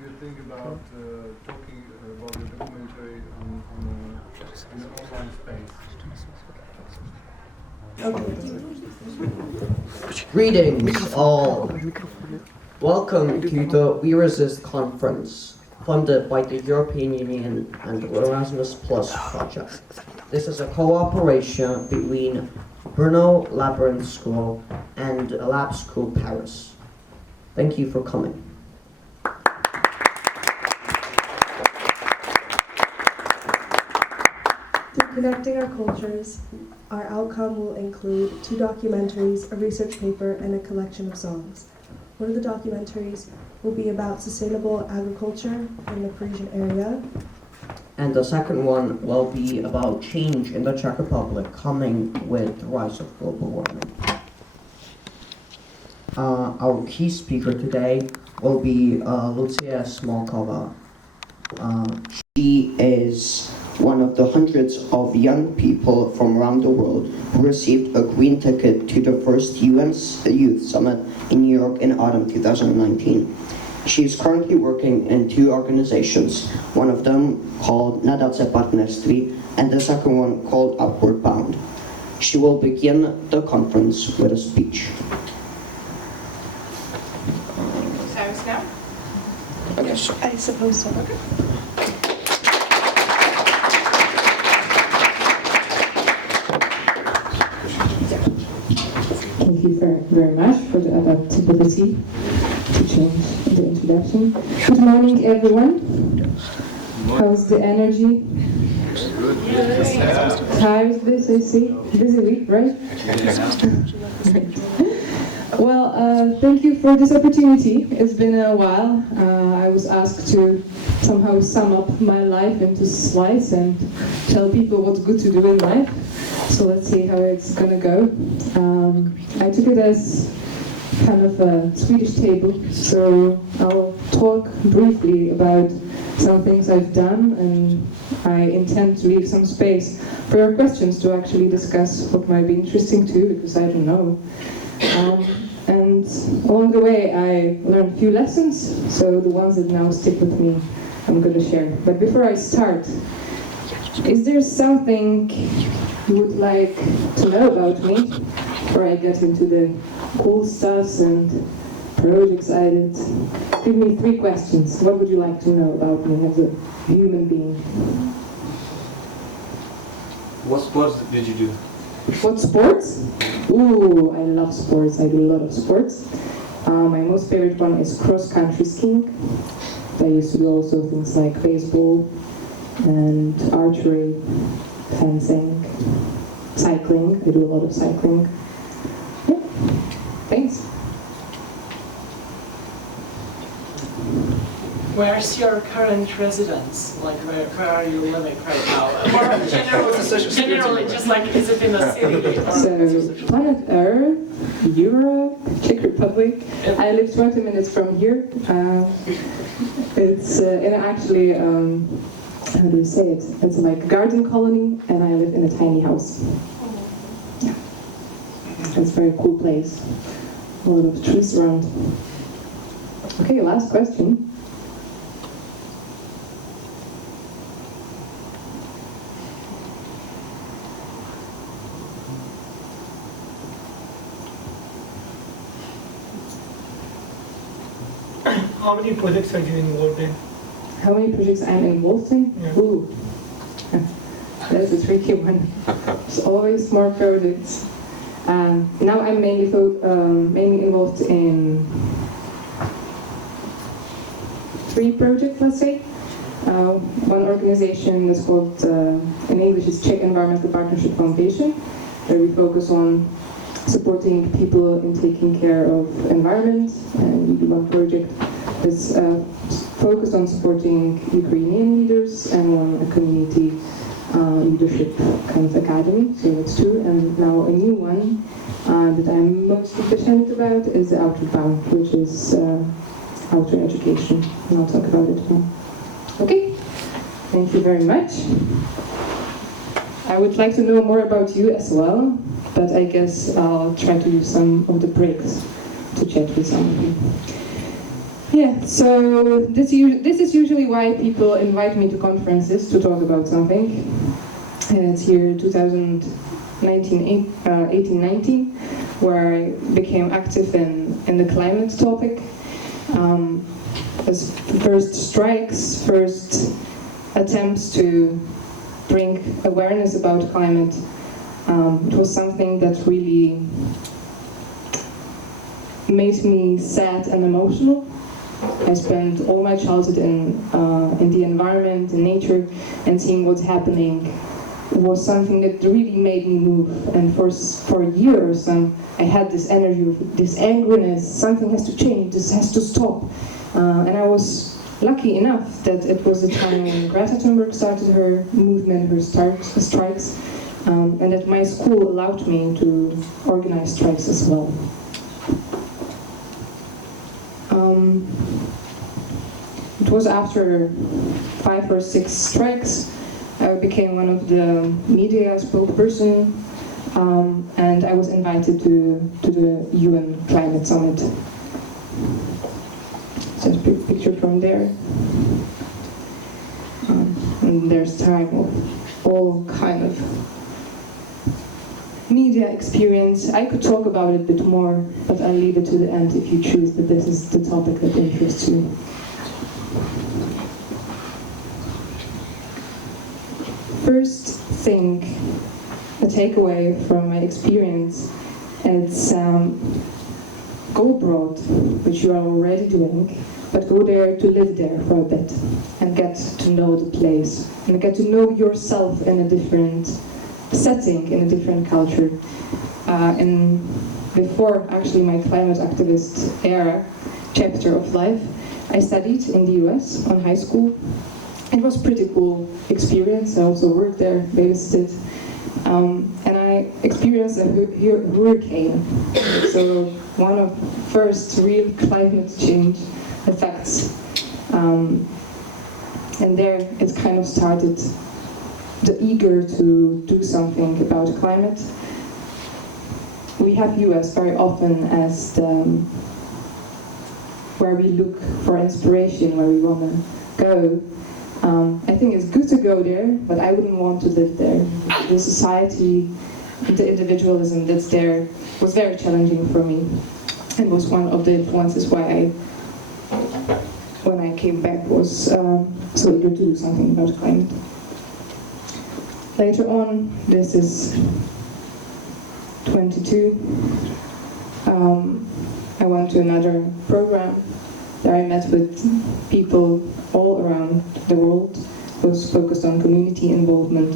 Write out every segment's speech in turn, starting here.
do you think about talking about the documentary in the online space? Greetings all. Welcome to the We Resist conference, funded by the European Union and the Erasmus Plus project. This is a cooperation between Brno Labyrinth School and Lab School Paris. Thank you for coming. Through connecting our cultures, our outcome will include 2 documentaries, a research paper, and a collection of songs. One of the documentaries will be about sustainable agriculture in the Parisian area. And the second one will be about change in the Czech Republic coming with the rise of global warming. Our key speaker today will be Lucia Smolkova. She is one of the hundreds of young people from around the world who received a green ticket to the first UN Youth Summit in New York in autumn 2019. She is currently working in 2 organizations, one of them called Nadace Partnerství and the second one called Upward Bound. She will begin the conference with a speech. Sounds now? Okay, sure. I suppose so. Okay. Thank you very much for the adaptability to change the introduction. Good morning, everyone. How's the energy? Tired, busy week, right? Well, thank you for this opportunity. It's been a while. I was asked to somehow sum up my life into slides and tell people what's good to do in life. So let's see how it's gonna go. I took it as kind of a Swedish table, so I'll talk briefly about some things I've done, and I intend to leave some space for your questions to actually discuss what might be interesting too, because I don't know. And along the way I learned a few lessons, so the ones that now stick with me I'm going to share. But before I start, is there something you would like to know about me before I get into the cool stuffs and projects I did? Give me 3 questions. What would you like to know about me as a human being? What sports did you do? What sports? Ooh, I love sports. I do a lot of sports. My most favorite one is cross-country skiing. I used to do also things like baseball and archery, fencing, cycling. I do a lot of cycling. Yeah, thanks. Where's your current residence? Like, where are you living right now? Or generally, just like, is it in a city? So, planet Earth, Europe, Czech Republic. I live 20 minutes from here. It's actually, how do you say it? It's like a garden colony, and I live in a tiny house. Yeah. It's a very cool place. A lot of trees around. Okay, last question. How many projects are you involved in? How many projects I'm involved in? Yeah. Ooh, that's a tricky one. There's always more projects. Now I'm mainly involved in 3 projects, let's say. One organization is called, in English, it's Czech Environmental Partnership Foundation, where we focus on supporting people in taking care of environment, and we do one project that's focused on supporting Ukrainian leaders, and one a community leadership kind of academy, so that's 2. And now a new one that I'm most passionate about is the Outward Bound, which is outer education, and I'll talk about it more. Okay, thank you very much. I would like to know more about you as well, but I guess I'll try to use some of the breaks to chat with some of you. Yeah, so this is usually why people invite me to conferences to talk about something. It's year 1819, where I became active in the climate topic. As first strikes, first attempts to bring awareness about climate. It was something that really made me sad and emotional. I spent all my childhood in the environment, in nature, and seeing what's happening was something that really made me move. And for a year or so, I had this energy, this angriness. Something has to change. This has to stop. And I was lucky enough that it was the time when Greta Thunberg started her movement, her strikes, and that my school allowed me to organize strikes as well. It was after 5 or 6 strikes, I became one of the media spokesperson, and I was invited to the UN Climate Summit. Just a picture from there. And there's time of all kind of media experience. I could talk about it a bit more, but I'll leave it to the end if you choose that this is the topic that interests you. First thing, a takeaway from my experience, it's go abroad, which you are already doing, but go there to live there for a bit and get to know the place and get to know yourself in a different setting, in a different culture. And before actually my climate activist era chapter of life, I studied in the US on high school. It was a pretty cool experience. I also worked there, babysitted, and I experienced a hurricane. So one of the first real climate change effects. And there it kind of started the eager to do something about climate. We have US very often as where we look for inspiration, where we want to go. I think it's good to go there, but I wouldn't want to live there. The society, the individualism that's there was very challenging for me, and was one of the influences why when I came back, was so eager to do something about climate. Later on, this is 22, I went to another program. There I met with people all around the world. It was focused on community involvement.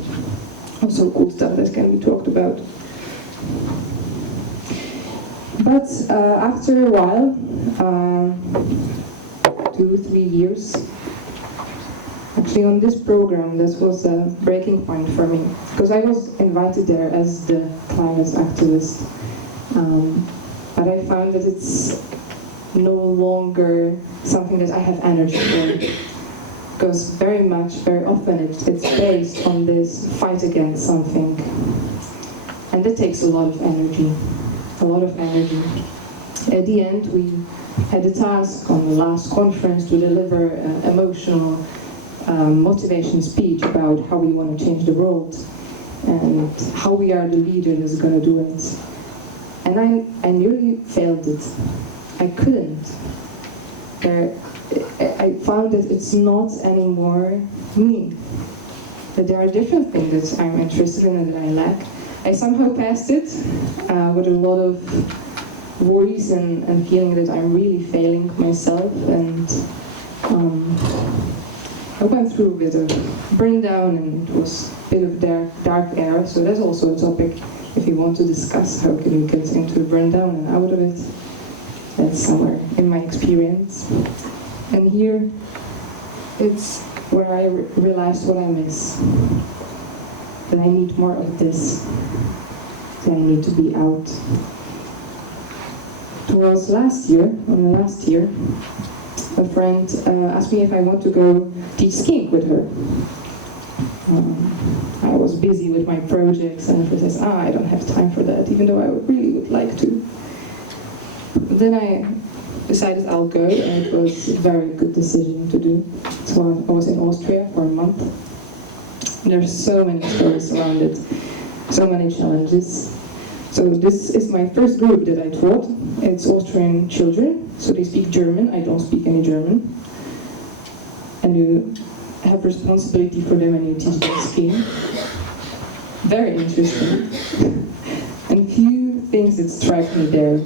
Also cool stuff that can be talked about. But after a while, 2-3 years, actually on this program, this was a breaking point for me, because I was invited there as the climate activist. But I found that it's no longer something that I have energy for. Because very often it's based on this fight against something. And that takes a lot of energy. At the end, we had a task on the last conference to deliver an emotional motivation speech about how we want to change the world and how we are the leader that's going to do it. And I nearly failed it. I couldn't. I found that it's not anymore me. That there are different things that I'm interested in and that I lack. I somehow passed it with a lot of worries and feeling that I'm really failing myself, and I went through a bit of burn down, and it was a bit of dark era, so that's also a topic if you want to discuss how can you get into the burn down and out of it. That's somewhere in my experience. And here, it's where I realized what I miss. That I need more of this. That I need to be out. Towards last year, a friend asked me if I want to go teach skiing with her. I was busy with my projects, and she says, I don't have time for that, even though I really would like to. But then I decided I'll go, and it was a very good decision to do. So I was in Austria for a month. There's so many stories around it, so many challenges. So this is my first group that I taught. It's Austrian children, so they speak German. I don't speak any German. And you have responsibility for them and you teach them skiing. Very interesting. And few things that strike me there.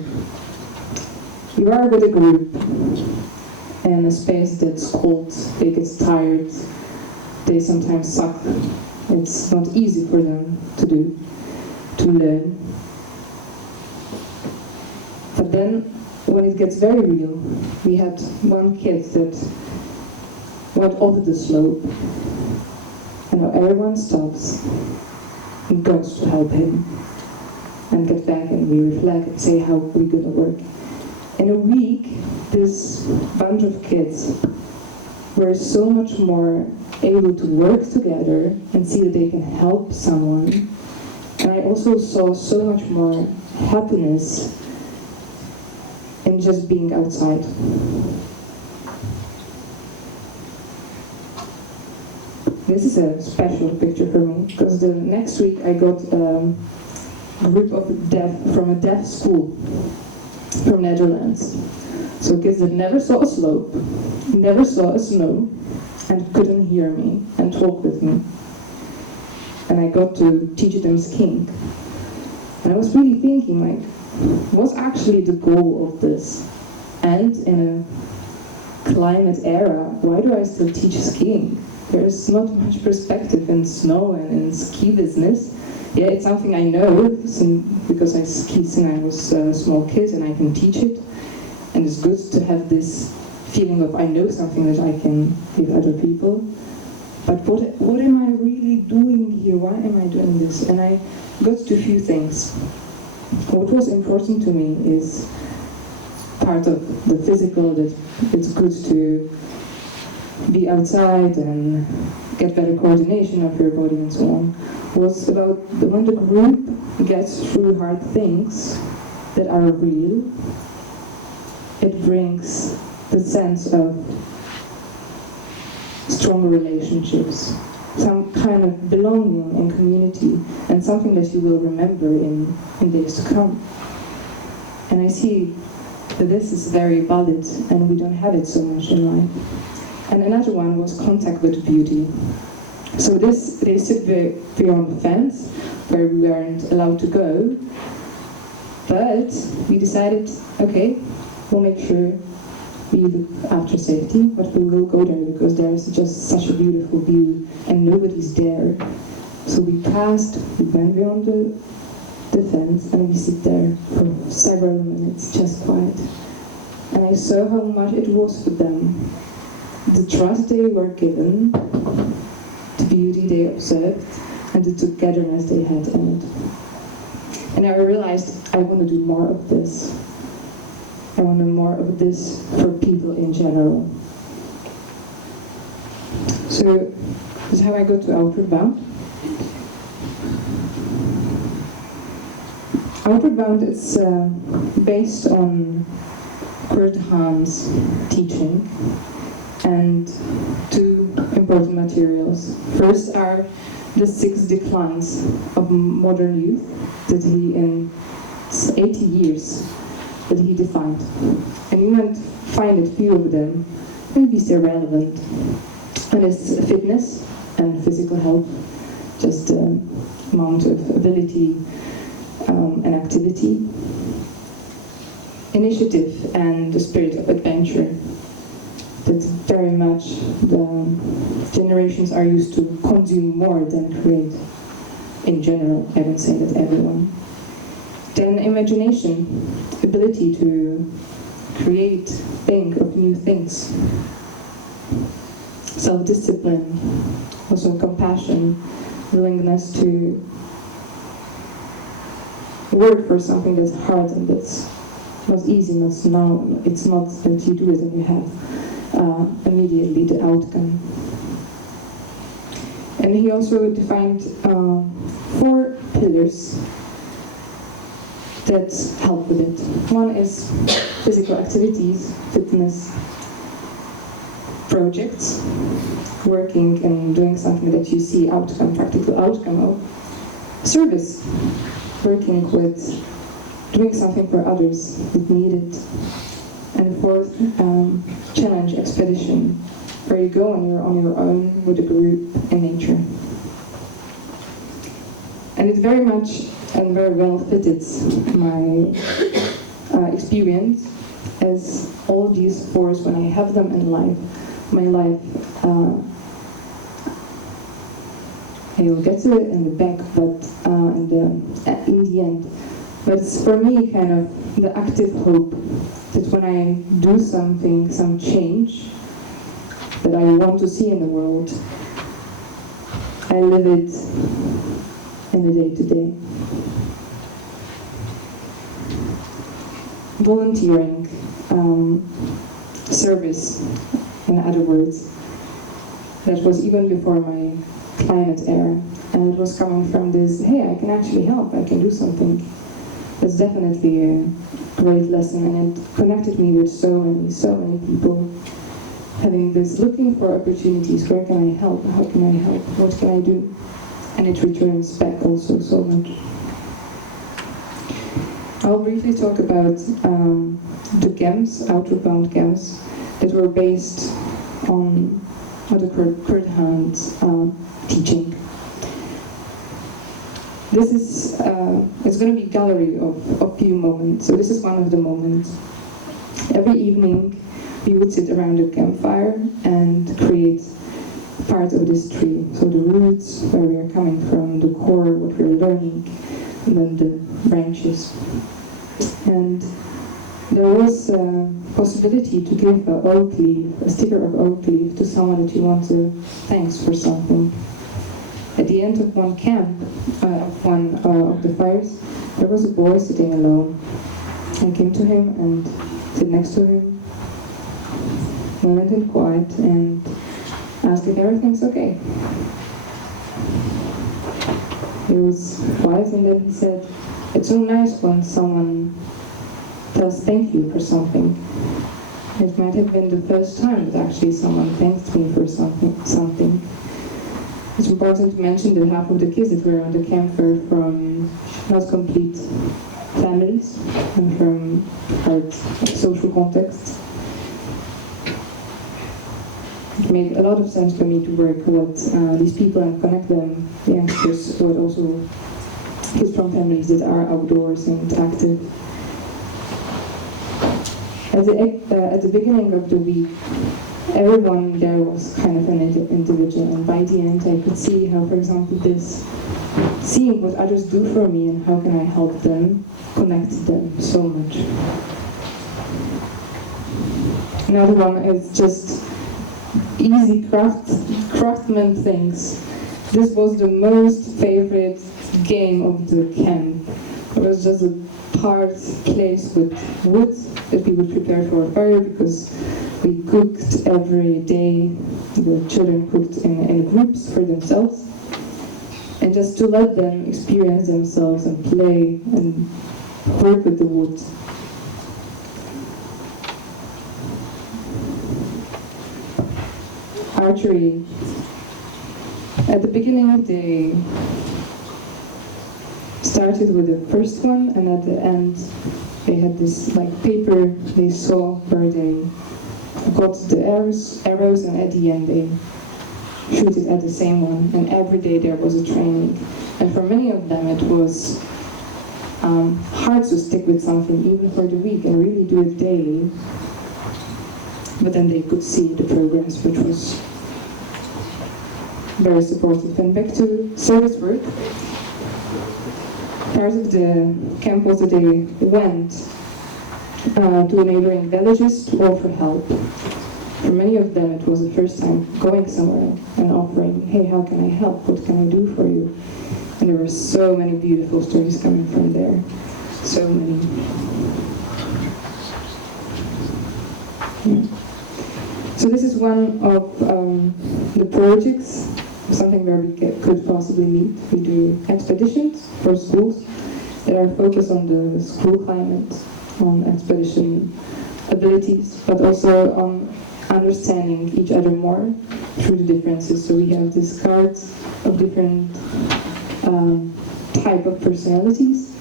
You are with a group in a space that's cold, they get tired, they sometimes suck. It's not easy for them to learn. But then, when it gets very real, we had one kid that went off the slope, and now everyone stops and goes to help him, and get back and we reflect and say how we're gonna work. In a week, this bunch of kids were so much more able to work together and see that they can help someone. And I also saw so much more happiness in just being outside. This is a special picture for me, because the next week I got a group of from a deaf school from Netherlands. So kids that never saw a slope, never saw a snow, and couldn't hear me and talk with me. And I got to teach them skiing. And I was really thinking, like, what's actually the goal of this? And in a climate era, why do I still teach skiing? There's not much perspective in snow and in ski business. Yeah, it's something I know, because I skied since I was a small kid and I can teach it. And it's good to have this feeling of I know something that I can give other people. But what am I really doing here? Why am I doing this? And I got to a few things. What was important to me is part of the physical, that it's good to be outside and get better coordination of your body and so on, was about when the group gets through hard things that are real, it brings the sense of stronger relationships, some kind of belonging and community, and something that you will remember in days to come. And I see that this is very valid, and we don't have it so much in life. And another one was contact with beauty. So this, they sit beyond the fence, where we weren't allowed to go, but we decided, okay, we'll make sure we look after safety, but we will go there because there is just such a beautiful view and nobody's there. So we went beyond the fence and we sit there for several minutes, just quiet. And I saw how much it was for them. The trust they were given, the beauty they observed, and the togetherness they had in it. And I realized I want to do more of this. I want more of this for people in general. So this is how I got to Outward Bound. Outward Bound is based on Kurt Hahn's teaching and two important materials. First are the 6 declines of modern youth that he, in 80 years, that he defined. And you might find a few of them, maybe they're relevant. And it's fitness and physical health, just the amount of ability and activity. Initiative and the spirit of adventure. That's very much the generations are used to consume more than create. In general, I don't say that everyone. Then imagination, ability to create, think of new things. Self-discipline, also compassion, willingness to work for something that's hard and that's not easy, it's not that you do it and you have immediately the outcome. And he also defined 4 pillars that help with it. One is physical activities, fitness, projects, working and doing something that you see outcome, practical outcome of. Service, working with doing something for others that need it. And fourth, challenge, expedition, where you go and you're on your own with a group in nature. And it very much and very well fits my experience, as all these fours, when I have them in life, my life, I will get to it in the back, but in the end. But it's for me kind of the active hope that when I do something, some change that I want to see in the world, I live it in the day-to-day. Volunteering, service, in other words, that was even before my climate era, and it was coming from this, hey, I can actually help, I can do something. That's definitely a great lesson, and it connected me with so many people. Having this, looking for opportunities, where can I help, how can I help, what can I do? And it returns back also so much. I'll briefly talk about the camps, outward-bound camps, that were based on the Kurt Hahn's teaching. This is, it's going to be a gallery of a few moments. So this is one of the moments. Every evening we would sit around a campfire and create part of this tree. So the roots, where we are coming from, the core, what we're learning, and then the branches. And there was a possibility to give a sticker of oak leaf to someone that you want to thanks for something. At the end of one camp, of one of the fires, there was a boy sitting alone. I came to him and sit next to him, went in quiet and asked if everything's okay. He was quiet and then he said, "It's so nice when someone tells thank you for something. It might have been the first time that actually someone thanked me for something. It's important to mention that half of the kids that were on the camp were from not complete families and from hard social contexts. It made a lot of sense for me to work with these people and connect them, the youngsters, but also kids from families that are outdoors and active. At the beginning of the week, everyone there was kind of an individual, and by the end I could see how, for example, this seeing what others do for me and how can I help them, connected them so much. Another one is just easy craftsman things. This was the most favorite game of the camp. It was just a hard place with wood that we would prepare for a fire, because we cooked every day. The children cooked in groups for themselves, and just to let them experience themselves and play and work with the wood. Archery. At the beginning of the day, started with the first one, and at the end they had this like paper they saw where they got the arrows, and at the end they shoot it at the same one, and every day there was a training. And for many of them it was hard to stick with something even for the week and really do it daily, but then they could see the progress, which was very supportive. And back to service work. Part of the camp was that they went to neighboring villages to offer help. For many of them it was the first time going somewhere and offering, hey, how can I help? What can I do for you? And there were so many beautiful stories coming from there. So many. Yeah. So this is one of the projects, something where we could possibly meet. We do expeditions for schools, that are focused on the school climate, on expedition abilities, but also on understanding each other more through the differences. So we have these cards of different type of personalities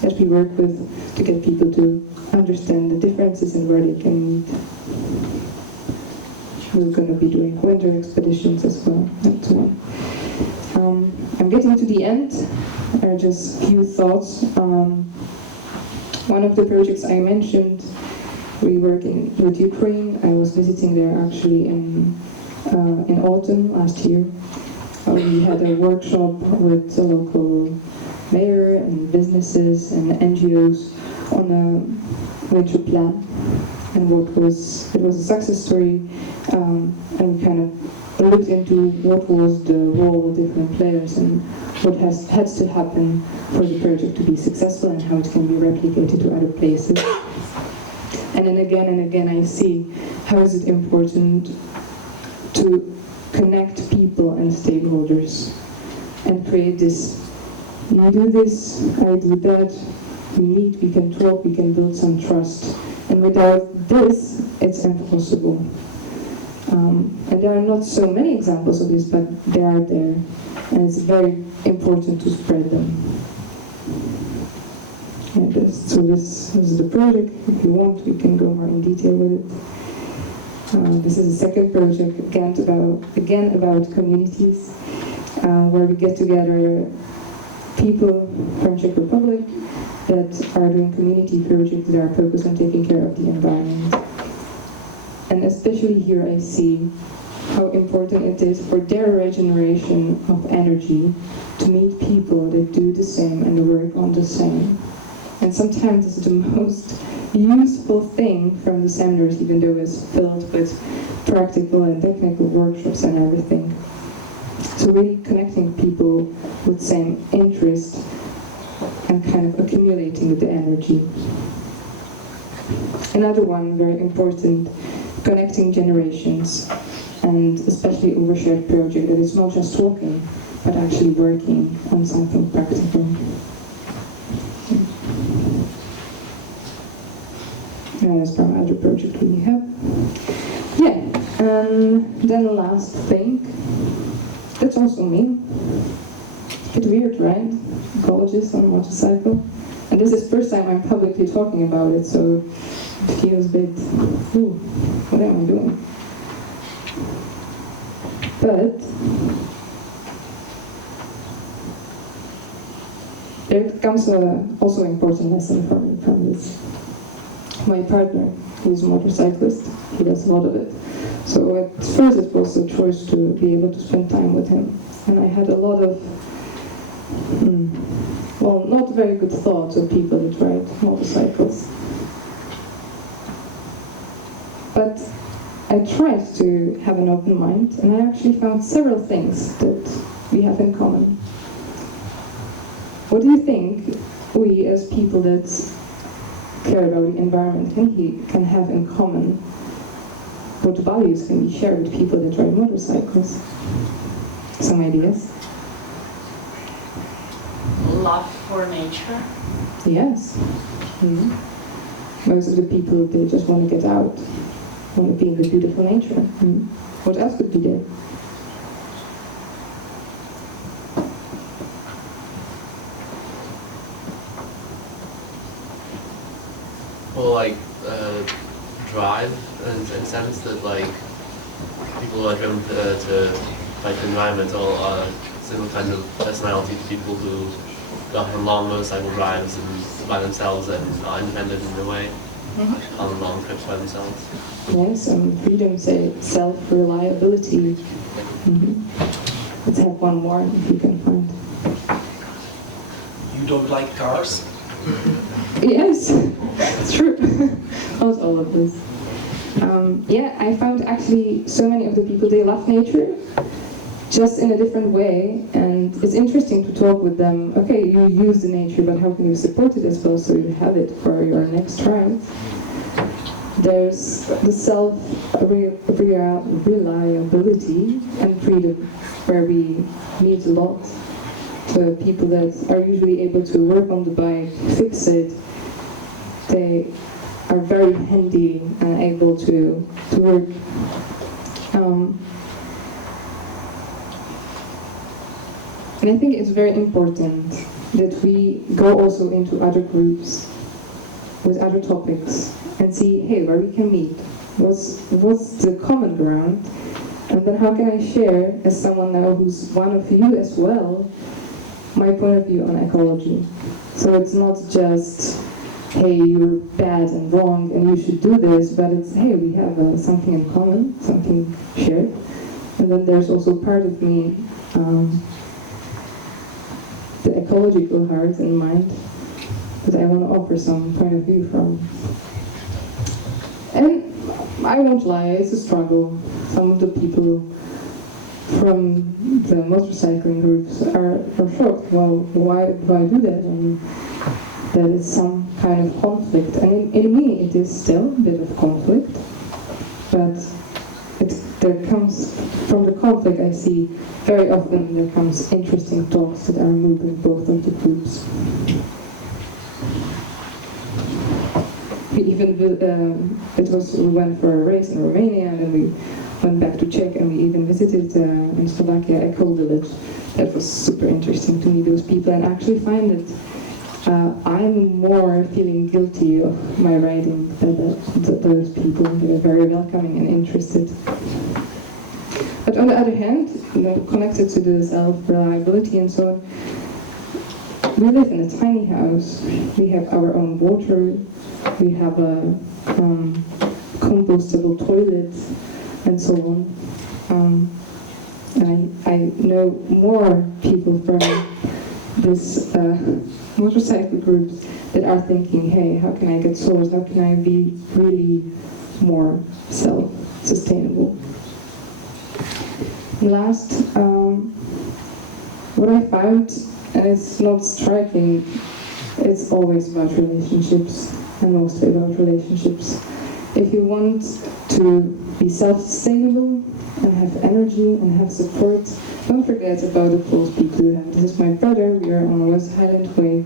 that we work with to get people to understand the differences and where they can meet. We're going to be doing winter expeditions as well. I'm getting to the end. There are just a few thoughts. One of the projects I mentioned, we work with Ukraine. I was visiting there actually in autumn last year. We had a workshop with the local mayor and businesses and NGOs on a winter plan. And it was a success story, and we kind of looked into what was the role of different players and what has to happen for the project to be successful and how it can be replicated to other places. And again I see how is it important to connect people and stakeholders and create this, you do this, I do that, we meet, we can talk, we can build some trust. And without this, it's impossible. And there are not so many examples of this, but they are there. And it's very important to spread them. So this is the project. If you want, we can go more in detail with it. This is the second project, again about communities, where we get together people from Czech Republic that are doing community projects that are focused on taking care of the environment. And especially here I see how important it is for their regeneration of energy to meet people that do the same and work on the same. And sometimes it's the most useful thing from the seminars, even though it's filled with practical and technical workshops and everything. So really connecting people with same interest and kind of accumulating the energy. Another one, very important, connecting generations, and especially over shared project that is not just talking, but actually working on something practical. And that's from other project we have. Yeah, and then the last thing, that's also me. It's a bit weird, right? Ecologist on a motorcycle. And this is the first time I'm publicly talking about it, so it feels a bit, ooh, what am I doing? But there comes also an important lesson for me from this. My partner, he's a motorcyclist, he does a lot of it. So at first it was a choice to be able to spend time with him. And I had a lot of, well, not very good thoughts of people that ride motorcycles. But I tried to have an open mind, and I actually found several things that we have in common. What do you think we as people that care about the environment can have in common? What values can we share with people that ride motorcycles? Some ideas? Love for nature. Yes. Most of the people, they just want to get out, want to be in the beautiful nature. What else could be there? Well, like drive in the sense that like people are driven to fight the environment, or similar kind of personality to people who go on long motorcycle rides and by themselves and are independent in a way, on long trips by themselves. Yes, freedom, self-reliability. Let's have one more if you can find. You don't like cars? Yes, it's true. Not all of this. Yeah, I found actually so many of the people, they love nature, just in a different way, and it's interesting to talk with them. Okay, you use the nature, but how can you support it as well so you have it for your next ride? There's the self-reliability and freedom, where we meet a lot. the people that are usually able to work on the bike, fix it, they are very handy and able to work. And I think it's very important that we go also into other groups with other topics and see, hey, where we can meet. What's the common ground? And then how can I share, as someone now who's one of you as well, my point of view on ecology. So it's not just, hey, you're bad and wrong and you should do this, but it's, hey, we have something in common, something shared. And then there's also part of me, the ecological heart and mind, that I want to offer some point of view from. And I won't lie, it's a struggle. Some of the people from the motorcycling groups are shocked. Well, why do I do that? And that is some kind of conflict. And in me, it is still a bit of conflict, but there comes, from the conflict I see, very often there comes interesting talks that are moving both of the groups. We went for a race in Romania, and then we went back to Czech, and we even visited in Slovakia a coal village. That was super interesting to meet those people and actually find that I'm more feeling guilty of my writing than those people. They are very welcoming and interested. But on the other hand, connected to the self-reliability and so on, we live in a tiny house. We have our own water. We have a compostable toilet and so on. And I know more people from this motorcycle groups that are thinking, hey, how can I get sourced? How can I be really more self-sustainable? Last, what I found, and it's not striking, it's always about relationships, and mostly about relationships. If you want to be self-sustainable and have energy and have support, don't forget about the close people you have. This is my brother, we are on West Highland Way.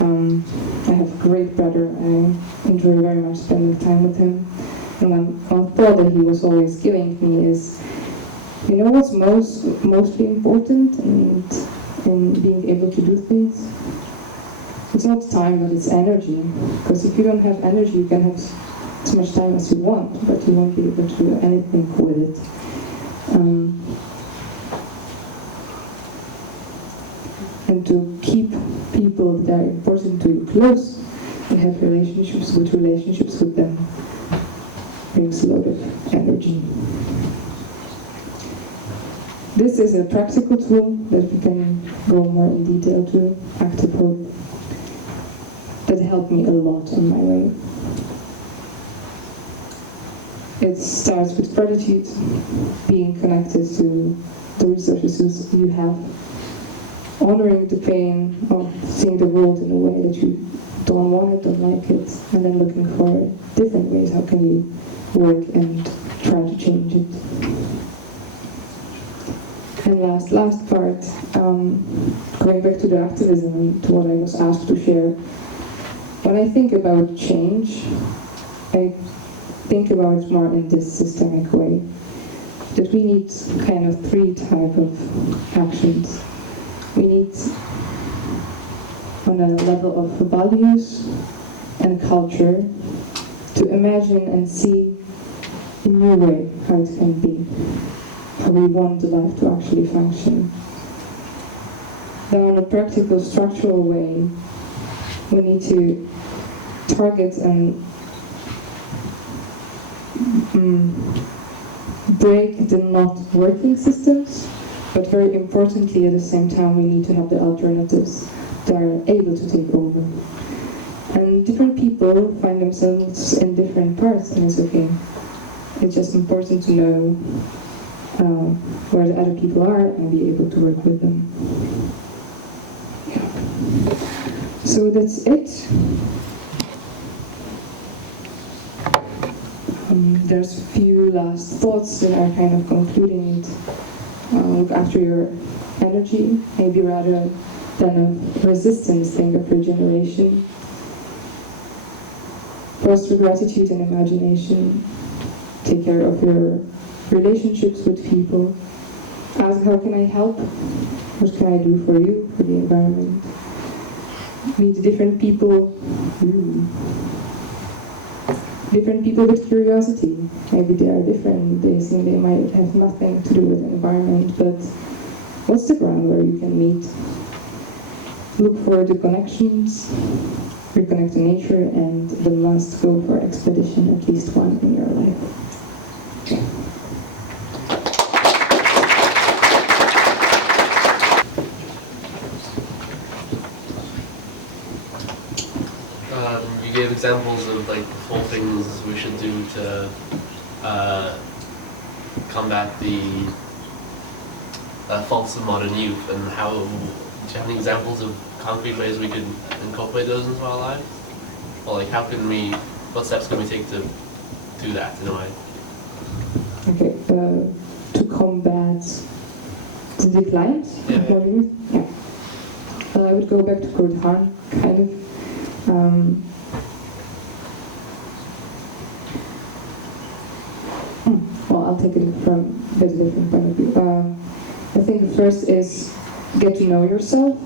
I have a great brother, I enjoy very much spending time with him. And one thought that he was always giving me is, you know what's mostly important in being able to do things? It's not time, but it's energy. Because if you don't have energy, you can have as much time as you want, but you won't be able to do anything with it. And to keep people that are important to you close and have relationships with them brings a lot of energy. This is a practical tool that we can go more in detail to, active hope, that helped me a lot on my way. It starts with gratitude, being connected to the resources you have, honoring the pain of seeing the world in a way that you don't want it, don't like it, and then looking for different ways. How can you work and try to change it? And last part, going back to the activism and to what I was asked to share. When I think about change, I think about it more in this systemic way. That we need kind of three types of actions. We need, on a level of values and culture, to imagine and see a new way how it can be, how we want the life to actually function. Then on a practical, structural way, we need to target and break the not working systems, but very importantly at the same time we need to have the alternatives that are able to take over. And different people find themselves in different parts, and it's okay. It's just important to know where the other people are and be able to work with them. Yeah. So that's it. There's a few last thoughts that are kind of concluding it. Look after your energy, maybe rather than a resistance thing of regeneration. Foster gratitude and imagination. Take care of your relationships with people. Ask, how can I help? What can I do for you, for the environment? Meet different people. Different people with curiosity. Maybe they are different. They think they might have nothing to do with the environment, but what's the ground where you can meet? Look for the connections, reconnect to nature, and the must go for expedition, at least one in your life. You gave examples of like the full things we should do to combat the faults of modern youth, and how, do you have any examples of concrete ways we could incorporate those into our lives? Or like how can we, what steps can we take to do that in a way? Okay, to combat the decline? Yeah. I would go back to Kurt Hahn, kind of. Well, I'll take it from a bit different point of view. I think the first is get to know yourself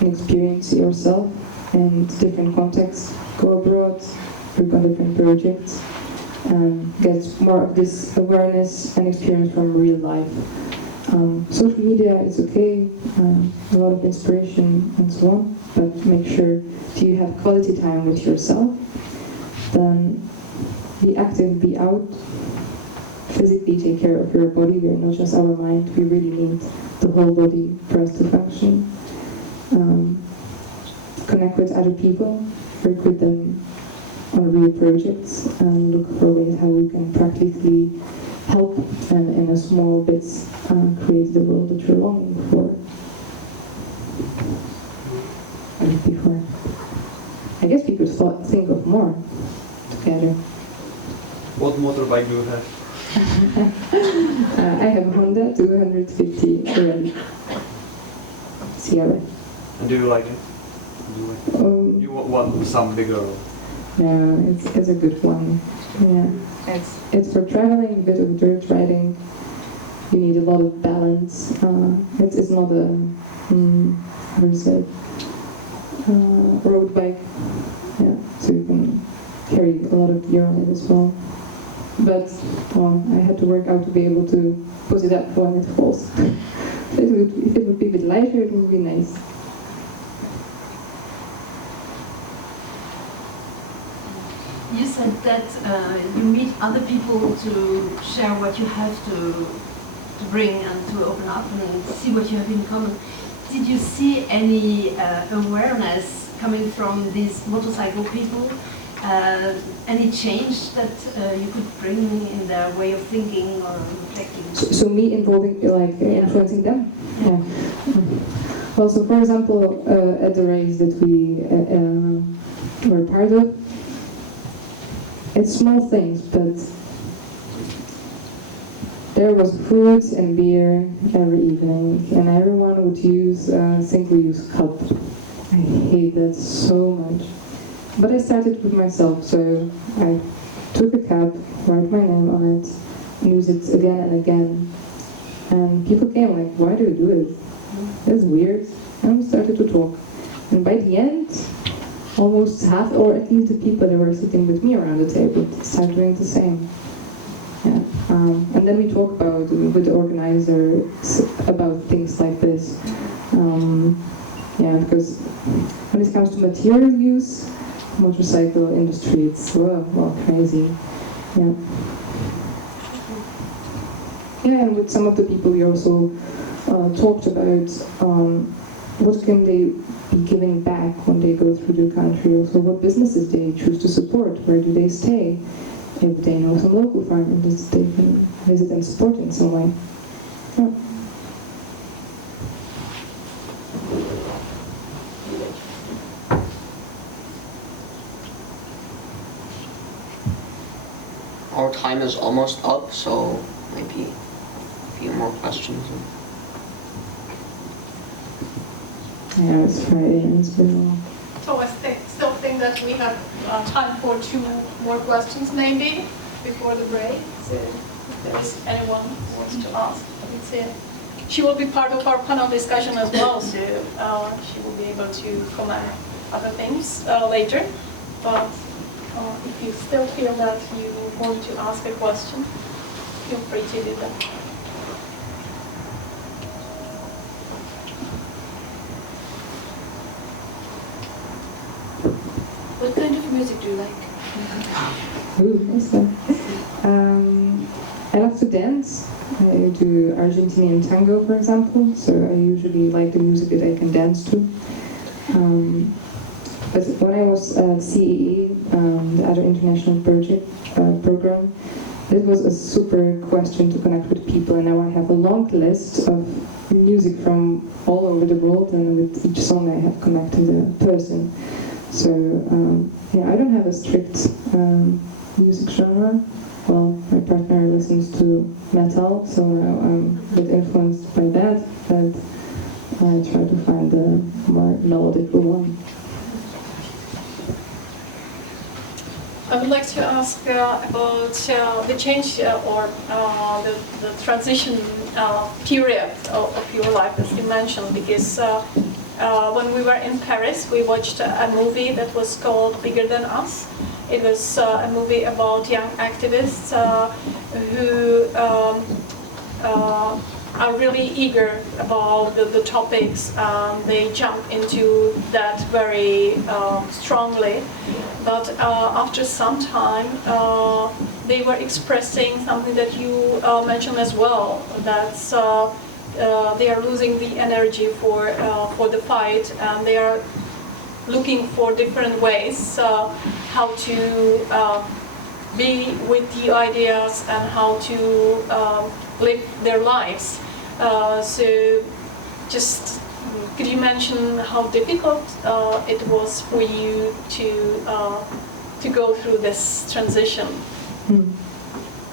and experience yourself in different contexts. Go abroad, work on different projects, and get more of this awareness and experience from real life. Social media is okay, a lot of inspiration and so on, but make sure do you have quality time with yourself. Then be active, be out, physically take care of your body. We're not just our mind, we really need the whole body for us to function. Connect with other people, work with them on real projects, and look for ways how we can practically help and in a small bits create the world that you're longing for. And before. I guess we could think of more together. What motorbike do you have? I have a Honda 250 already. Sierra. And do you like it? You want some bigger? No, it's a good one. Yeah, it's for traveling, a bit of dirt riding. You need a lot of balance. It's not a how is it? Road bike. Yeah, so you can carry a lot of gear on it as well. But I had to work out to be able to put it up when it falls. If it would be a bit lighter, it would be nice. You said that you meet other people to share what you have to bring and to open up and see what you have in common. Did you see any awareness coming from these motorcycle people? Any change that you could bring in their way of thinking or reflecting? So me involving, influencing them? Yeah. Well, so for example, at the race that we were part of, it's small things, but there was food and beer every evening, and everyone would use a single-use cup. I hate that so much. But I started with myself, so I took a cup, wrote my name on it, and used it again and again. And people came like, why do you do it? It's weird. And we started to talk. And by the end, almost half, or at least the people that were sitting with me around the table, started doing the same. Yeah. And then we talk about, with the organizers, about things like this. Because when it comes to material use, motorcycle industry, it's well crazy. Yeah. Yeah, and with some of the people we also talked about what can they be giving back when they go through the country. Also, what businesses they choose to support, where do they stay, if they know some local farmers they can visit and support in some way. Yeah. Our time is almost up, so maybe a few more questions. Yeah, it's Friday and it's been long. So I still think that we have time for 2 more questions maybe before the break. So if there is anyone who wants to ask, she will be part of our panel discussion as well, so she will be able to comment other things later. But if you still feel that you want to ask a question, feel free to do that. What kind of music do you like? Ooh, nice one. I love to dance. I do Argentinian tango, for example, so I usually like the music that I can dance to. But when I was at CEE, the other international project program, it was a super question to connect with people, and now I have a long list of music from all over the world, and with each song I have connected a person. So yeah, I don't have a strict music genre. Well, my partner listens to metal, so I'm a bit influenced by that, but I try to find the more melodical one. I would like to ask about the change or the transition period of your life, as you mentioned, because when we were in Paris, we watched a movie that was called Bigger Than Us. It was a movie about young activists who are really eager about the topics. They jump into that very strongly. But after some time, they were expressing something that you mentioned as well, that they are losing the energy for the fight, and they are looking for different ways how to be with the ideas and how to live their lives. So just could you mention how difficult it was for you to go through this transition?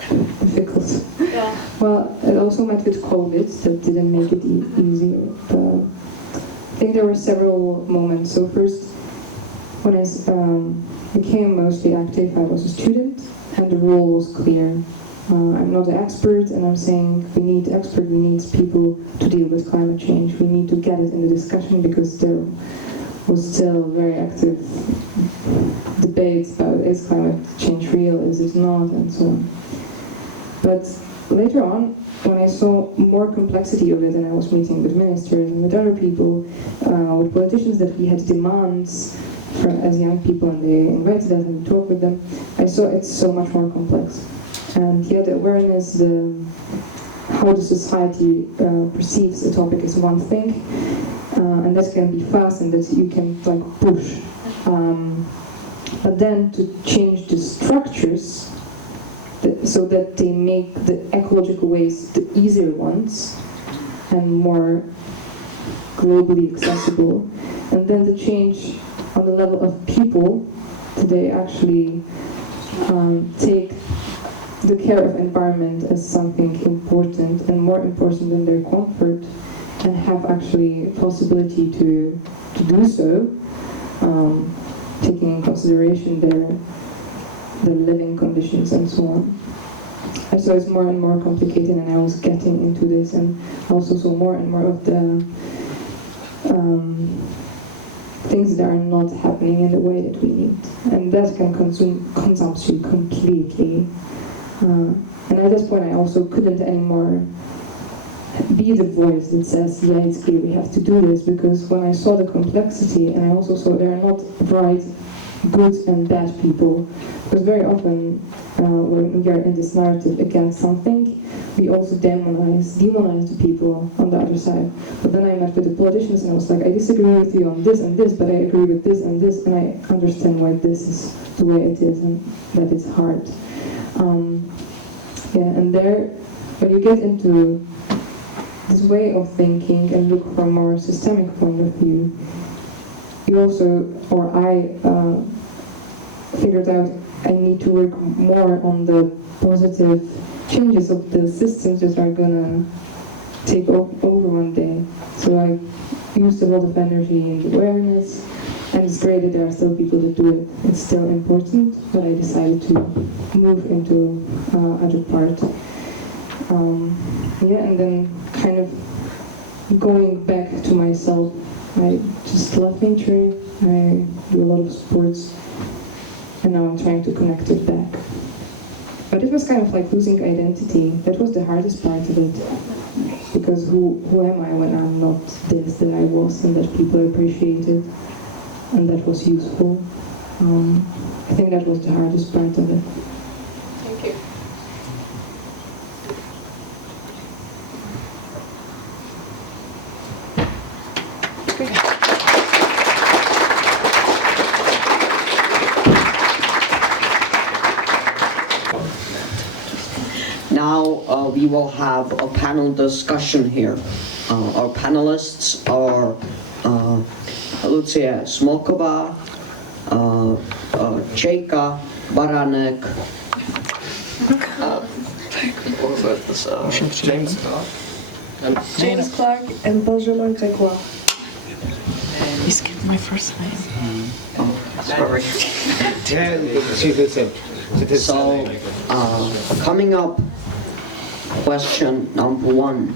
Difficult. Yeah. Well, it also met with COVID, that didn't make it easier. But I think there were several moments. So first, when I became mostly active, I was a student, and the rule was clear. I'm not an expert, and I'm saying we need experts, we need people to deal with climate change. We need to get it in the discussion because there was still very active debates about is climate change real, is it not, and so on. But later on, when I saw more complexity of it, and I was meeting with ministers and with other people, with politicians, that we had demands as young people, and they invited us and we talked with them, I saw it's so much more complex. And yet the awareness, how the society perceives a topic is one thing, and that can be fast and that you can like push. But then to change the structures so that they make the ecological ways the easier ones and more globally accessible, and then the change on the level of people, that they actually take the care of environment as something important and more important than their comfort, and have actually possibility to do so, taking in consideration their living conditions and so on. I saw it's more and more complicated, and I was getting into this, and also saw more and more of the things that are not happening in the way that we need, and that can consume consumption completely. And at this point, I also couldn't anymore be the voice that says, yeah, it's clear we have to do this, because when I saw the complexity, and I also saw there are not right, good and bad people, because very often when we are in this narrative against something, we also demonize the people on the other side. But then I met with the politicians, and I was like, I disagree with you on this and this, but I agree with this and this, and I understand why this is the way it is, and that it's hard. Yeah, and there, when you get into this way of thinking and look from a more systemic point of view, you also, or I figured out I need to work more on the positive changes of the systems that are gonna take over one day. So I used a lot of energy and awareness, and it's great that there are still people that do it. It's still important, but I decided to move into other part. And then kind of going back to myself. I just love nature, I do a lot of sports, and now I'm trying to connect it back. But it was kind of like losing identity. That was the hardest part of it. Because who am I when I'm not this that I was and that people appreciate it and that was useful? I think that was the hardest part of it. Thank you. Now we will have a panel discussion here. Our panelists are Lucia Smolková, Čejka, Baranek, James Clark and Benjamin Grégoire. You skipped my first name. Sorry. So, coming up, question number 1.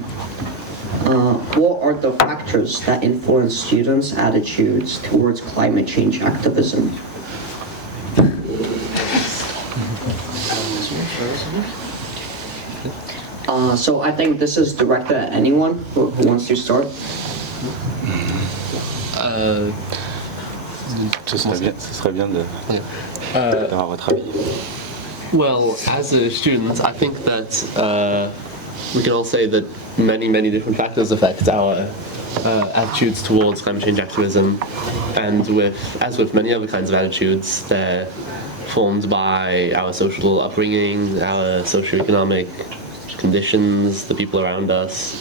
What are the factors that influence students' attitudes towards climate change activism? So I think this is directed at anyone who wants to start. Ce serait bien d'avoir votre avis. Well, as a student, I think that we can all say that many different factors affect our attitudes towards climate change activism, and as with many other kinds of attitudes, they're formed by our social upbringing, our socioeconomic conditions, the people around us,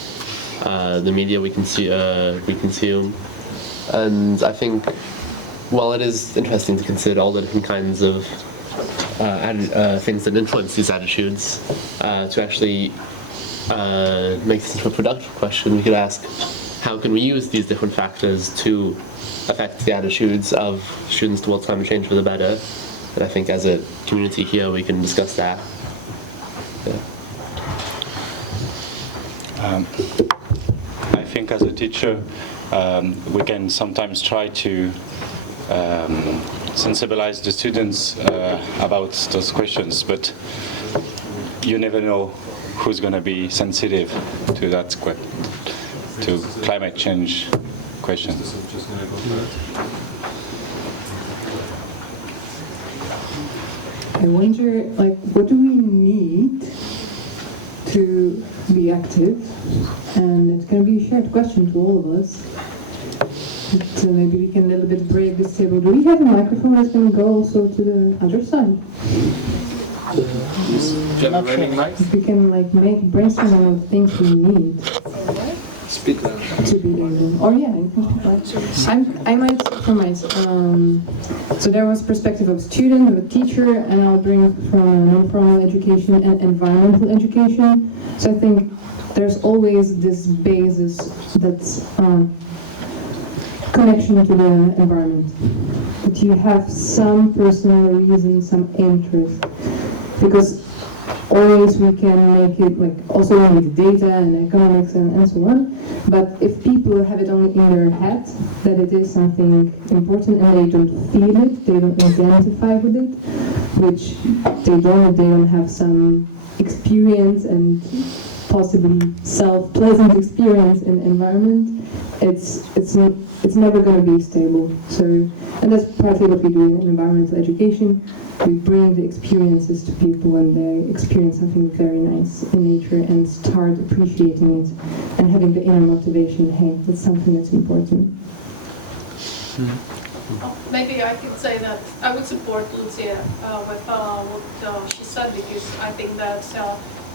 the media we consume, and I think, while it is interesting to consider all the different kinds of things that influence these attitudes, to actually make this into a productive question, we could ask, how can we use these different factors to affect the attitudes of students towards climate change for the better? And I think as a community here we can discuss that. Yeah. I think as a teacher we can sometimes try to sensibilize the students about those questions, but you never know who's going to be sensitive to that to climate change question. I wonder, what do we need to be active? And it's going to be a shared question to all of us. So maybe we can a little bit break this table. Do we have a microphone that's going to go also to the other side? Do you have a running mic? If we can make brainstorming of things we need Speak loud. to be able. Or yeah, you can speak loud. I might summarize. So there was perspective of a student, of a teacher, and I'll bring from non-formal education and environmental education. So I think there's always this basis that's connection to the environment. That you have some personal reason, some interest. Because always we can make it also with data and economics and so on, but if people have it only in their head that it is something important and they don't feel it, they don't identify with it, which they don't have some experience and possibly pleasant experience in the environment, it's never going to be stable. So, and that's partly what we do in environmental education. We bring the experiences to people when they experience something very nice in nature and start appreciating it and having the inner motivation, hey, that's something that's important. Maybe I could say that I would support Lucia with what she said, because I think that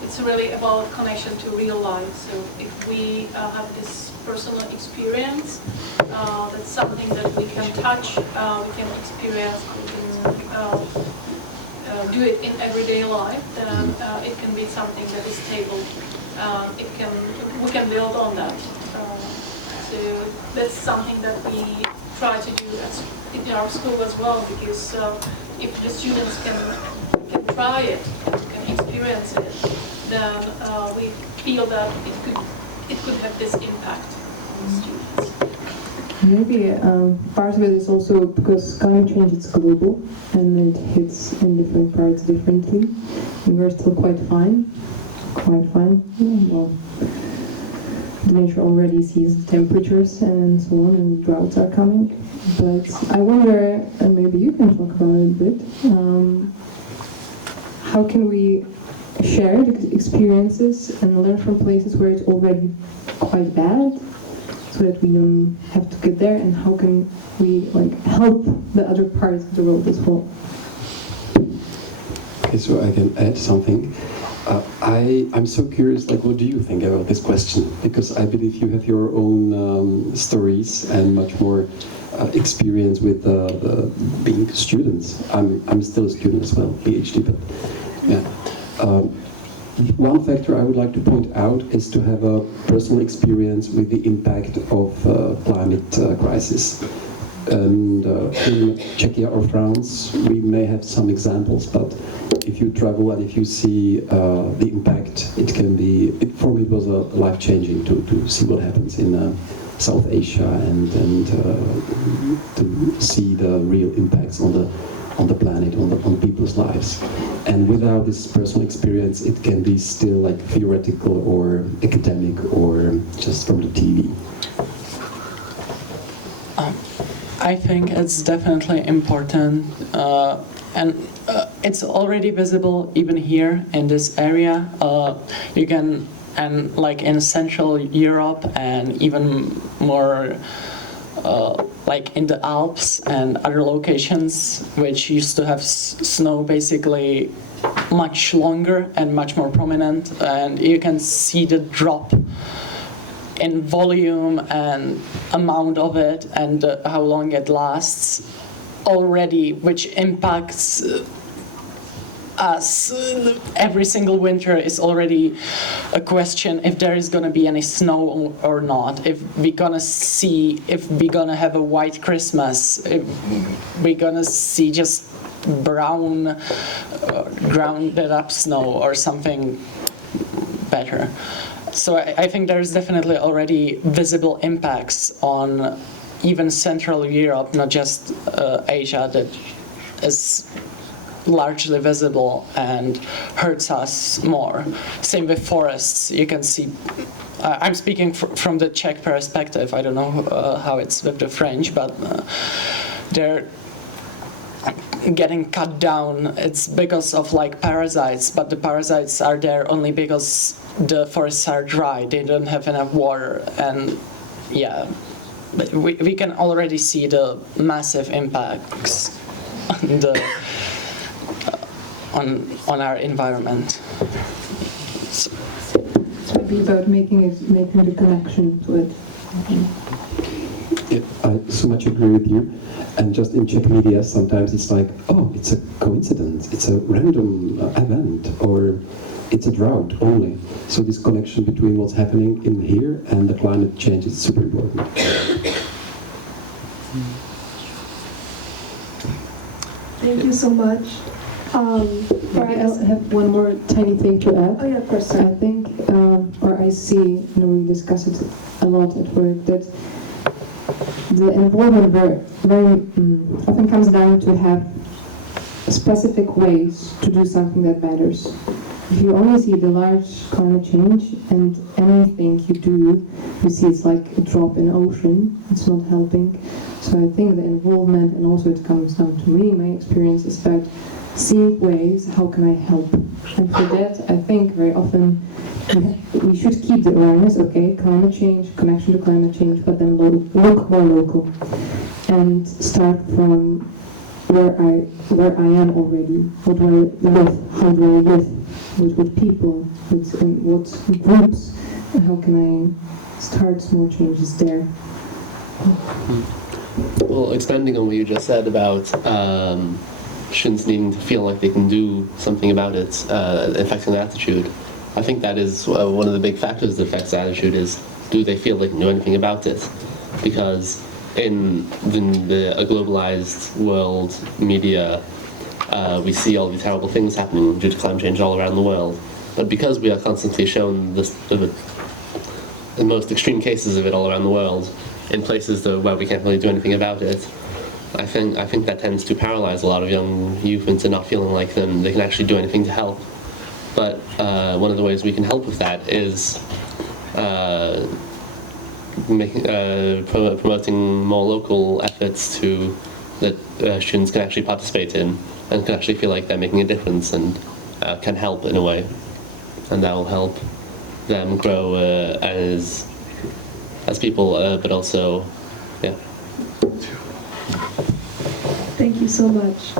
it's really about connection to real life. So if we have this personal experience, that's something that we can touch, we can experience, we can do it in everyday life, then it can be something that is stable. We can build on that. So that's something that we try to do in our school as well, because if the students can try it, can experience it, then we feel that it could have this impact on the students. Maybe part of it is also because climate change is global and it hits in different parts differently. And we're still quite fine. Well, the nature already sees the temperatures and so on, and droughts are coming. But I wonder, and maybe you can talk about it a bit, how can we share the experiences and learn from places where it's already quite bad, so that we don't have to get there, and how can we help the other parts of the world as well? Okay, so I can add something. I'm so curious, what do you think about this question? Because I believe you have your own stories and much more experience with being students. I'm still a student as well, PhD, but yeah. One factor I would like to point out is to have a personal experience with the impact of climate crisis. And in Czechia or France, we may have some examples, but if you travel and if you see the impact, it can be, for me it was life-changing to see what happens in South Asia and to see the real impacts on the planet, on people's lives. And without this personal experience, it can be still theoretical or academic or just from the TV. I think it's definitely important, and it's already visible even here in this area. You can, and in Central Europe and even more in the Alps and other locations which used to have snow basically much longer and much more prominent, and you can see the drop in volume and amount of it and how long it lasts already, which impacts us. Every single winter is already a question if there is going to be any snow or not, if we're gonna have a white Christmas, if we're gonna see just brown grounded up snow or something better. So I think there's definitely already visible impacts on even Central Europe, not just Asia, that is largely visible and hurts us more. Same with forests. You can see, I'm speaking from the Czech perspective. I don't know how it's with the French, but they're getting cut down. It's because of parasites, but the parasites are there only because the forests are dry. They don't have enough water, and yeah, but we can already see the massive impacts on the on our environment. So maybe about making the connection to it. Yeah, I so much agree with you. And just in Czech media, sometimes it's oh, it's a coincidence, it's a random event, or it's a drought only. So this connection between what's happening in here and the climate change is super important. Thank you so much. Maybe I have one more tiny thing to add. Oh yeah, of course. I think, or I see, we discuss it a lot at work, that the involvement very often comes down to have specific ways to do something that matters. If you only see the large climate change and anything you do, you see it's like a drop in the ocean, it's not helping. So I think the involvement, and also it comes down to me, my experience is about seeing ways, how can I help? And for that, I think very often we should keep the awareness, okay, climate change, connection to climate change, but then look more local and start from where I am already, what do I live, how do I live, with what people, with what groups, and how can I start small changes there. Well, expanding on what you just said about students needing to feel like they can do something about it, affecting the attitude. I think that is one of the big factors that affects attitude is do they feel they can do anything about it? Because in a globalized world media, we see all these terrible things happening due to climate change all around the world. But because we are constantly shown the most extreme cases of it all around the world, in places where we can't really do anything about it, I think that tends to paralyze a lot of young youth into not feeling like they can actually do anything to help. But one of the ways we can help with that is promoting more local efforts that students can actually participate in and can actually feel like they're making a difference and can help in a way, and that will help them grow as people, but also, yeah. Thank you so much.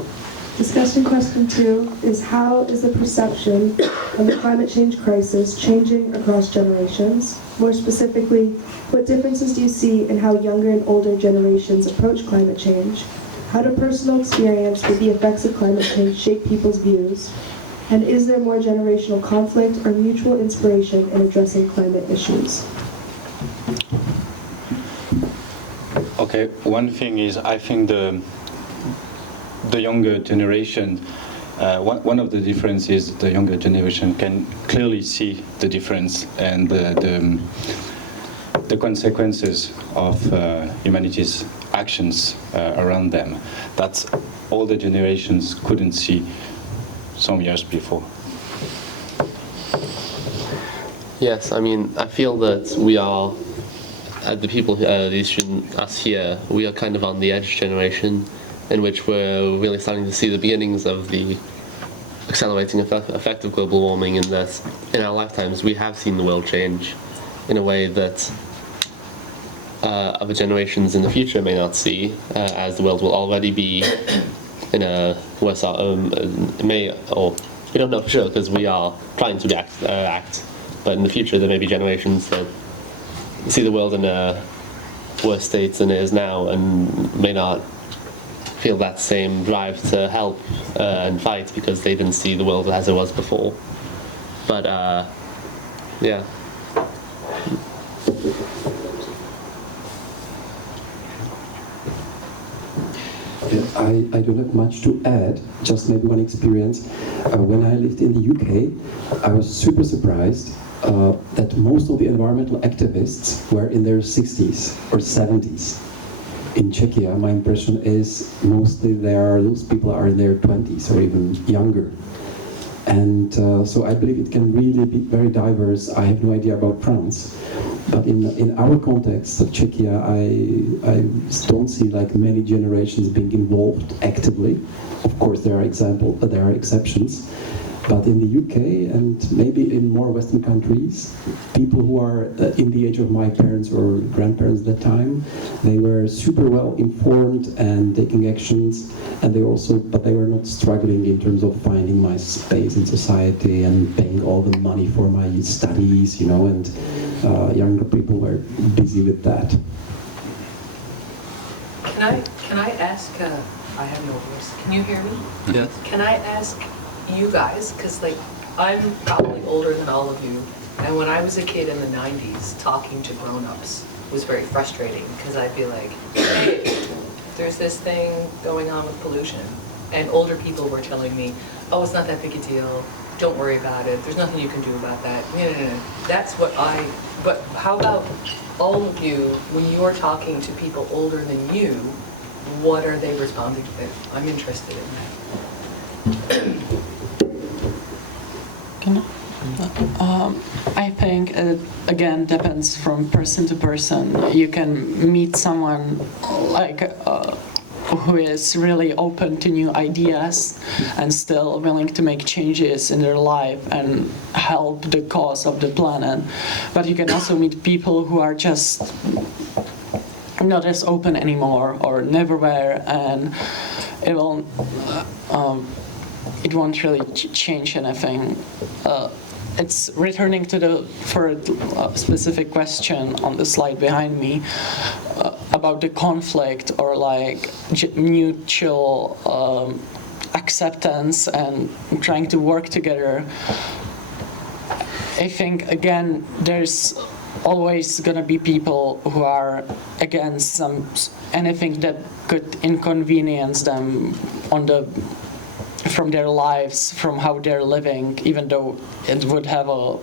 Discussion question 2 is, how is the perception of the climate change crisis changing across generations? More specifically, what differences do you see in how younger and older generations approach climate change? How do personal experience with the effects of climate change shape people's views? And is there more generational conflict or mutual inspiration in addressing climate issues? Okay, one thing is, I think the younger generation, one of the differences is the younger generation can clearly see the difference and the consequences of humanity's actions around them. That's all the generations couldn't see some years before. Yes, I mean, I feel that we are, the people, these students, us here, we are kind of on the edge generation, in which we're really starting to see the beginnings of the accelerating effect of global warming, in that in our lifetimes we have seen the world change in a way that other generations in the future may not see, as the world will already be in a worse, we don't know for sure because we are trying to act, but in the future there may be generations that see the world in a worse state than it is now and may not feel that same drive to help and fight because they didn't see the world as it was before. But yeah. I don't have much to add, just maybe one experience. When I lived in the UK, I was super surprised that most of the environmental activists were in their 60s or 70s. In Czechia, my impression is mostly those people are in their 20s or even younger. And so I believe it can really be very diverse. I have no idea about France. But in our context of Czechia, I don't see like many generations being involved actively. Of course, there are exceptions. But in the UK and maybe in more Western countries, people who are in the age of my parents or grandparents at that time, they were super well informed and taking actions, and but they were not struggling in terms of finding my space in society and paying all the money for my studies, and younger people were busy with that. Can I ask, I have no voice, can you hear me? Yes. Can I ask you guys, because I'm probably older than all of you, and when I was a kid in the 90s, talking to grown-ups was very frustrating, because I'd be like, hey, there's this thing going on with pollution, and older people were telling me, oh, it's not that big a deal, don't worry about it, there's nothing you can do about that. No. That's but how about all of you, when you're talking to people older than you, what are they responding with? I'm interested in that. I think it again depends from person to person. You can meet someone who is really open to new ideas and still willing to make changes in their life and help the cause of the planet. But you can also meet people who are just not as open anymore or never were, and it won't really change anything. It's returning to for a specific question on the slide behind me about the conflict or mutual acceptance and trying to work together. I think again there's always gonna be people who are against anything that could inconvenience them from their lives, from how they're living, even though it would have a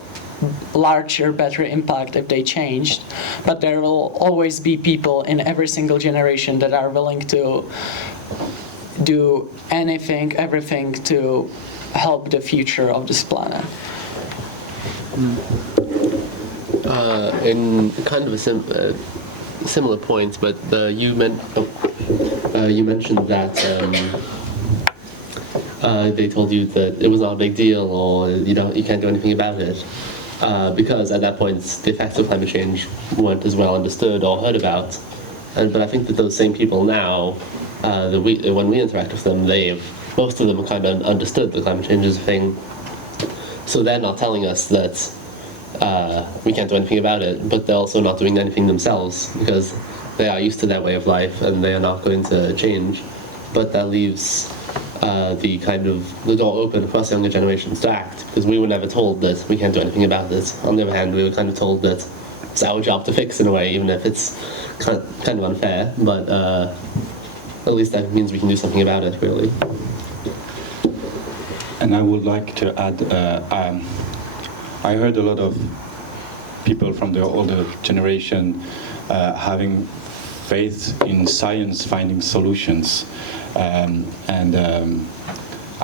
larger, better impact if they changed. But there will always be people in every single generation that are willing to do everything to help the future of this planet. In kind of a similar point, but you mentioned that they told you that it was not a big deal, or you can't do anything about it, because at that point the effects of climate change weren't as well understood or heard about. But I think that those same people now, when we interact with them, most of them kind of understood the climate change is a thing. So they're not telling us that we can't do anything about it, but they're also not doing anything themselves because they are used to that way of life and they are not going to change. But that leaves the door open for us younger generations to act, because we were never told that we can't do anything about it. On the other hand, we were kind of told that it's our job to fix in a way, even if it's kind of unfair. But at least that means we can do something about it, really. And I would like to add, I heard a lot of people from the older generation having faith in science finding solutions. I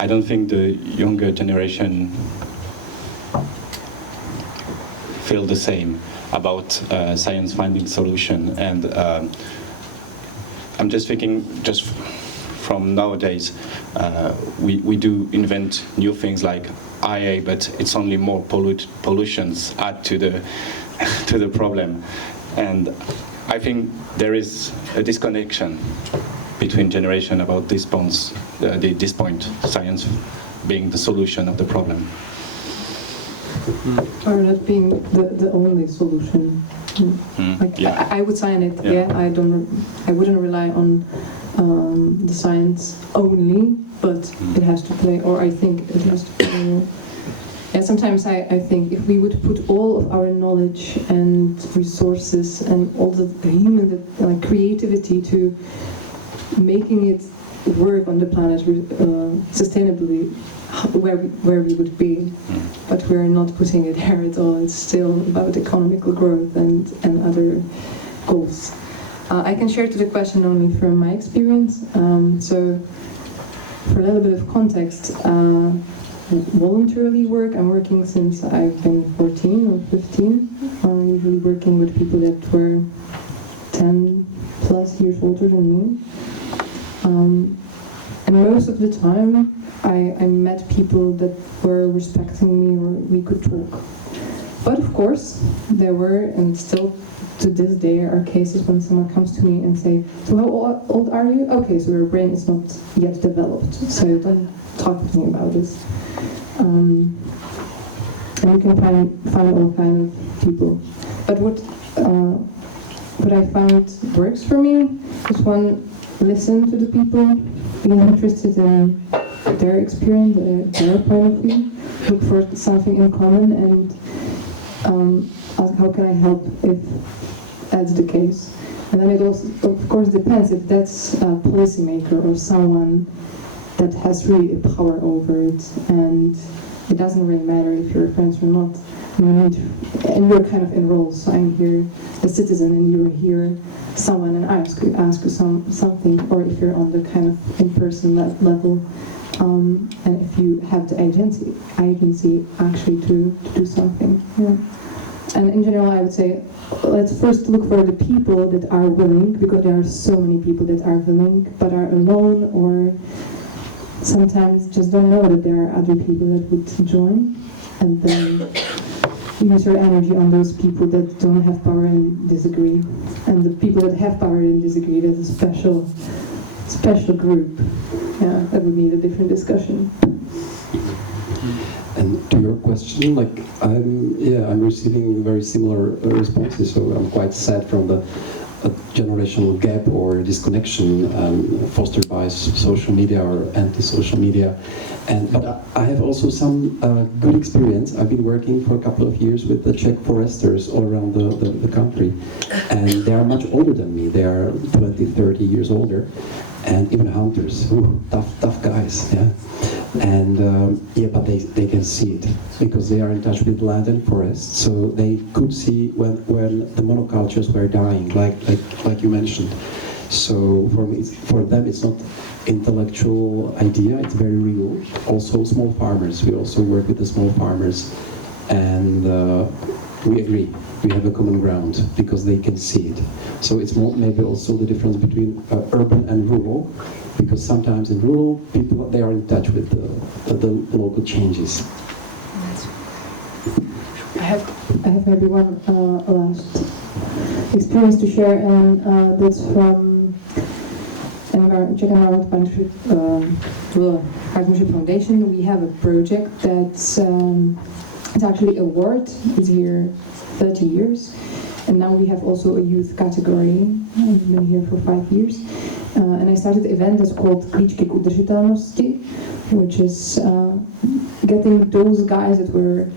don't think the younger generation feel the same about science finding solution. And I'm just thinking, just from nowadays, we do invent new things like IA, but it's only more pollutions add to the problem. And I think there is a disconnection between generation about this point, science being the solution of the problem. Or not being the only solution. I would sign it. Yeah, I wouldn't rely on the science only, but it has to play, or I think it has to play. And sometimes I think if we would put all of our knowledge and resources and all the human creativity to making it work on the planet sustainably, where we would be, but we're not putting it there at all. It's still about economical growth and other goals. I can share to the question only from my experience. So for a little bit of context, voluntarily work, I'm working since I've been 14 or 15. I'm usually working with people that were 10 plus years older than me. And most of the time I met people that were respecting me, or we could talk. But of course there were, and still to this day, are cases when someone comes to me and say, so how old are you? Okay, so your brain is not yet developed, so don't talk to me about this. And you can find all kind of people. But what I found works for me is one, listen to the people, being interested in their experience, their point of view, look for something in common, and ask how can I help if that's the case. And then it also, of course, depends if that's a policymaker or someone that has really a power over it, and it doesn't really matter if you're friends or not. And you're kind of enrolled, so I'm here, a citizen, and you're here, someone, and I ask you something, or if you're on the kind of in-person level, and if you have the agency actually to do something. Yeah. And in general, I would say, let's first look for the people that are willing, because there are so many people that are willing, but are alone, or sometimes just don't know that there are other people that would join, and then use your energy on those people that don't have power and disagree. And the people that have power and disagree, that's a special group. Yeah, that would need a different discussion. And to your question, I'm receiving very similar responses, so I'm quite sad from the generational gap or disconnection fostered by social media or anti-social media. But I have also some good experience. I've been working for a couple of years with the Czech foresters all around the country. And they are much older than me. They are 20, 30 years older. And even hunters, tough guys, yeah. And but they can see it because they are in touch with land and forest, so they could see when the monocultures were dying, like you mentioned. So for them, it's not intellectual idea; it's very real. Also, small farmers. We also work with the small farmers, and we agree. We have a common ground because they can see it. So it's more maybe also the difference between urban and rural, because sometimes in rural people they are in touch with the local changes. I have maybe one last experience to share, and that's from Czech Environment Partnership Foundation. We have a project that's it's actually a word. It's here 30 years, and now we have also a youth category. I've been here for 5 years, and I started an event that's called Klíčky k udržitelnosti, which is getting those guys that were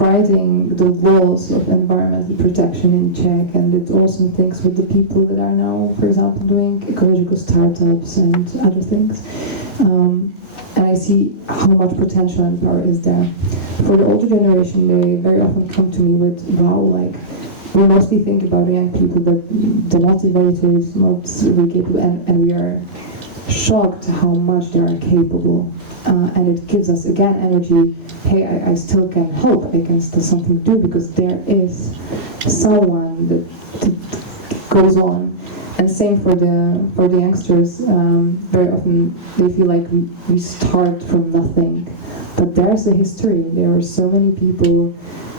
writing the laws of environmental protection in Czech, and it also thinks with the people that are now, for example, doing ecological startups and other things. And I see how much potential and power is there. For the older generation, they very often come to me with, wow, like, we mostly think about the young people, but they're motivated, not really capable, and we are shocked how much they are capable. And it gives us, again, energy. Hey, I still can hope, I can still something do, because there is someone that goes on. And same for the youngsters. Very often they feel like we start from nothing, but there's a history. There are so many people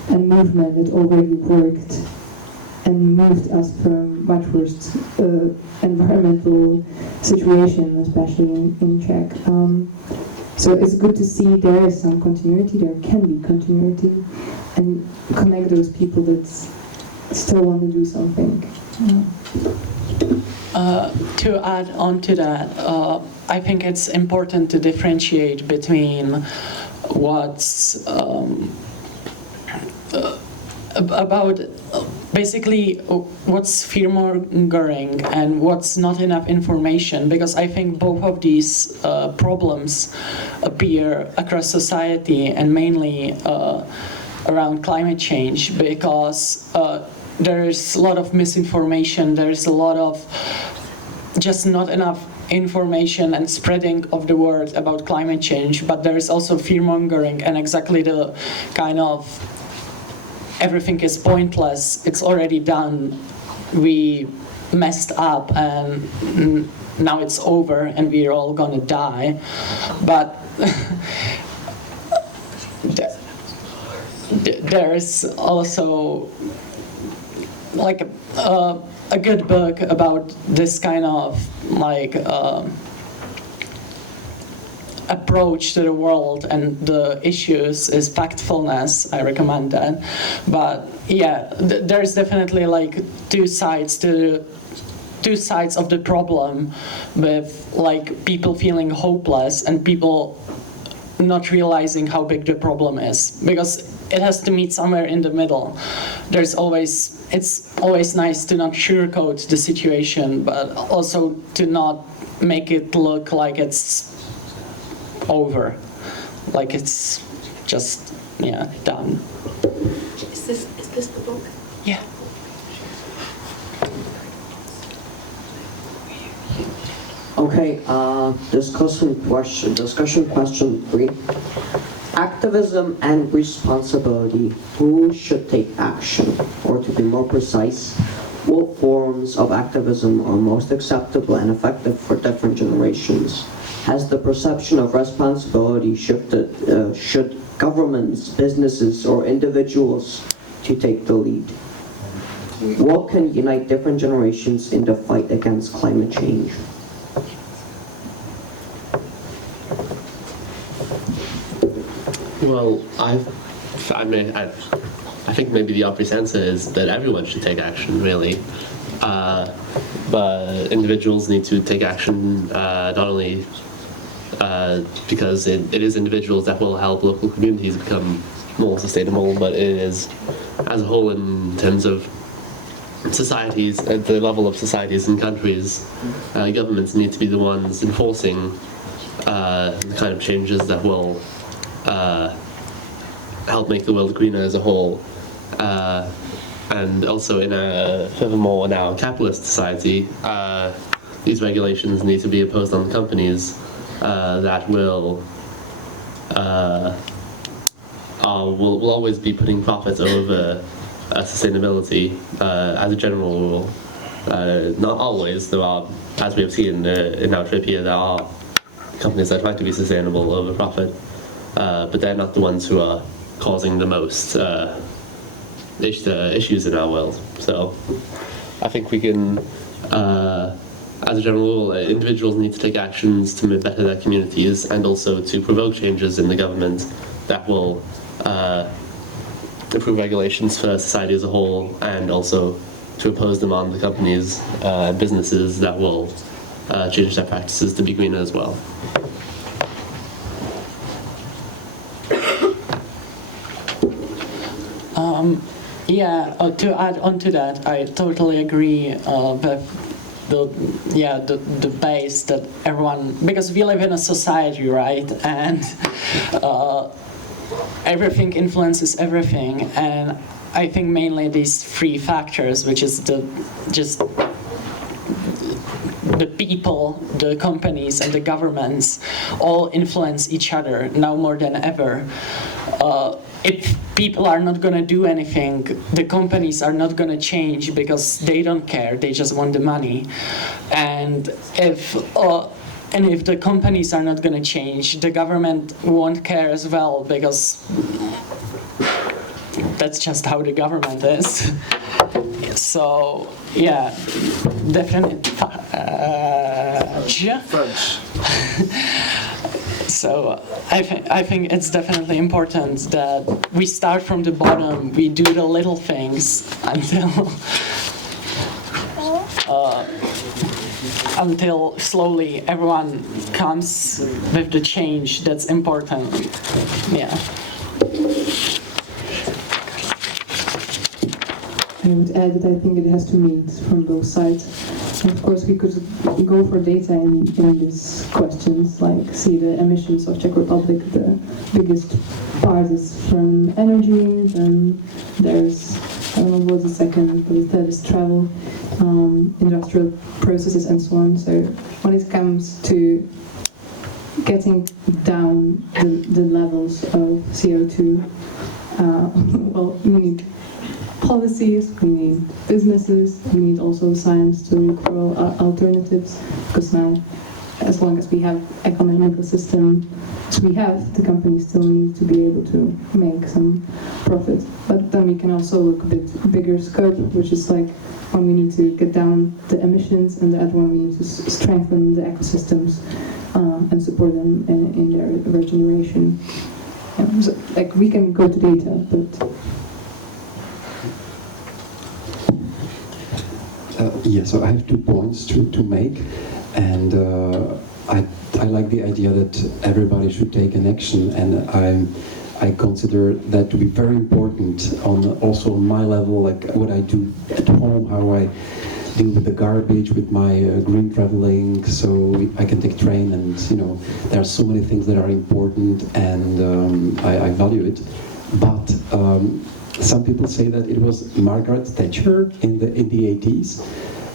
and movement that already worked and moved us from much worse environmental situation, especially in Czech. So it's good to see there is some continuity. There can be continuity, and connect those people that still want to do something. To add on to that, I think it's important to differentiate between what's about basically what's fear-mongering and what's not enough information, because I think both of these problems appear across society and mainly around climate change, because there's a lot of misinformation, there's a lot of just not enough information and spreading of the word about climate change, but there is also fear-mongering and exactly the kind of everything is pointless, it's already done, we messed up and now it's over and we're all gonna die. But there's also like a good book about this kind of like approach to the world and the issues is Factfulness. I recommend that. But yeah, there's definitely like two sides of the problem, with like people feeling hopeless and people not realizing how big the problem is, because it has to meet somewhere in the middle. It's always nice to not sugarcoat the situation, but also to not make it look like it's over, like it's just done. Is this the book? Yeah. Okay, discussion question 3. Activism and responsibility. Who should take action? Or to be more precise, what forms of activism are most acceptable and effective for different generations? Has the perception of responsibility shifted? Should governments, businesses, or individuals to take the lead? What can unite different generations in the fight against climate change? Well, I think maybe the obvious answer is that everyone should take action, really. But individuals need to take action not only because it is individuals that will help local communities become more sustainable, but it is as a whole in terms of societies, at the level of societies and countries, governments need to be the ones enforcing the kind of changes that will help make the world greener as a whole. And also furthermore, in our capitalist society, these regulations need to be imposed on companies that will always be putting profits over sustainability as a general rule. Not always. There are, as we have seen in our trip here, there are companies that try to be sustainable over profit, but they're not the ones who are causing the most issues in our world. So I think we can, as a general rule, individuals need to take actions to better their communities and also to provoke changes in the government that will improve regulations for society as a whole, and also to impose them on the companies and businesses that will change their practices to be greener as well. To add on to that, I totally agree with the base that everyone, because we live in a society, right, and everything influences everything, and I think mainly these three factors, which is the people, the companies, and the governments, all influence each other now more than ever. If people are not going to do anything, the companies are not going to change because they don't care, they just want the money. And if the companies are not going to change, the government won't care as well, because that's just how the government is. So, yeah, definitely. So I think it's definitely important that we start from the bottom. We do the little things until slowly everyone comes with the change that's important. Yeah. I would add that I think it has to meet from both sides. And of course, we could go for data in these questions, like see the emissions of Czech Republic. The biggest part is from energy, then there's, I don't know what's the second, but the third is travel, industrial processes, and so on. So when it comes to getting down the levels of CO2, well, we need policies, we need businesses, we need also science to look for alternatives, because now, as long as we have economical system as we have, the companies still need to be able to make some profit. But then we can also look a bit bigger scope, which is like when we need to get down the emissions, and the other one we need to strengthen the ecosystems and support them in their regeneration. Yeah, so, like, we can go to data, but yeah, so I have 2 points to make, and I like the idea that everybody should take an action, and I consider that to be very important also on my level, like what I do at home, how I deal with the garbage, with my green traveling, so I can take train, and there are so many things that are important, and I value it, but some people say that it was Margaret Thatcher in the 80s.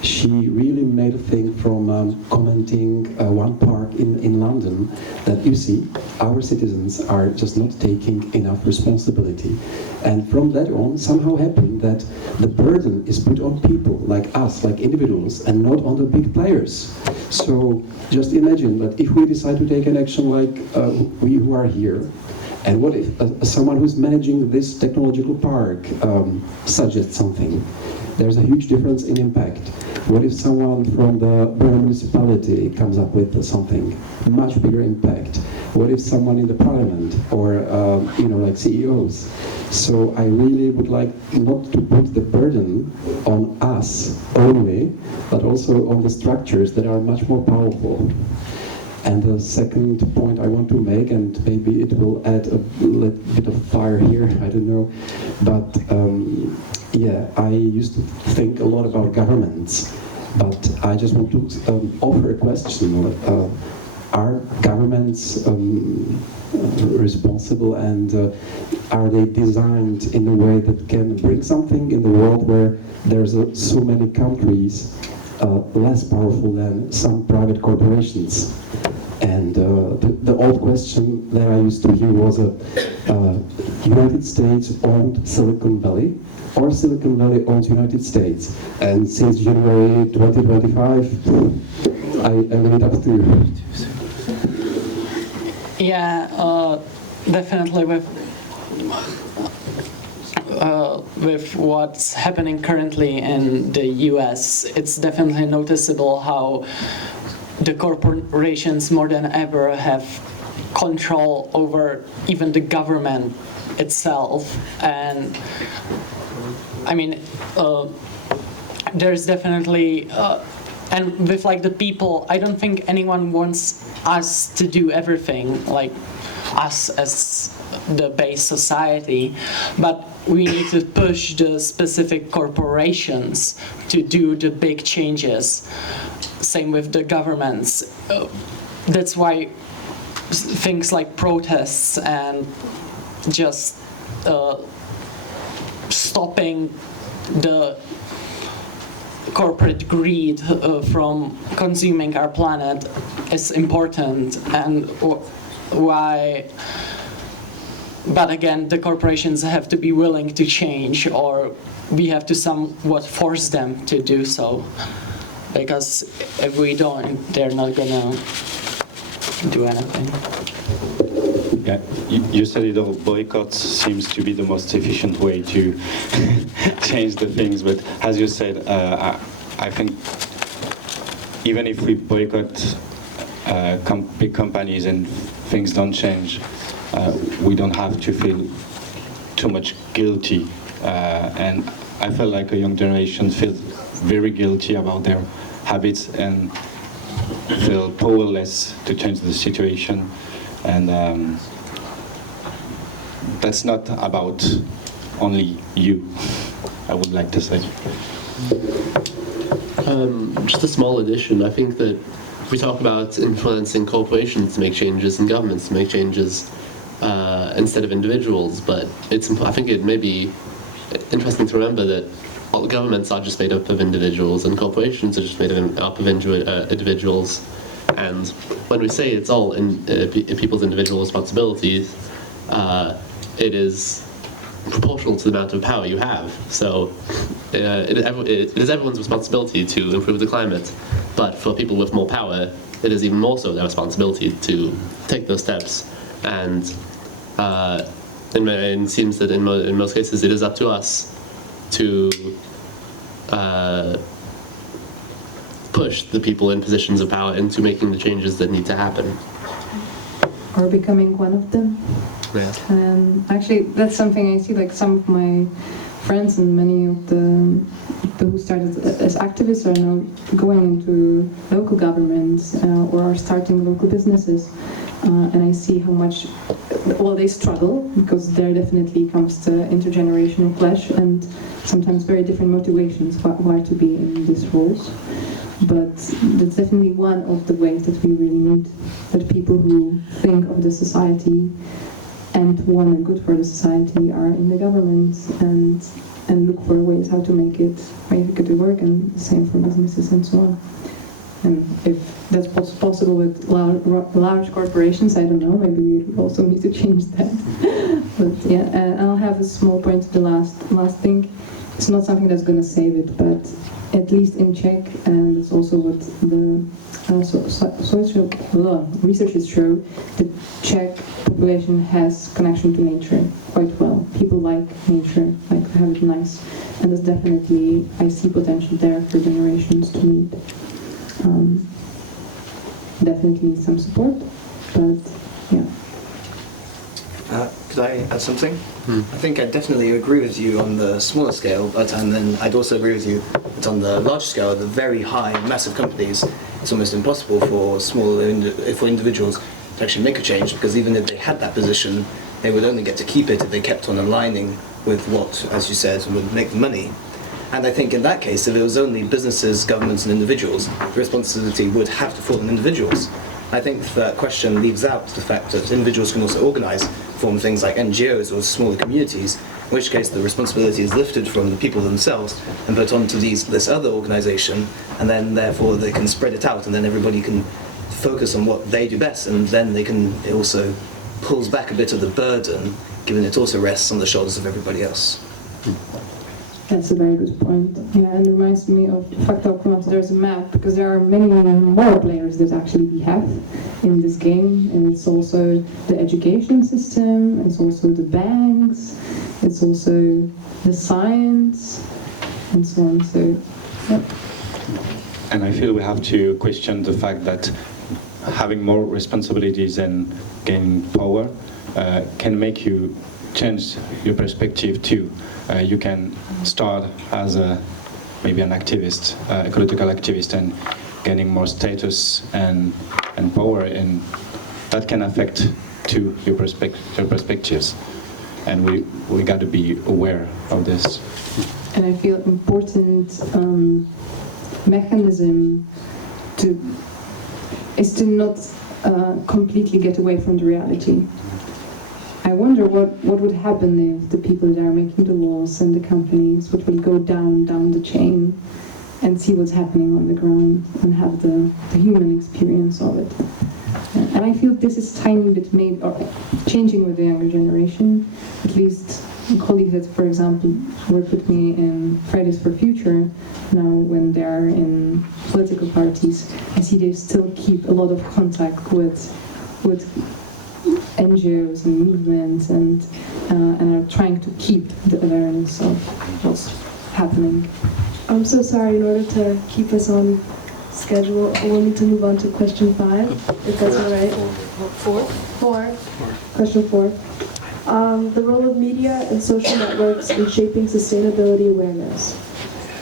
She really made a thing from commenting one park in London that, you see, our citizens are just not taking enough responsibility. And from that on, somehow happened that the burden is put on people like us, like individuals, and not on the big players. So just imagine that if we decide to take an action like we who are here, and what if someone who's managing this technological park suggests something? There's a huge difference in impact. What if someone from the municipality comes up with something? Much bigger impact. What if someone in the parliament, or like CEOs? So I really would like not to put the burden on us only, but also on the structures that are much more powerful. And the second point I want to make, and maybe it will add a little bit of fire here, I don't know, but yeah, I used to think a lot about governments, but I just want to offer a question. Are governments responsible, and are they designed in a way that can bring something in the world where there's so many countries less powerful than some private corporations? And the old question that I used to hear was United States owned Silicon Valley, or Silicon Valley owns United States. And since January 2025, I leave it up to you. Yeah, definitely with what's happening currently in the US, it's definitely noticeable how the corporations more than ever have control over even the government itself. And I mean, there's definitely and with like the people, I don't think anyone wants us to do everything, like us as the base society, but we need to push the specific corporations to do the big changes. Same with the governments. That's why things like protests and just stopping the corporate greed from consuming our planet is important, and why. But again, the corporations have to be willing to change, or we have to somewhat force them to do so. Because if we don't, they're not gonna do anything. Yeah, you said it all. Boycott seems to be the most efficient way to change the things. But as you said, I think even if we boycott big companies and things don't change, we don't have to feel too much guilty. And I feel like a young generation feels very guilty about their habits and feel powerless to change the situation. And that's not about only you, I would like to say. Just a small addition. I think that we talk about influencing corporations to make changes and governments to make changes instead of individuals, but I think it may be interesting to remember that all governments are just made up of individuals, and corporations are just made up of individuals. And when we say it's all in people's individual responsibilities, it is proportional to the amount of power you have. So it is everyone's responsibility to improve the climate, but for people with more power, it is even more so their responsibility to take those steps. And it seems that in most cases it is up to us to push the people in positions of power into making the changes that need to happen. Or becoming one of them. Yeah. Actually, that's something I see, like some of my friends and many of the people who started as activists are now going into local governments or are starting local businesses. And I see how much, well, they struggle, because there definitely comes the intergenerational clash and sometimes very different motivations why to be in these roles. But that's definitely one of the ways that we really need, that people who think of the society and want the good for the society are in the government and look for ways how to make it work, and the same for businesses and so on. And if that's possible with large corporations, I don't know, maybe we also need to change that. But yeah, and I'll have a small point to the last thing. It's not something that's going to save it, but at least in Czech, and it's also what the social researchers show, the Czech population has connection to nature quite well. People like nature, like to have it nice, and there's definitely, I see potential there for generations to meet. Definitely some support, but yeah. Could I add something? I think I definitely agree with you on the smaller scale, and then I'd also agree with you that on the large scale, the very high, massive companies, it's almost impossible for for individuals to actually make a change, because even if they had that position, they would only get to keep it if they kept on aligning with what, as you said, would make the money. And I think in that case, if it was only businesses, governments and individuals, the responsibility would have to fall on individuals. I think that question leaves out the fact that individuals can also organise, form things like NGOs or smaller communities, in which case the responsibility is lifted from the people themselves and put onto this other organisation, and then therefore they can spread it out, and then everybody can focus on what they do best, and then it also pulls back a bit of the burden, given it also rests on the shoulders of everybody else. That's a very good point. Yeah, and it reminds me of Fakta, there's a map, because there are many more players that actually we have in this game, and it's also the education system, it's also the banks, it's also the science, and so on. So, yeah. And I feel we have to question the fact that having more responsibilities and gaining power can make you change your perspective too. You can start as maybe an activist, ecological activist, and gaining more status and power, and that can affect to your perspectives. And we got to be aware of this. And I feel important mechanism is to not completely get away from the reality. I wonder what would happen if the people that are making the laws and the companies would go down the chain and see what's happening on the ground and have the human experience of it. And I feel this is tiny bit changing with the younger generation. At least colleagues that, for example, work with me in Fridays for Future, now when they're in political parties, I see they still keep a lot of contact with NGOs and movements, and are trying to keep the awareness of what's happening. I'm so sorry, in order to keep us on schedule, we'll need to move on to question 5, if that's all right. 4. Question 4. The role of media and social networks in shaping sustainability awareness.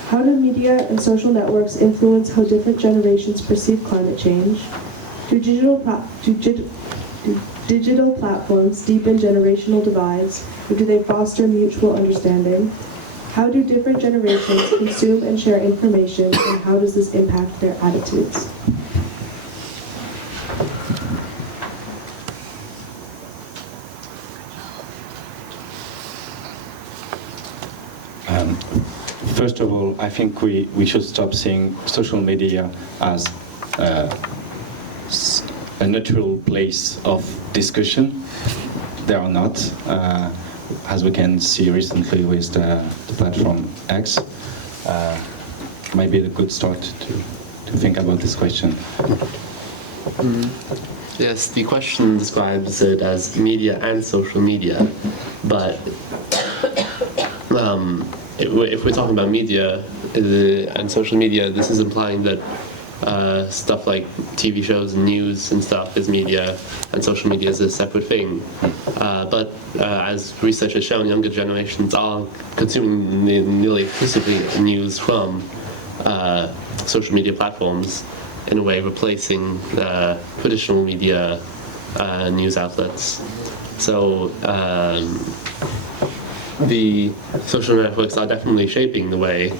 How do media and social networks influence how different generations perceive climate change? Do digital platforms deepen generational divides, or do they foster mutual understanding? How do different generations consume and share information, and how does this impact their attitudes? First of all, I think we should stop seeing social media as a natural place of discussion. They are not, as we can see recently with the platform X. Maybe a good start to think about this question. Yes, the question describes it as media and social media, but if we're talking about media and social media, this is implying that stuff like TV shows and news and stuff is media, and social media is a separate thing. But as research has shown, younger generations are consuming nearly exclusively news from social media platforms, in a way replacing traditional media news outlets. So the social networks are definitely shaping the way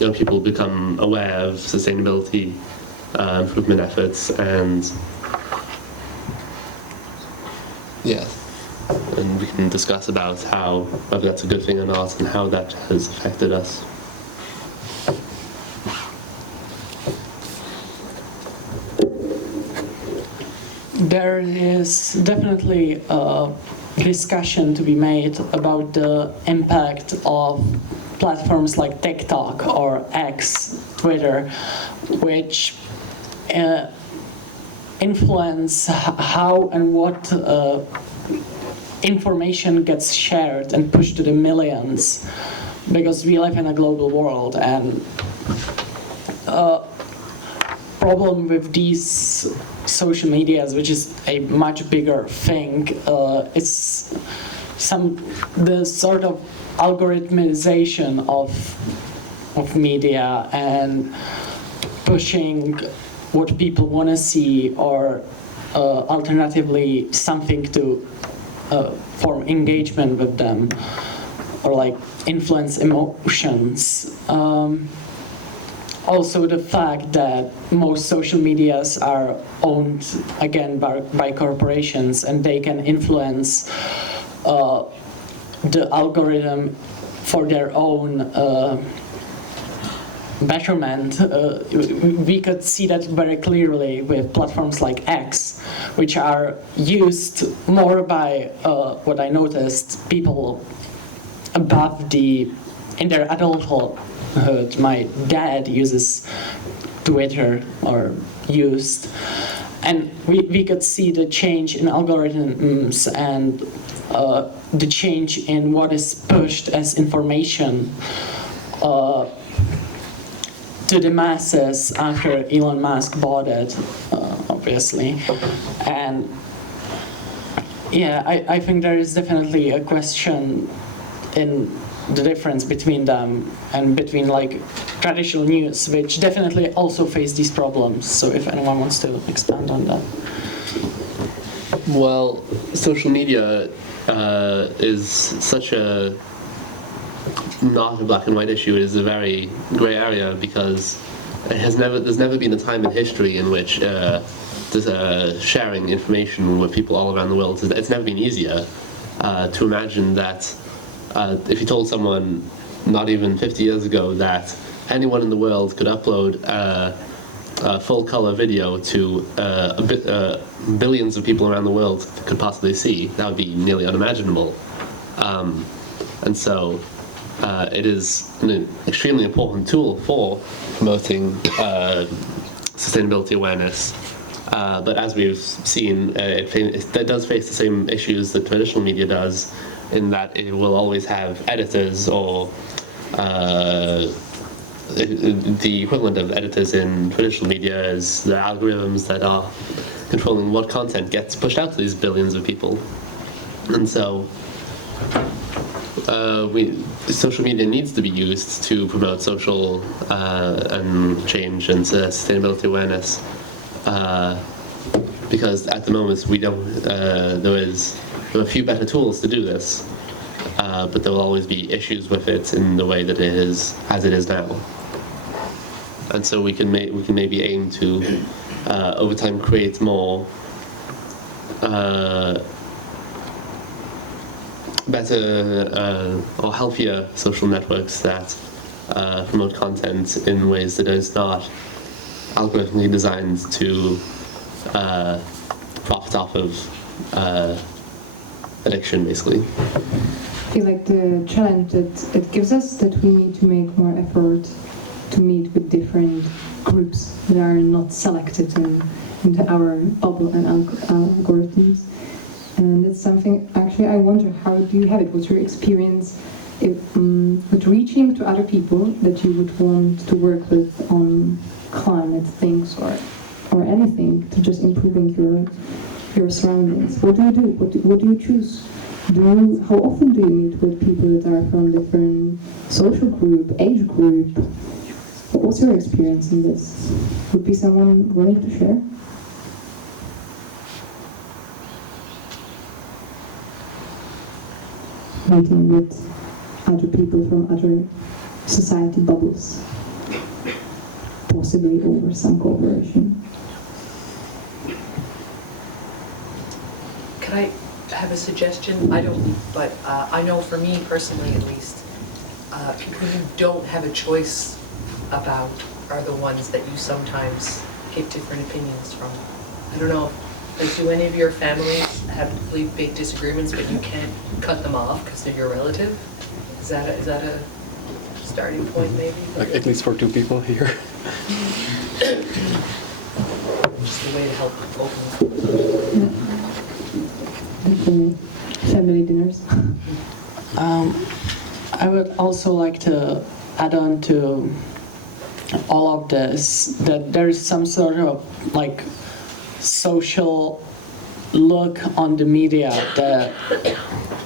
young people become aware of sustainability improvement efforts, and and we can discuss about whether that's a good thing or not, and how that has affected us. There is definitely a discussion to be made about the impact of platforms like TikTok or X, Twitter, which influence how and what information gets shared and pushed to the millions, because we live in a global world, and problem with these social medias, which is a much bigger thing, it's the sort of algorithmization of of media and pushing what people want to see, or alternatively something to form engagement with them, or like influence emotions. Also the fact that most social medias are owned again by corporations, and they can influence the algorithm for their own betterment. We could see that very clearly with platforms like X, which are used more by what I noticed, people above in their adulthood. My dad uses Twitter, or used, and we could see the change in algorithms and the change in what is pushed as information to the masses after Elon Musk bought it, obviously. And yeah, I think there is definitely a question in the difference between them and between like traditional news, which definitely also face these problems. So if anyone wants to expand on that. Well, social media is such a not a black and white issue. It is a very grey area, because there's never been a time in history in which sharing information with people all around the world, it's never been easier. To imagine that if you told someone not even 50 years ago that anyone in the world could upload a full-color video to billions of people around the world could possibly see, that would be nearly unimaginable. And so it is an extremely important tool for promoting sustainability awareness. But as we've seen, it does face the same issues that traditional media does, in that it will always have editors, or the equivalent of editors in traditional media is the algorithms that are controlling what content gets pushed out to these billions of people. And so social media needs to be used to promote social and change and sustainability awareness, because at the moment we don't. There are a few better tools to do this, but there will always be issues with it in the way that it is as it is now. And so we can maybe aim to over time create more better or healthier social networks that promote content in ways that is not algorithmically designed to profit off of addiction, basically. I feel like the challenge that it gives us, that we need to make more effort to meet with different groups that are not selected into our bubble and algorithms. And that's something, actually, I wonder, how do you have it? What's your experience with reaching to other people that you would want to work with on climate things or anything, to just improving your surroundings? What do you do? What do you choose? How often do you meet with people that are from different social group, age group? What's your experience in this? Would be someone willing to share? Meeting with other people from other society bubbles, possibly over some cooperation. Can I have a suggestion? I don't, but I know for me personally at least, people who don't have a choice about are the ones that you sometimes get different opinions from. I don't know, like, do any of your families have really big disagreements, but you can't cut them off because they're your relative? Is that a starting point, maybe? Like, at least for two people here. Just a way to help open. Definitely. Family dinners. I would also like to add on to all of this that there is some sort of like social look on the media that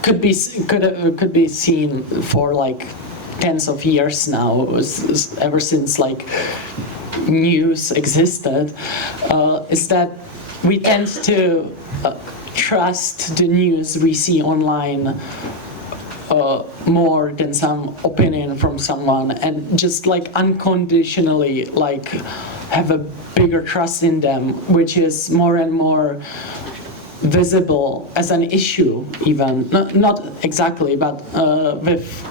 could be seen for like tens of years now, ever since like news existed, is that we tend to trust the news we see online more than some opinion from someone, and just like unconditionally like have a bigger trust in them, which is more and more visible as an issue, even not exactly, but with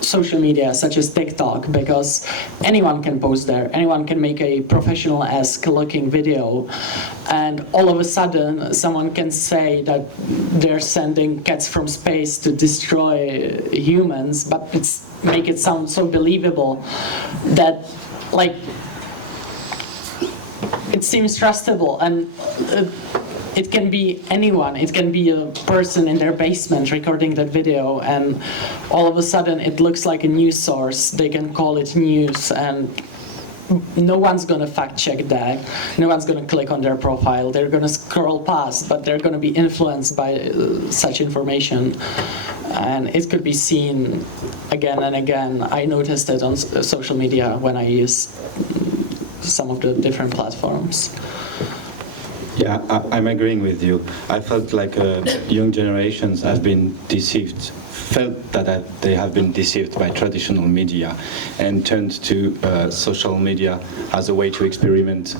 social media such as TikTok, because anyone can post there, anyone can make a professional-esque looking video, and all of a sudden someone can say that they're sending cats from space to destroy humans, but make it sound so believable that like it seems trustable. And it can be anyone. It can be a person in their basement recording that video, and all of a sudden it looks like a news source. They can call it news, and no one's gonna fact check that. No one's gonna click on their profile. They're gonna scroll past, but they're gonna be influenced by such information. And it could be seen again and again. I noticed it on social media when I used some of the different platforms. Yeah, I'm agreeing with you. I felt like young generations have been deceived, felt that they have been deceived by traditional media, and turned to social media as a way to experiment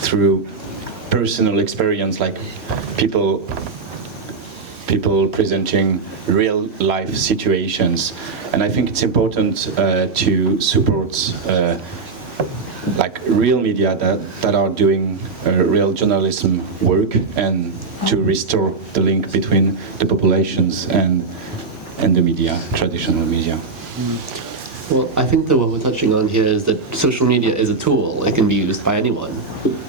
through personal experience, like people presenting real life situations. And I think it's important to support like real media that are doing real journalism work, and to restore the link between the populations and the media, traditional media. Well, I think that what we're touching on here is that social media is a tool. It can be used by anyone.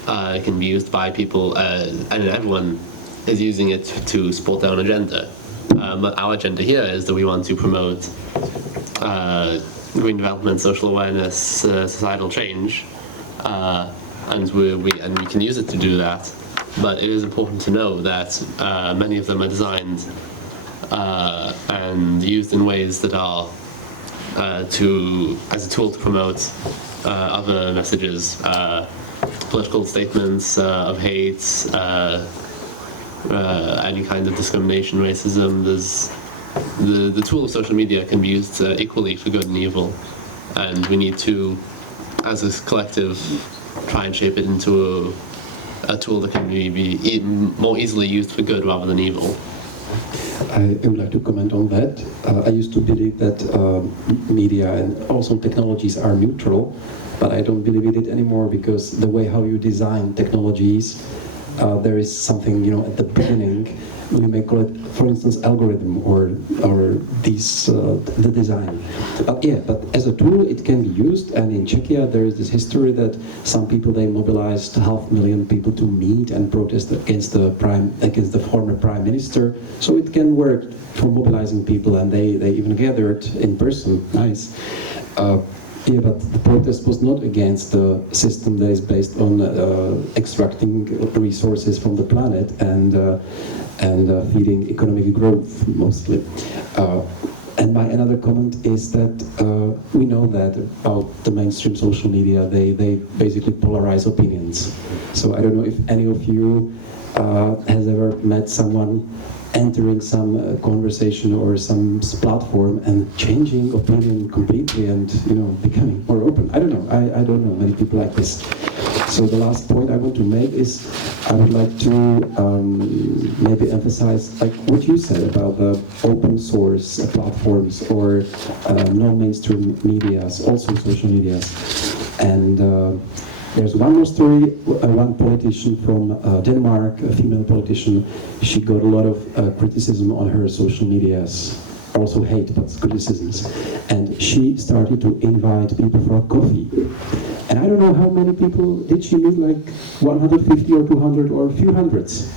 It can be used by people, and everyone is using it to support their own agenda. Our agenda here is that we want to promote green development, social awareness, societal change, and we can use it to do that. But it is important to know that many of them are designed and used in ways that are as a tool to promote other messages, political statements of hate, any kind of discrimination, racism. The tool of social media can be used equally for good and evil, and we need to, as a collective, try and shape it into a tool that can be more easily used for good rather than evil. I would like to comment on that. I used to believe that media and also technologies are neutral, but I don't believe it anymore, because the way how you design technologies, there is something, at the beginning, we may call it, for instance, algorithm or the design. But as a tool, it can be used. And in Czechia, there is this history that some people, they mobilized 500,000 people to meet and protest against the former prime minister. So it can work for mobilizing people, and they even gathered in person. Nice. But the protest was not against the system that is based on extracting resources from the planet and feeding economic growth, mostly. And my another comment is that we know that about the mainstream social media, they basically polarize opinions. So I don't know if any of you has ever met someone entering some conversation or some platform and changing opinion completely and becoming more open. I don't know. I don't know many people like this. So the last point I want to make is I would like to maybe emphasize like what you said about the open source platforms or non-mainstream medias, also social medias. And there's one more story. One politician from Denmark, a female politician, she got a lot of criticism on her social medias, also hate, but criticisms. And she started to invite people for a coffee. And I don't know how many people did she meet, like 150 or 200 or a few hundreds.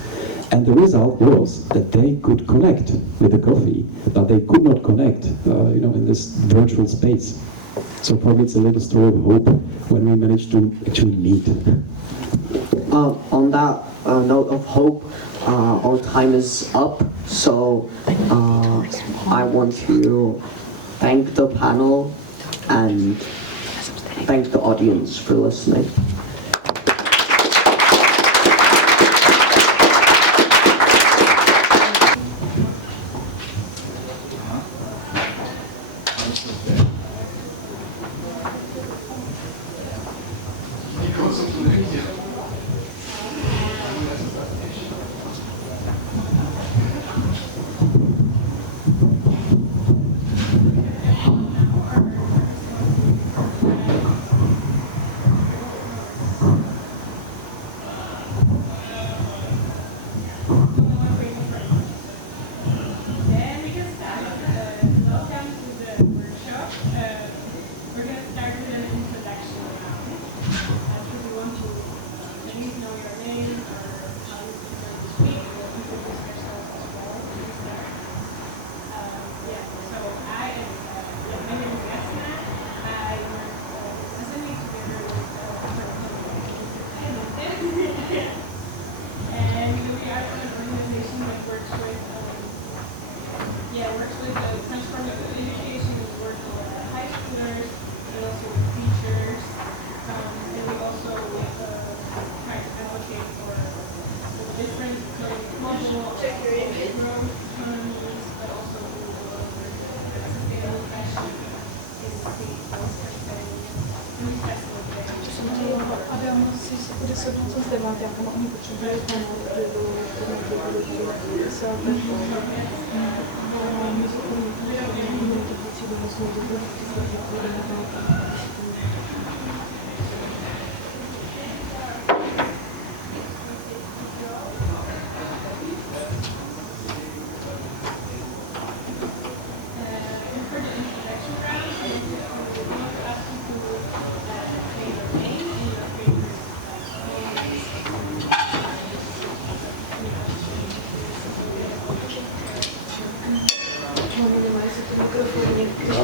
And the result was that they could connect with the coffee, but they could not connect, in this virtual space. So for me, it's a little story of hope when we manage to actually meet. On that note of hope, our time is up. So I want to thank the panel and thank the audience for listening.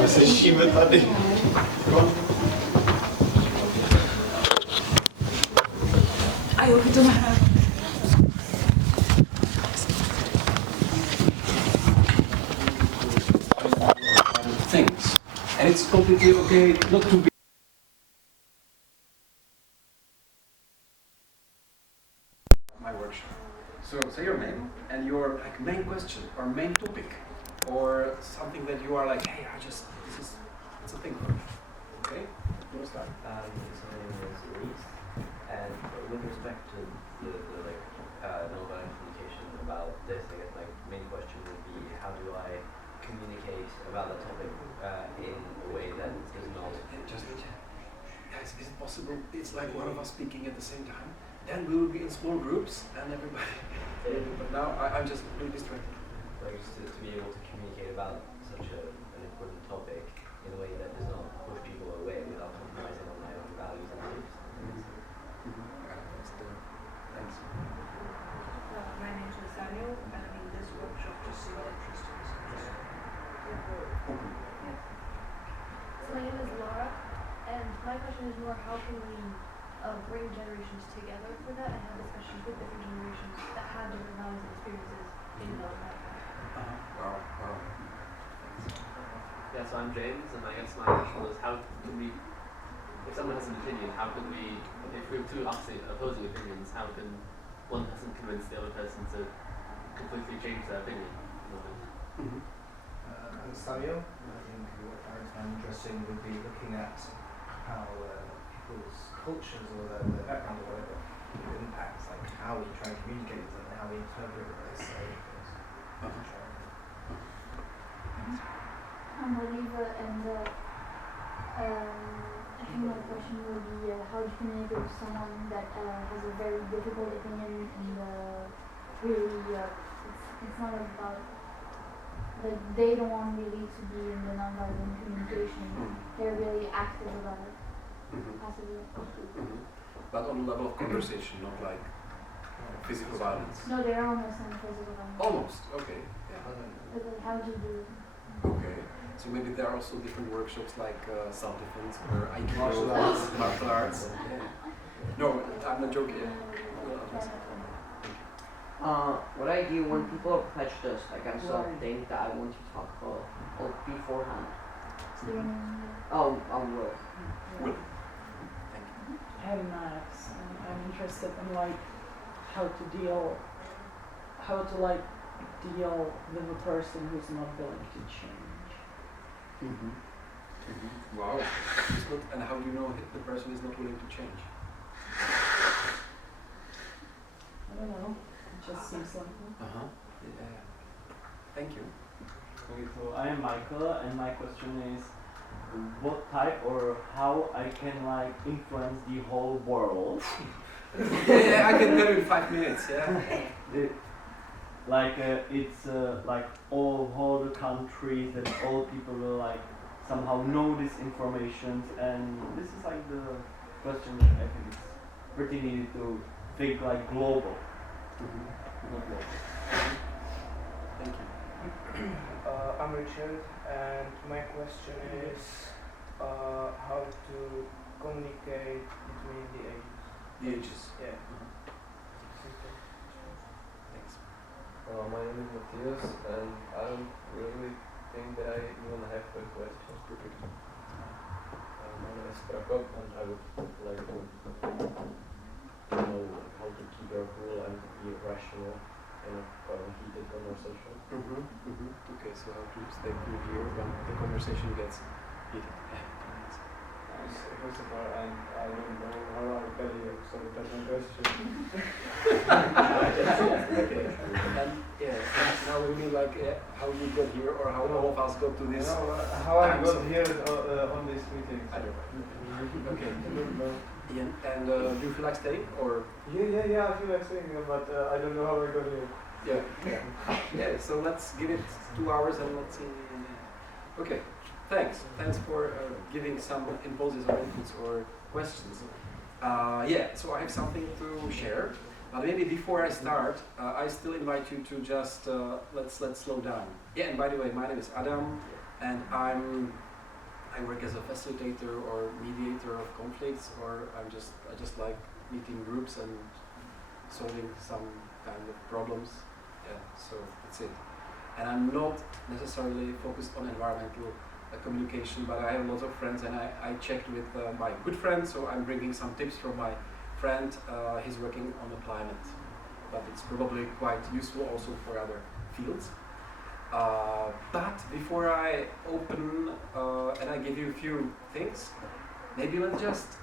Slyšíme tady. A jo, to nahrává. Things. And it's completely okay not to be. My workshop. So say your name and your like main question or main topic or something that you are like, hey, it's a thing for me. Okay? You want to start? So my name is Elise, and with respect to the nonviolent communication about this, I guess my main question would be, how do I communicate about the topic in a way that does not... Guys, is it possible it's like one of us speaking at the same time? Then we will be in small groups and everybody... But now I'm just really distracted. Like to be able to communicate about such an important topic in a way that does not push people away without compromising on my own values and beliefs. Thanks. My name is Nathaniel, and in this workshop just seemed interesting. So my name is Laura, and my question is more, how can we bring generations together for that and have discussions with different generations that have different values and experiences in development? Wow. Yeah, so I'm James, and I guess my question was, how can we, if someone has an opinion, how can we, if we have two opposing opinions, how can one person convince the other person to completely change their opinion? I'm Samuel, and I think what I find interesting would be looking at how people's cultures or their background or whatever impacts, like how we try to communicate with them and how we interpret what they say. I'm Oliva, and I think my question would be how to communicate with someone that has a very difficult opinion and really it's not about like they don't want really to be in the nonviolent communication. They're really active about it. Passive. But on the level of conversation, not like physical violence. No, they're almost on physical violence. Almost, okay. Yeah. But like, how do you do it? Okay. So maybe there are also different workshops like self-defense or Aikido, martial arts. Yeah. No, I'm not joking. What I do when people are prejudiced against something that I want to talk about beforehand, So your name? I'm Will. Will. Thank you. I'm Max, and I'm interested in like how to like deal with a person who's not willing to change. Wow. It's good. And how do you know if the person is not willing to change? I don't know. It just seems like that. Yeah. Thank you. Okay, so I am Michael, and my question is, what type or how I can like influence the whole world? Yeah, I can tell you in 5 minutes. Yeah. It's like all the countries and all people will like somehow know this information, and this is like the question that I think is pretty needed to think like global. Not local. Thank you. I'm Richard, and my question is how to communicate between the ages. The ages. Yeah. Thanks. My name is Matthias, and I don't really think that I even have a question. My name is Prokop, and I would like to know how to keep your cool and be rational in a heated conversation. Okay, so how to stay cool here when the conversation gets heated. First of all, I don't know how I tell you, so that's my question. Okay. And yeah, now we mean like how you got here or how all of us got to this. No, how I got here on this meeting. I don't know. Okay. Ian, and do you feel like staying or? Yeah, I feel like staying here, but I don't know how I got here. Yeah, so let's give it 2 hours and let's see. Okay, thanks for giving some impulses or inputs or questions. So I have something to share, but maybe before I start, I still invite you to just, let's slow down. Yeah, and by the way, my name is Adam, and I work as a facilitator or mediator of conflicts, or I just like meeting groups and solving some kind of problems. Yeah, so that's it. And I'm not necessarily focused on environmental communication, but I have lots of friends, and I checked with my good friend, so I'm bringing some tips from my friend. He's working on the climate, but it's probably quite useful also for other fields. But before I open and I give you a few things, maybe let's just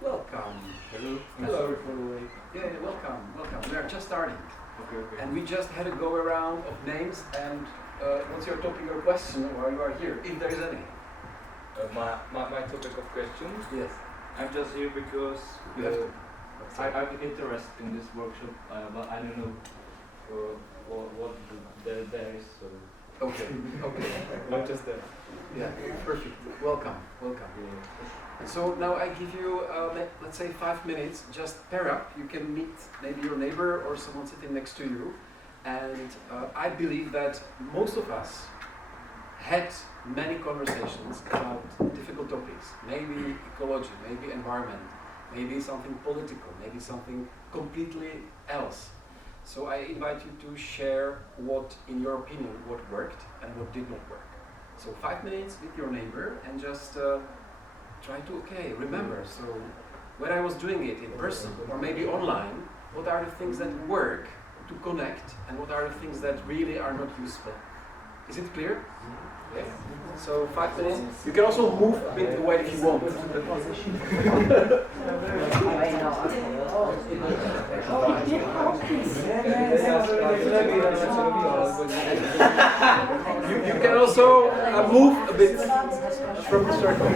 welcome. Hello. Sorry for the wait. Yeah, welcome. We are just starting. Okay. And we just had a go around of names and what's your topic or question while you are here, if there is any? My topic of question? Yes. I'm just here because I'm interested in this workshop, but I don't know what there is. So. Okay. Not just that. Yeah, perfect. Welcome. So now I give you, let's say 5 minutes, just pair up. You can meet maybe your neighbor or someone sitting next to you. And I believe that most of us had many conversations about difficult topics. Maybe ecology, maybe environment, maybe something political, maybe something completely else. So I invite you to share what, in your opinion, what worked and what did not work. So 5 minutes with your neighbor and just try to, remember. So when I was doing it in person or maybe online, what are the things that work to connect and what are the things that really are not useful? Is it clear? Yes. So 5 minutes. You can also move a bit away if you want. You can also move a bit from the circle.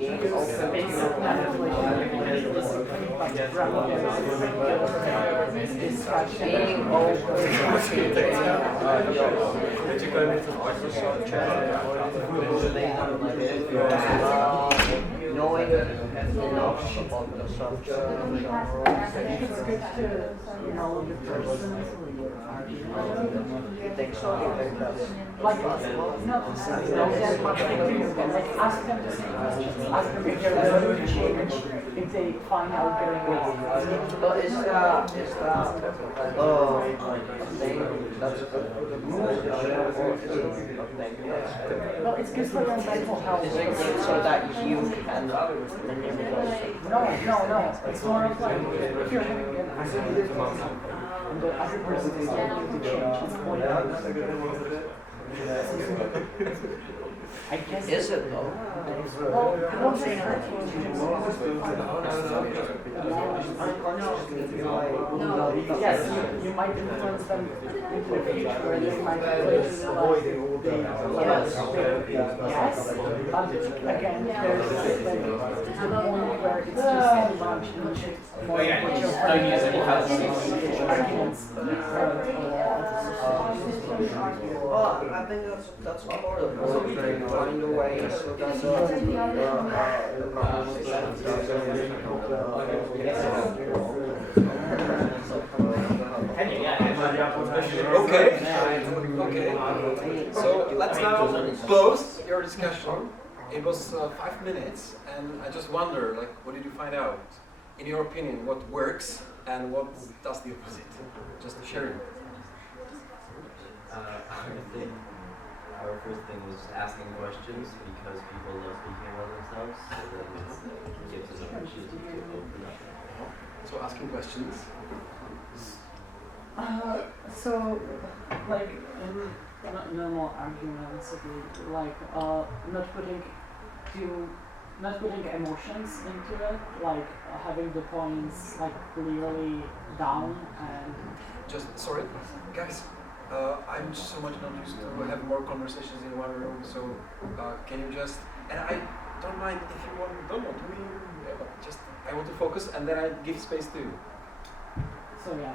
Being open Knowing enough about the subject. It's good to know the person. You think so? You think that's Like, not as much like ask them to say, ask them if they're going to change, if they find out going on. But is that thing that's Well, it's good for your mental health. Is it good so that you can No. It's more of like, if you're having an accident and the other person is looking to change, it's more I guess. Is it though? Well, I don't say yes, you might influence them into the future and they might realize yes, but again, there's this thing to the point where it's just too much and it's more Well, I think that's part of it. Find a way so that Okay. So let's now close your discussion. It was 5 minutes, and I just wonder, like, what did you find out? In your opinion, what works and what does the opposite? Just sharing. I think our first thing was asking questions because people love speaking about themselves, so then it gives us an opportunity to open up. So asking questions. So, like in normal arguments, like not putting emotions into it, like having the points like clearly down and. Just sorry, guys. I'm so much not used to have more conversations in one room. So can you just? And I don't mind if you want. Don't want to. Just I want to focus, and then I give space to you. So yeah,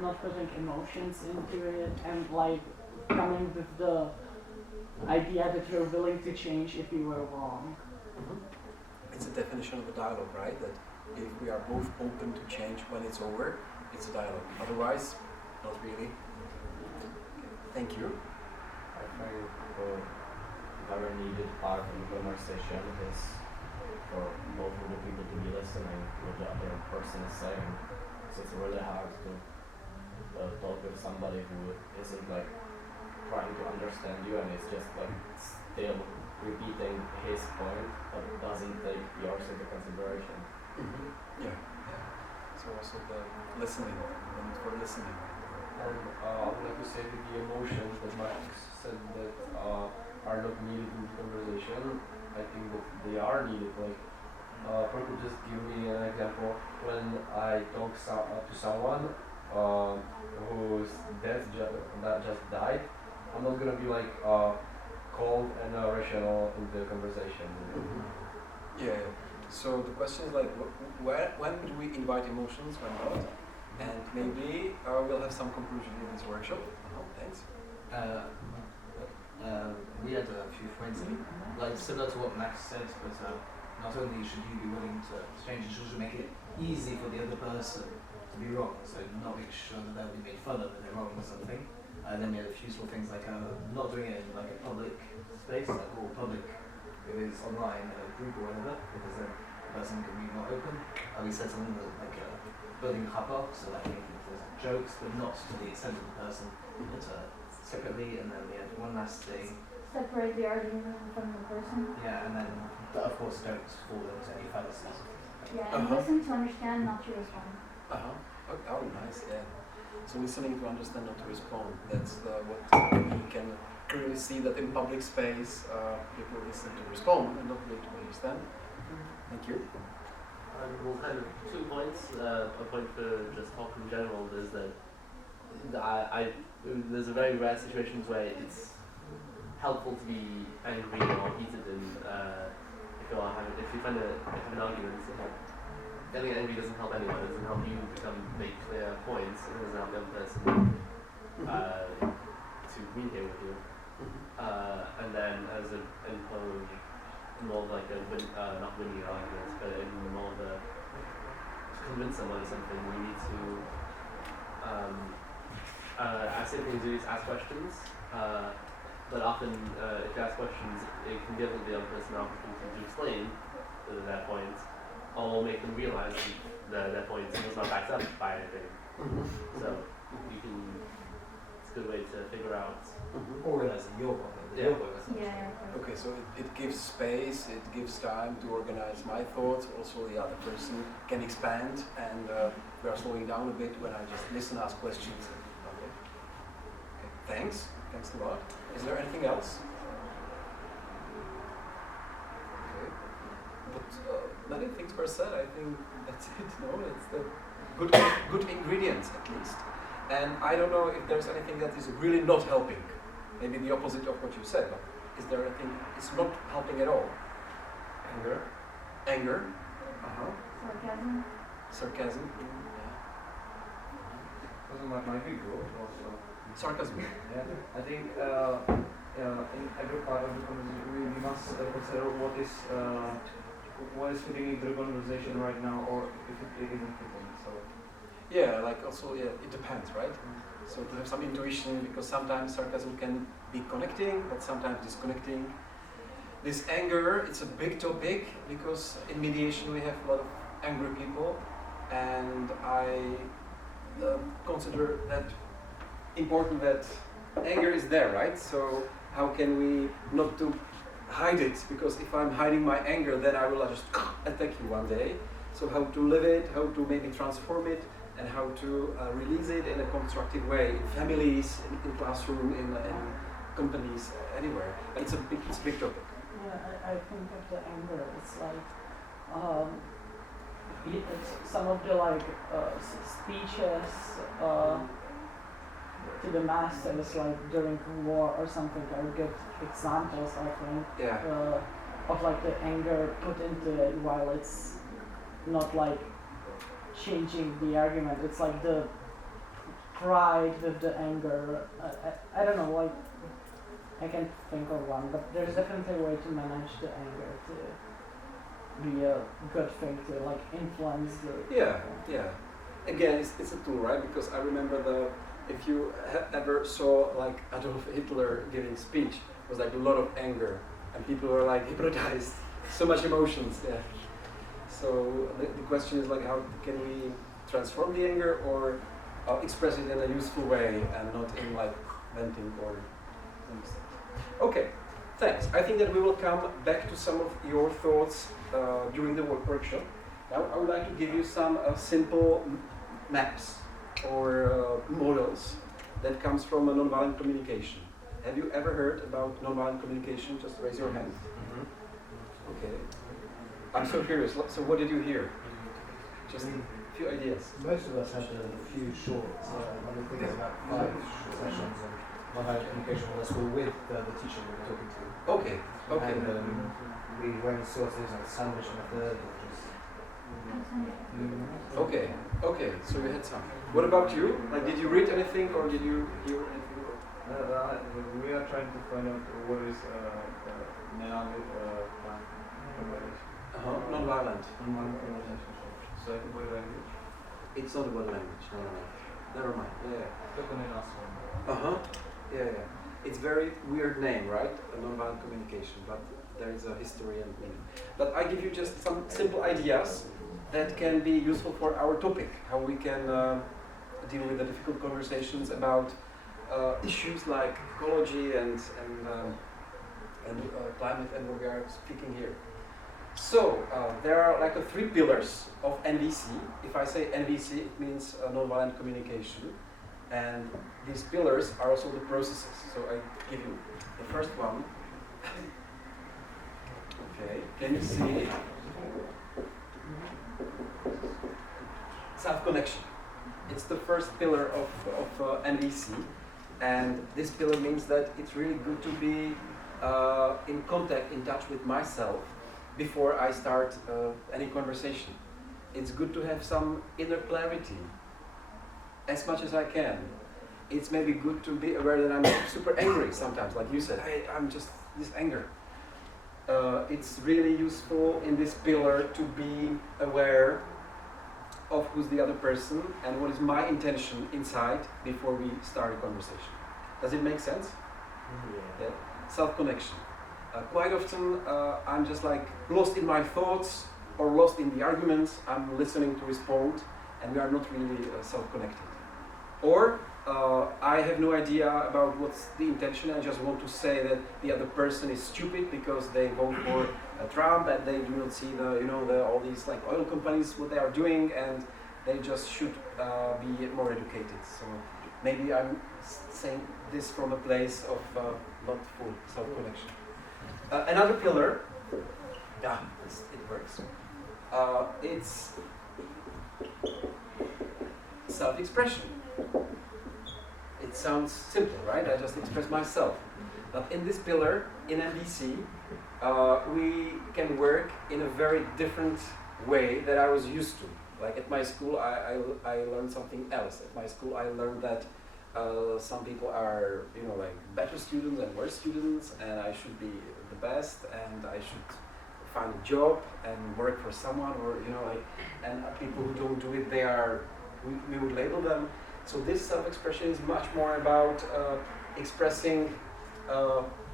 not putting emotions into it, and like coming with the idea that you're willing to change if you were wrong. It's a definition of a dialogue, right? That if we are both open to change when it's over, it's a dialogue. Otherwise, not really. Thank you. I think the very needed part of the conversation is for both of the people to be listening to what the other person is saying. So it's really hard to talk with somebody who isn't like trying to understand you and is just like still repeating his point but doesn't take yours into consideration. Yeah. So also the listening, and for listening. And I would like to say that the emotions that Max said that are not needed in the conversation, I think that they are needed. Like, could just give me an example. When I talk to someone whose death that just died, I'm not gonna be like cold and rational in the conversation. Yeah. So the question is like, when would we invite emotions, when not? And maybe we'll have some conclusion in this workshop. Thanks. We had a few points, like similar to what Max said, but not only should you be willing to change, you should make it easy for the other person to be wrong, so not make sure that they'll be made fun of if they're wrong or something. And then we had a few useful things like not doing it in like a public space, like all public, if it's online, a group or whatever, because then the person can be more open. We said something like building a rapport, so like making jokes, but not to the extent of the person, but separately. And then we had one last thing. Separate the argument from the person. Yeah, and then, but of course, don't fall into any fallacies. Yeah, and listen to understand, not to respond. Okay. Oh, nice. Yeah. So listening to understand, not to respond. That's what we can clearly see that in public space, people listen to respond and not really to understand. Thank you. Well, kind of 2 points. A point for just talk in general is that there's a very rare situations where it's helpful to be angry or heated, and if if you have an argument, getting angry doesn't help anyone. It doesn't help you make clear points. It doesn't help the other person to communicate with you. And then as more like not winning arguments, but in more to convince someone of something, you need to. I say things do is ask questions. But often, if you ask questions, it can give the other person an opportunity to explain their point, or make them realize that their point was not backed up by anything. So you can. It's a good way to figure out. Organizing your point. Yeah. Okay, so it gives space, it gives time to organize my thoughts. Also, the other person can expand, and we are slowing down a bit when I just listen, ask questions. Okay. Thanks. Thanks a lot. Is there anything else? Okay. But many things were said. I think that's it. No, it's the good ingredients at least. And I don't know if there's anything that is really not helping. Maybe the opposite of what you said. But is there anything it's not helping at all? Anger. Anger. Sarcasm. Sarcasm. Doesn't might be good also. Sarcasm. Yeah, I think in every part of the conversation we must consider what is fitting into the conversation right now, or if it isn't fitting. So yeah, like also it depends, right? So to have some intuition, because sometimes sarcasm can be connecting, but sometimes disconnecting. This anger, it's a big topic because in mediation we have a lot of angry people, and I consider that important that anger is there, right? So how can we not to hide it? Because if I'm hiding my anger, then I will just attack you one day. So how to live it, how to maybe transform it, and how to release it in a constructive way in families, in classroom, in companies, anywhere. And it's a big topic. Yeah, I think of the anger. It's like some of the speeches to the masses, like during war or something, are good examples, I think, of like the anger put into it, while it's not like changing the argument. It's like the pride with the anger. I don't know, like I can't think of one, but there's definitely a way to manage the anger to be a good thing to like influence the. Yeah. Again, it's a tool, right? Because I remember if you ever saw like Adolf Hitler giving speech, it was like a lot of anger, and people were like hypnotized, so much emotions. Yeah. So the question is like, how can we transform the anger or express it in a useful way and not in like venting or things. Okay, thanks. I think that we will come back to some of your thoughts during the workshop. Now I would like to give you some simple maps or models that comes from a nonviolent communication. Have you ever heard about nonviolent communication? Just raise your hand. Okay. I'm so curious. So what did you hear? Just a few ideas. Most of us had a few short, I think it's about 5 sessions of nonviolent communication in school with the teacher we were talking to. Okay. And we went and saw things like sandwich and a third, or just. Okay. So you had some. What about you? Like, did you read anything or did you hear anything? We are trying to find out what is non-violent. So it's about language. It's not about language. No. Never mind. Yeah. It's very weird name, right? A non-violent communication, but there is a history and meaning. But I give you just some simple ideas that can be useful for our topic. How we can deal with the difficult conversations about issues like ecology and climate, and what we are speaking here. So there are like 3 pillars of NVC. If I say NVC, it means nonviolent communication, and these pillars are also the processes. So I give you the first one. Okay, can you see it? Self-connection. It's the first pillar of NVC, and this pillar means that it's really good to be in contact, in touch with myself, before I start any conversation. It's good to have some inner clarity as much as I can. It's maybe good to be aware that I'm super angry sometimes, like you said, hey, I'm just this anger. It's really useful in this pillar to be aware of who's the other person and what is my intention inside before we start a conversation. Does it make sense? Yeah. Self-connection. Quite often I'm just like lost in my thoughts or lost in the arguments. I'm listening to respond and we are not really self-connected. Or I have no idea about what's the intention. I just want to say that the other person is stupid because they vote for Trump and they do not see all these like oil companies what they are doing, and they just should be more educated. So maybe I'm saying this from a place of not full self-connection. Another pillar, it works. It's self-expression. It sounds simple, right? I just express myself. But in this pillar, in MBC, we can work in a very different way that I was used to. Like at my school, I learned something else. At my school, I learned that some people are, like better students and worse students, and I should be the best, and I should find a job and work for someone, or and people who don't do it, we would label them. So this self-expression is much more about expressing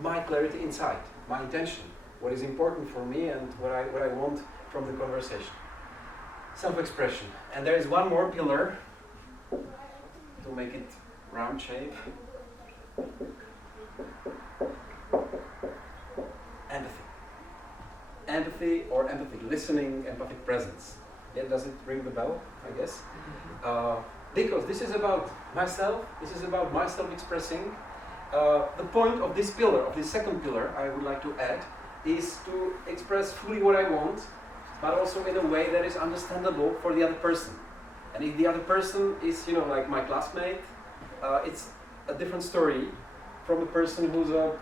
my clarity inside, my intention, what is important for me and what I want from the conversation. Self-expression. And there is one more pillar to make it round shape. Empathy. Empathy or empathic listening, empathic presence. Yeah, does it ring the bell, I guess? Because this is about myself, this is about myself expressing. The point of this pillar, of this second pillar, I would like to add, is to express fully what I want, but also in a way that is understandable for the other person. And if the other person is, like my classmate, it's a different story from a person who's a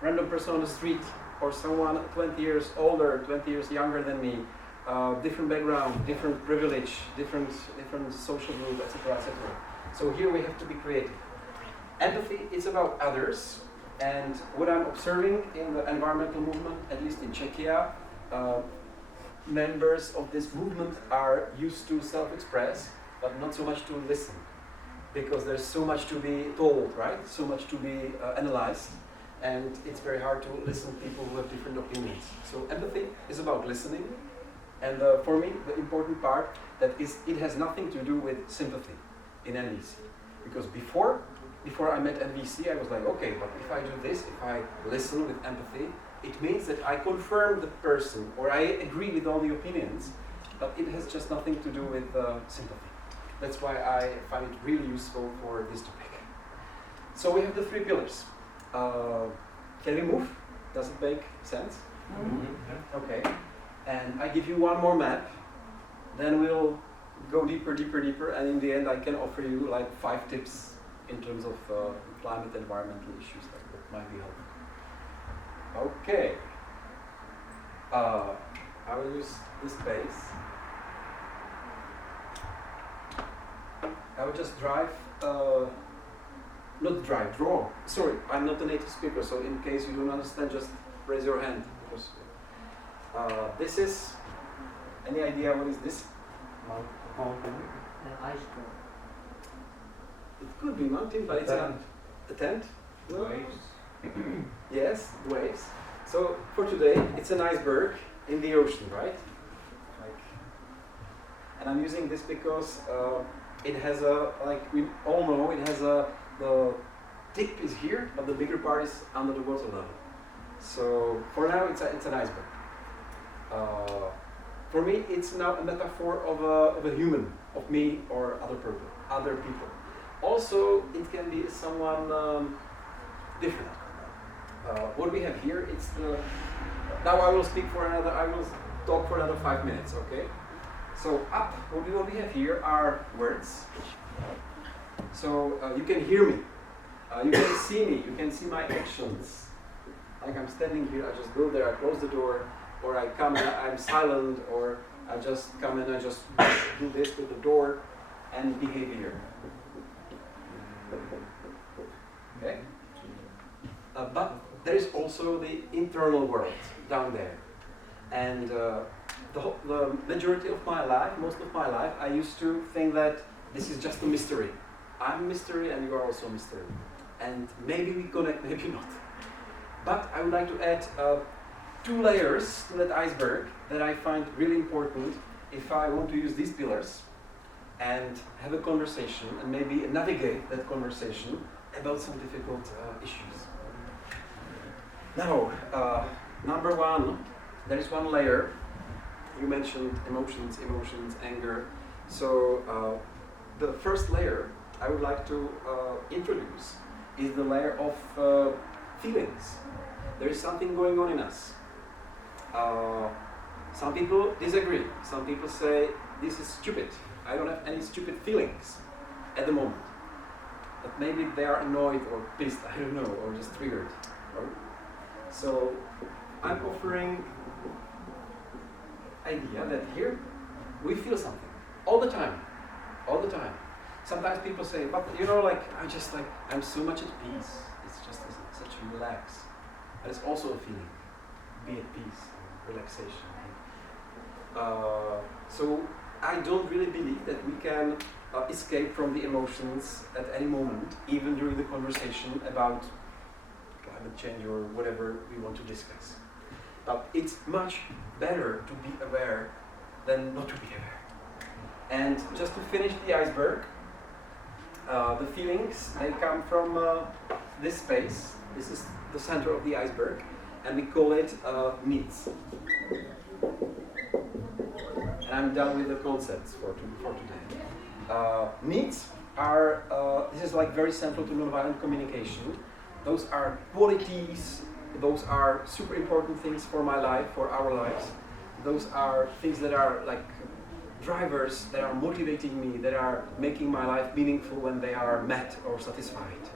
random person on the street, or someone 20 years older, 20 years younger than me. Different background, different privilege, different social group, etc., etc. So here we have to be creative. Empathy is about others, and what I'm observing in the environmental movement, at least in Czechia, members of this movement are used to self-express, but not so much to listen, because there's so much to be told, right? So much to be analyzed, and it's very hard to listen to people who have different opinions. So empathy is about listening. And for me, the important part that is, it has nothing to do with sympathy in NVC. Because before I met NVC, I was like, okay, but if I do this, if I listen with empathy, it means that I confirm the person, or I agree with all the opinions, but it has just nothing to do with sympathy. That's why I find it really useful for this topic. So we have the three pillars. Can we move? Does it make sense? Mm-hmm. Okay. And I give you one more map, then we'll go deeper, and in the end I can offer you like 5 tips in terms of climate, environmental issues that might be helpful. Okay. I will use this space. I will just draw. Sorry, I'm not a native speaker, so in case you don't understand, just raise your hand. Because, this is, any idea what is this? An iceberg. It could be mountain, but it's a tent. No? Waves. Yes, waves. So for today, it's an iceberg in the ocean, right? And I'm using this because it has like we all know, it has the tip is here, but the bigger part is under the water level. So for now, it's an iceberg. For me, it's now a metaphor of a human, of me or other people. Also, it can be someone different. What we have here, it's the. Now I will talk for another 5 minutes, okay? So up, what we have here are words. So you can hear me, you can see me, you can see my actions. Like I'm standing here, I just go there, I close the door, or I come and I'm silent, or I just come and I just do this with the door and behavior. Okay? But there is also the internal world down there. And the majority of my life, most of my life, I used to think that this is just a mystery. I'm a mystery and you are also a mystery. And maybe we connect, maybe not. But I would like to add 2 layers to that iceberg that I find really important if I want to use these pillars and have a conversation and maybe navigate that conversation about some difficult issues. Now, number 1, there is 1 layer. You mentioned emotions, anger. So the first layer I would like to introduce is the layer of feelings. There is something going on in us. Some people disagree. Some people say, this is stupid. I don't have any stupid feelings at the moment. But maybe they are annoyed or pissed, I don't know, or just triggered. Right? So I'm offering idea that here we feel something all the time. Sometimes people say, but you know, like I'm so much at peace. It's just such a relax. But it's also a feeling. Be at peace, relaxation. So I don't really believe that we can escape from the emotions at any moment, even during the conversation about climate change or whatever we want to discuss. But it's much better to be aware than not to be aware. And just to finish the iceberg, the feelings, they come from this space. This is the center of the iceberg, and we call it needs. And I'm done with the concepts for today. Needs are, this is like very central to nonviolent communication. Those are qualities, those are super important things for my life, for our lives. Those are things that are like drivers that are motivating me, that are making my life meaningful when they are met or satisfied.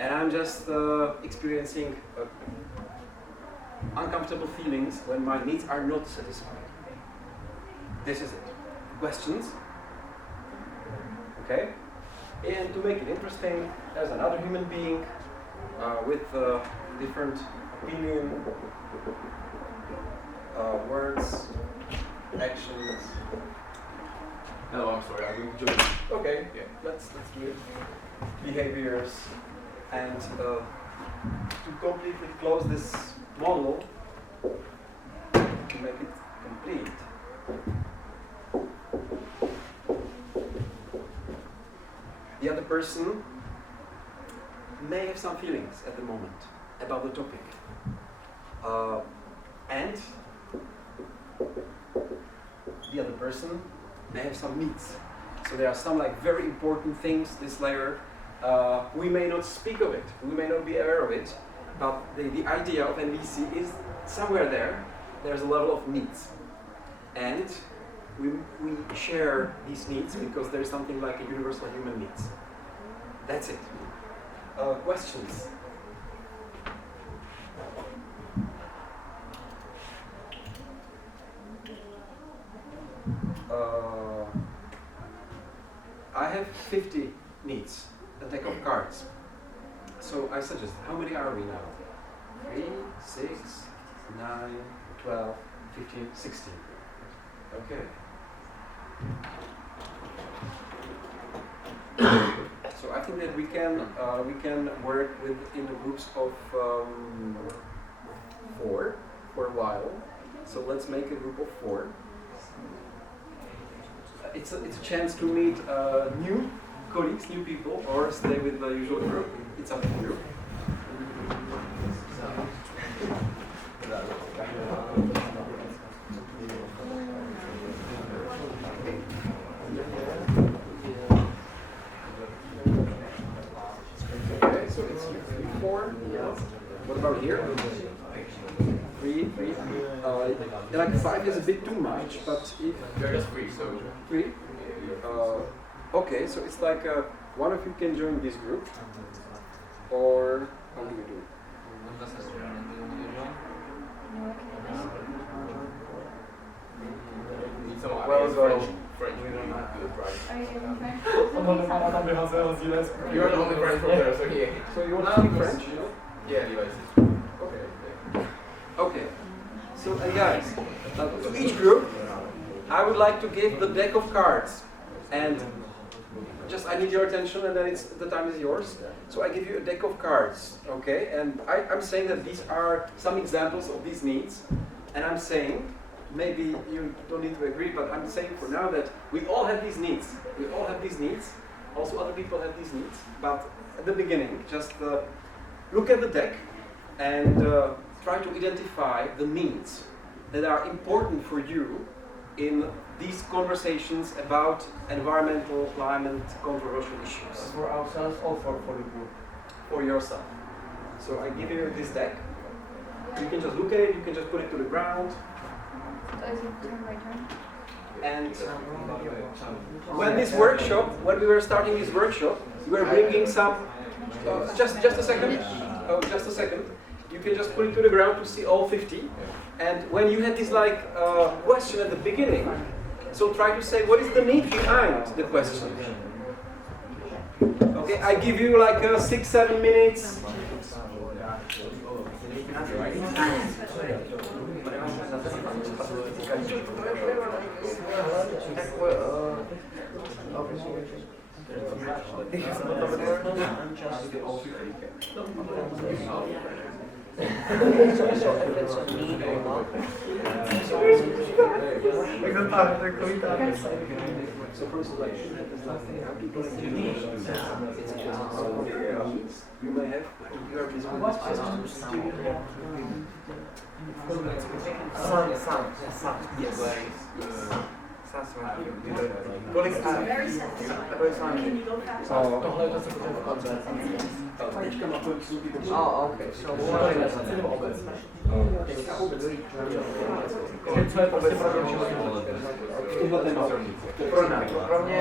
And I'm just experiencing uncomfortable feelings when my needs are not satisfied. This is it. Questions? Okay? And to make it interesting, there's another human being with different opinion, words, actions. No, I'm sorry, I'm going to join. Okay, yeah, let's do it. Behaviors, and to completely close this model, to make it complete, the other person may have some feelings at the moment about the topic, and the other person may have some needs. So there are some like very important things, this layer, we may not speak of it, we may not be aware of it, but the idea of NVC is somewhere there, there's a level of needs. And we share these needs because there is something like a universal human needs. That's it. Questions? I have 50 needs, a deck of cards. So I suggest, how many are we now? 3, 6, 9, 12, 15, 16. Okay. So I think that we can work in the groups of 4 for a while. So let's make a group of 4. It's a chance to meet new colleagues, new people, or stay with the usual group. It's up to you. Okay, so it's 3, 4. What about here? 3. Like 5 is a bit too much, but if They're just 3, so 3. Okay, so it's like one of you can join this group, or how do we do it? French. Are you even French? You're the only French from there, so yeah. So you want to speak French? Yeah, Levi. Okay. Okay. So guys, to each group, I would like to give the deck of cards, and just I need your attention, and then the time is yours. So I give you a deck of cards, okay? And I'm saying that these are some examples of these needs, and I'm saying, maybe you don't need to agree, but I'm saying for now that we all have these needs. We all have these needs. Also, other people have these needs. But at the beginning, just look at the deck and try to identify the needs that are important for you in these conversations about environmental, climate, controversial issues. For ourselves or for the group? For yourself. So I give you this deck. You can just look at it, you can just put it to the ground. Is it turn by turn? And when we were starting this workshop, we were bringing some, just a second, just a second. You can just put it to the ground to see all 50. And when you had this question at the beginning, so try to say what is the need behind the question. Okay, I give you 6-7 minutes. So first of all, you may have, you are busy with this Yes. Oh, okay. So pro mě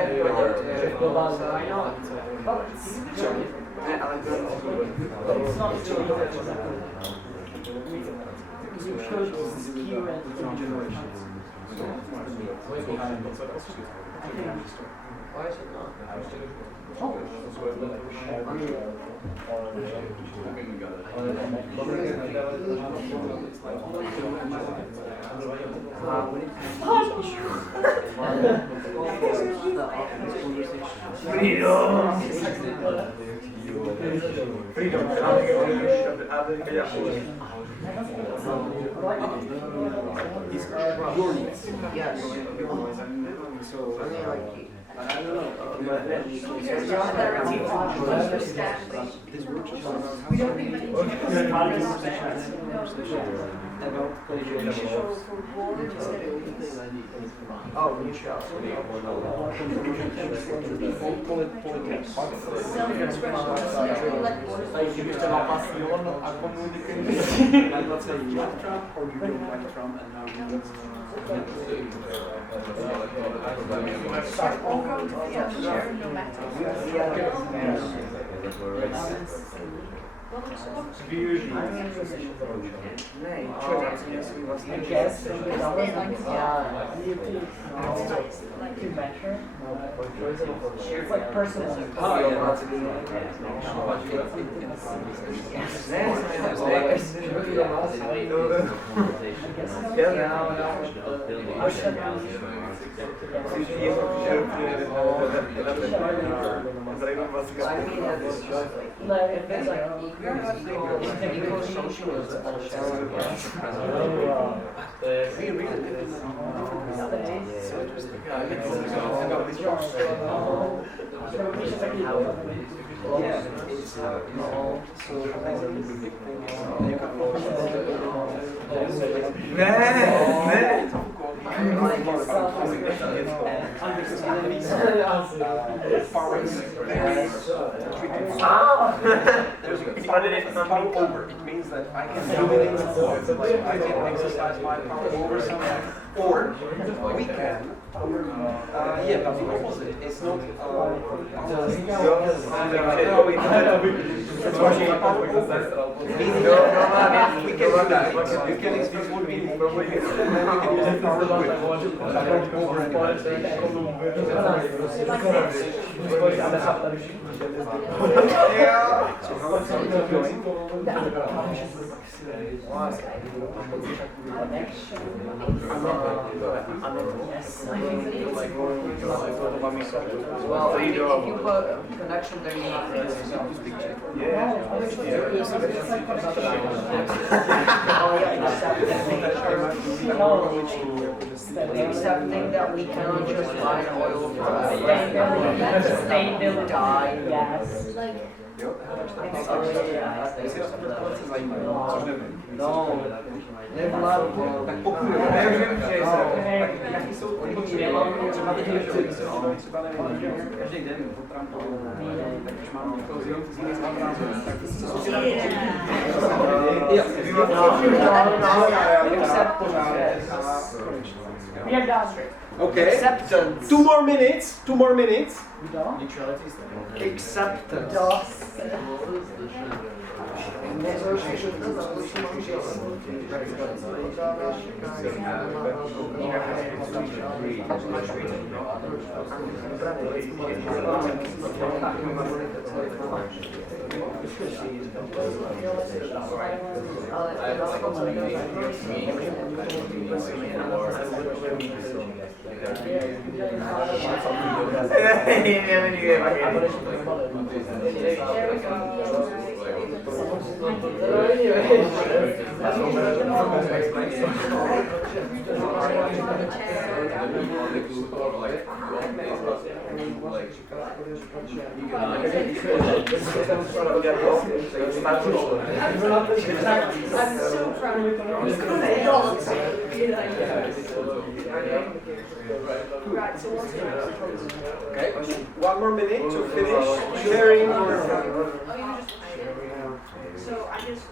Why is it not? These are your needs. Yes. So, I don't know. We don't even Oh, you show. like you used to have passion a communication. Like let's say you like Trump or you don't like Trump and now you It's like personal. It means means that I can dominate like I can exercise my power over someone, or we can. Yeah, but the opposite. It's not. We can do that. You can express what we need. And then we can use the power over yeah. So how is it going? Well, if you put connection there, you have to accepting that we cannot just buy oil from Sustainability. Yes. We are done. Okay. Acceptance. 2 more minutes. 2 more minutes. Acceptance. Okay, 1 more minute to finish sharing your. So I just.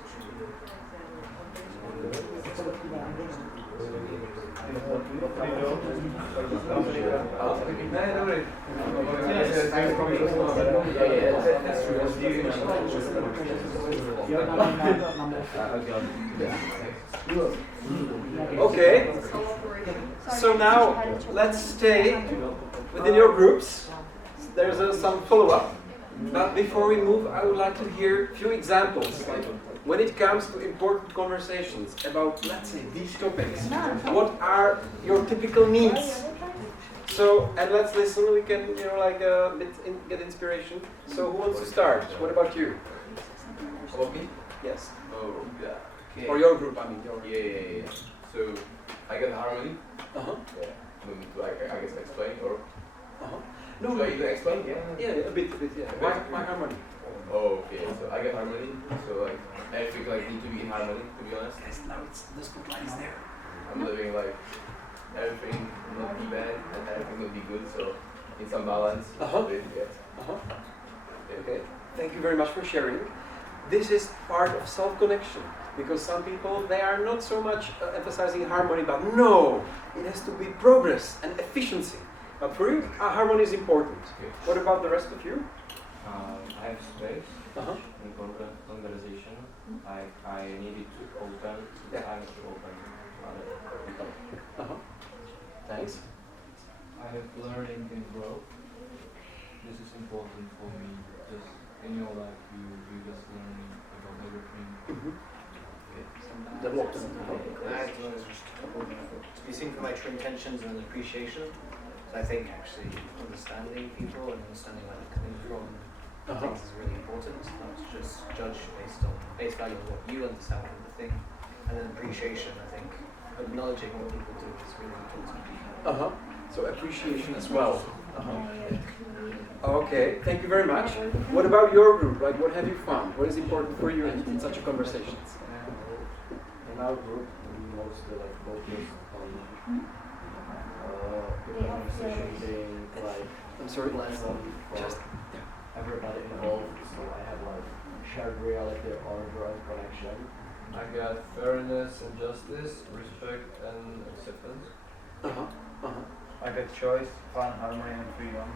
Okay, so now let's stay within your groups. There's some follow-up. But before we move, I would like to hear a few examples. Like when it comes to important conversations about, let's say, these topics, what are your typical needs? So, and let's listen, we can, get inspiration. So who wants to start? What about you? About me? Yes. Oh, yeah. Okay. Or your group, I mean. Yeah. So, I get harmony. Uh-huh. Yeah. I guess explain, or? Uh-huh. No, should I even explain? Yeah, a bit, yeah. Why harmony? Oh, okay. So I get harmony. So like, everything need to be in harmony, to be honest. The spotlight is there. I'm living like, everything not be bad and everything not be good, so in some balance. Uh-huh. Yeah. Uh-huh. Okay. Thank you very much for sharing. This is part of self-connection, because some people, they are not so much emphasizing harmony, but no, it has to be progress and efficiency. But for you, harmony is important. Okay. What about the rest of you? I have space Uh-huh. in conversation. I needed to open, I need to open to other people. Uh-huh. Thanks. I have learning and growth. This is important for me. Just in your life, you just learning about everything. To be seen for my true intentions and appreciation. So I think actually understanding people and understanding where they're coming from things is really important. Not to just judge based on face value of what you understand from the thing. And then appreciation, I think acknowledging what people do is really important. Uh-huh. So appreciation as well. Uh-huh. Okay, thank you very much. What about your group? Like, what have you found? What is important for you in such a conversations? In our group, we mostly focus on the conversation being I'm sorry? pleasant for everybody involved. So I have shared reality or direct connection. I got fairness and justice, respect and acceptance. Uh-huh. I got choice, fun, harmony, and freedom.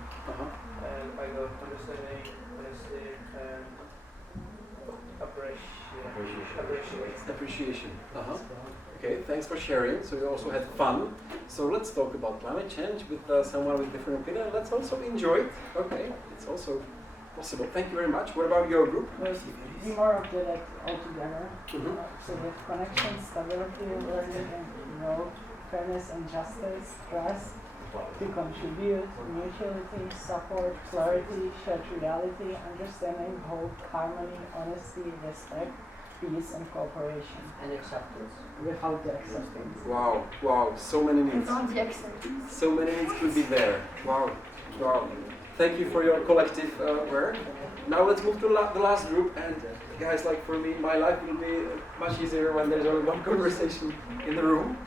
And I got understanding, honesty, and Appreciation. Okay, thanks for sharing. So you also had fun. So let's talk about climate change with someone with different opinion. Let's also enjoy it. Okay, it's also possible. Thank you very much. What about your group? We more of the like all together. So we have connection, stability, learning, and fairness and justice, trust, to contribute, mutuality, support, clarity, shared reality, understanding, hope, harmony, honesty, respect, peace, and cooperation. And acceptance. Without the acceptance. Wow, wow, so many needs. Without the acceptance. So many needs could be there. Wow, wow. Thank you for your collective work. Now let's move to the last group. And guys, like for me, my life will be much easier when there's only one conversation in the room.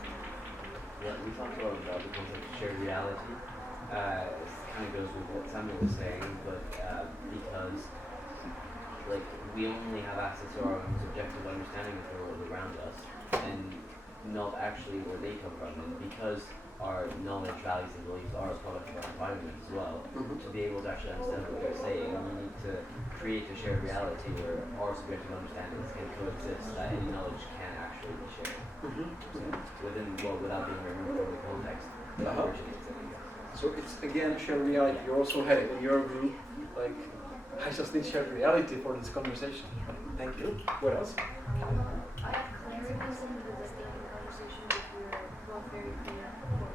Yeah, we talked a lot about the concept of shared reality. It kind of goes with what Samuel was saying, but because like we only have access to our own subjective understanding of the world around us, and not actually where they come from, and because our knowledge, values, and beliefs are a product of our environment as well, to be able to actually understand what they're saying, we need to create a shared reality where our subjective understandings can coexist, that any knowledge can actually be shared. Without being removed from the context that originates in it. So it's again shared reality. You also had it in your group, like I just need shared reality for this conversation. Thank you. What else? I have clarity in the distinct conversation if we're both very clear.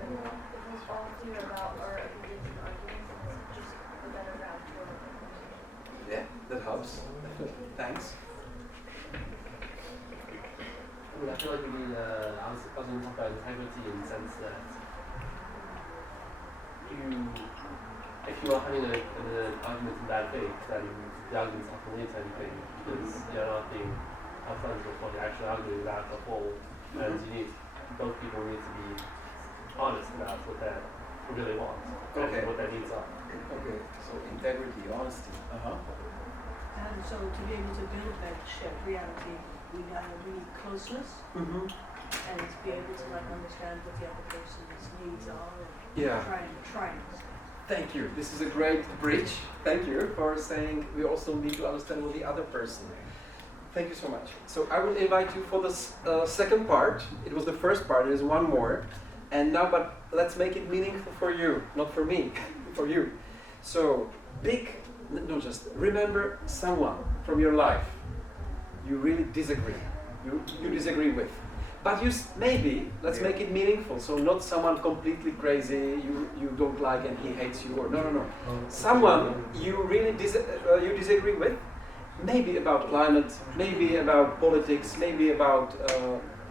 If we all clear about our opinions and arguments, it's just a better route for the conversation. Yeah, that helps. Definitely. Thanks. I feel like we need, I was going to talk about integrity in the sense that if you are having an argument in bad faith, then the arguments have to lead to anything, because you're not being upfront with what you're actually arguing about the whole, and both people need to be honest about what they really want, and what their needs are. Okay, so integrity, honesty. And so to be able to build that shared reality, we gotta be closeness and to be able to like understand what the other person's needs are and trying. Thank you. This is a great bridge. Thank you for saying we also need to understand what the other person. Thank you so much. So I will invite you for the second part. It was the first part. There's one more. And now, but let's make it meaningful for you, not for me, for you. So just remember someone from your life you really disagree. You disagree with. But maybe, let's make it meaningful, so not someone completely crazy you don't like and he hates you, or no. Someone you really you disagree with, maybe about climate, maybe about politics, maybe about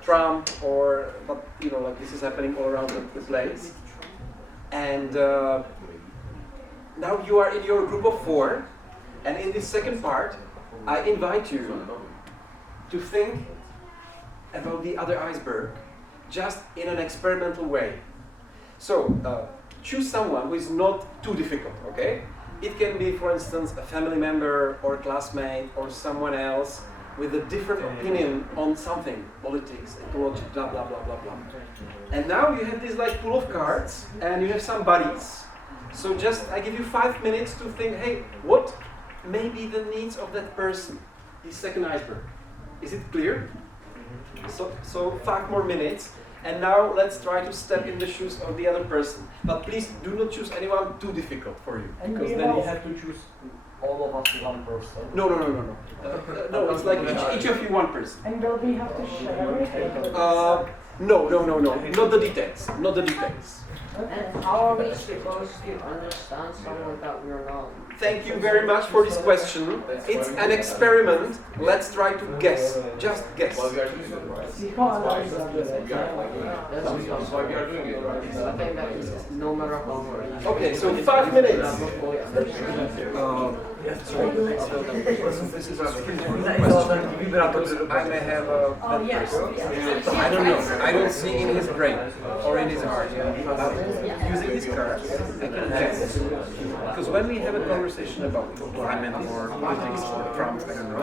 Trump, but like this is happening all around the place. And now you are in your group of 4, and in this second part, I invite you to think about the other iceberg, just in an experimental way. So, choose someone who is not too difficult, okay? It can be, for instance, a family member or a classmate or someone else with a different opinion on something, politics, ecology, blah, blah, blah, blah, blah. And now you have this like pool of cards and you have some buddies. So I give you 5 minutes to think, hey, what may be the needs of that person? The second iceberg. Is it clear? So 5 more minutes, and now let's try to step in the shoes of the other person. But please do not choose anyone too difficult for you, because then you have to choose all of us one person. No. No, it's like each of you one person. And will we have to share it? No. Not the details. Not the details. And how are we supposed to understand someone that we're not? Thank you very much for this question. It's an experiment. Let's try to guess. Just guess. Well, we are doing it, right? No matter how. Okay, so 5 minutes. Yes, sorry. This is a question. I may have a I don't know. I don't see in his brain or in his heart. Using these cards, I can guess. Because when we have a conversation about climate or politics or Trump, I don't know,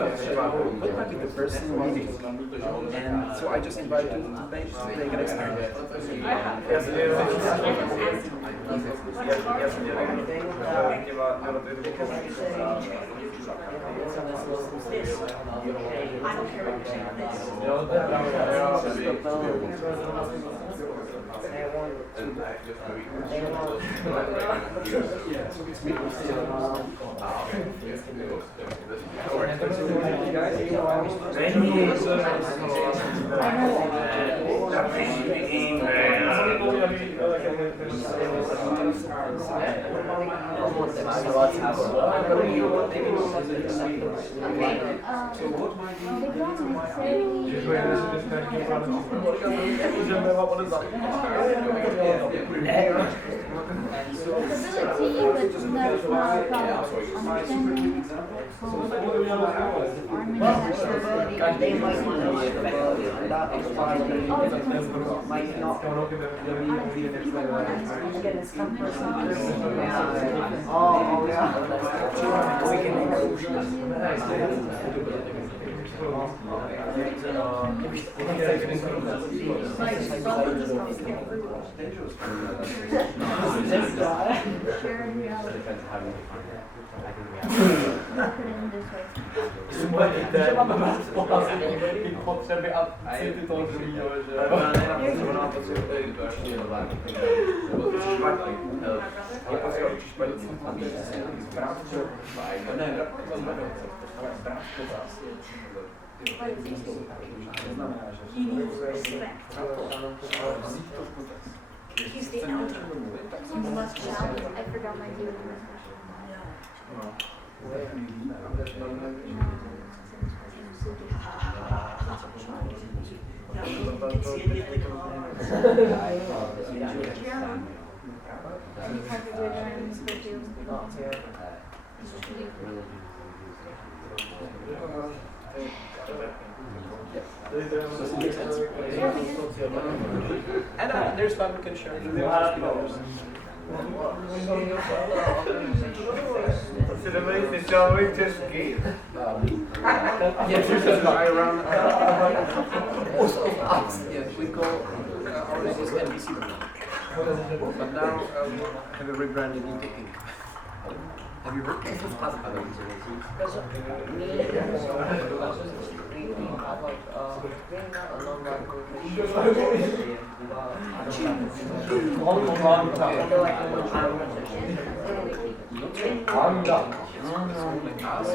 what might be the personal meaning? And so I just invite you to make an experiment. He's the elder. He's the most challenged. I forgot my deal. And there's time we can share with others. Yes, I run. Yes, we call our business NBC. But now I have a rebranding into Inc. Have you heard of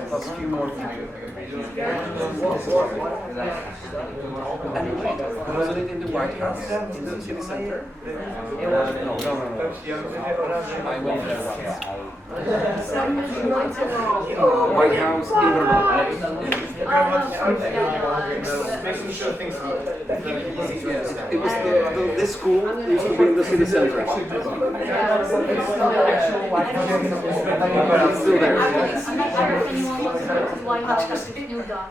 plus a few more people. Wasn't it in the White House, in the city center? No. I went there once. White House, it was this school used to be in the city center. It's still there. I'm not sure if anyone wants to White House is new done.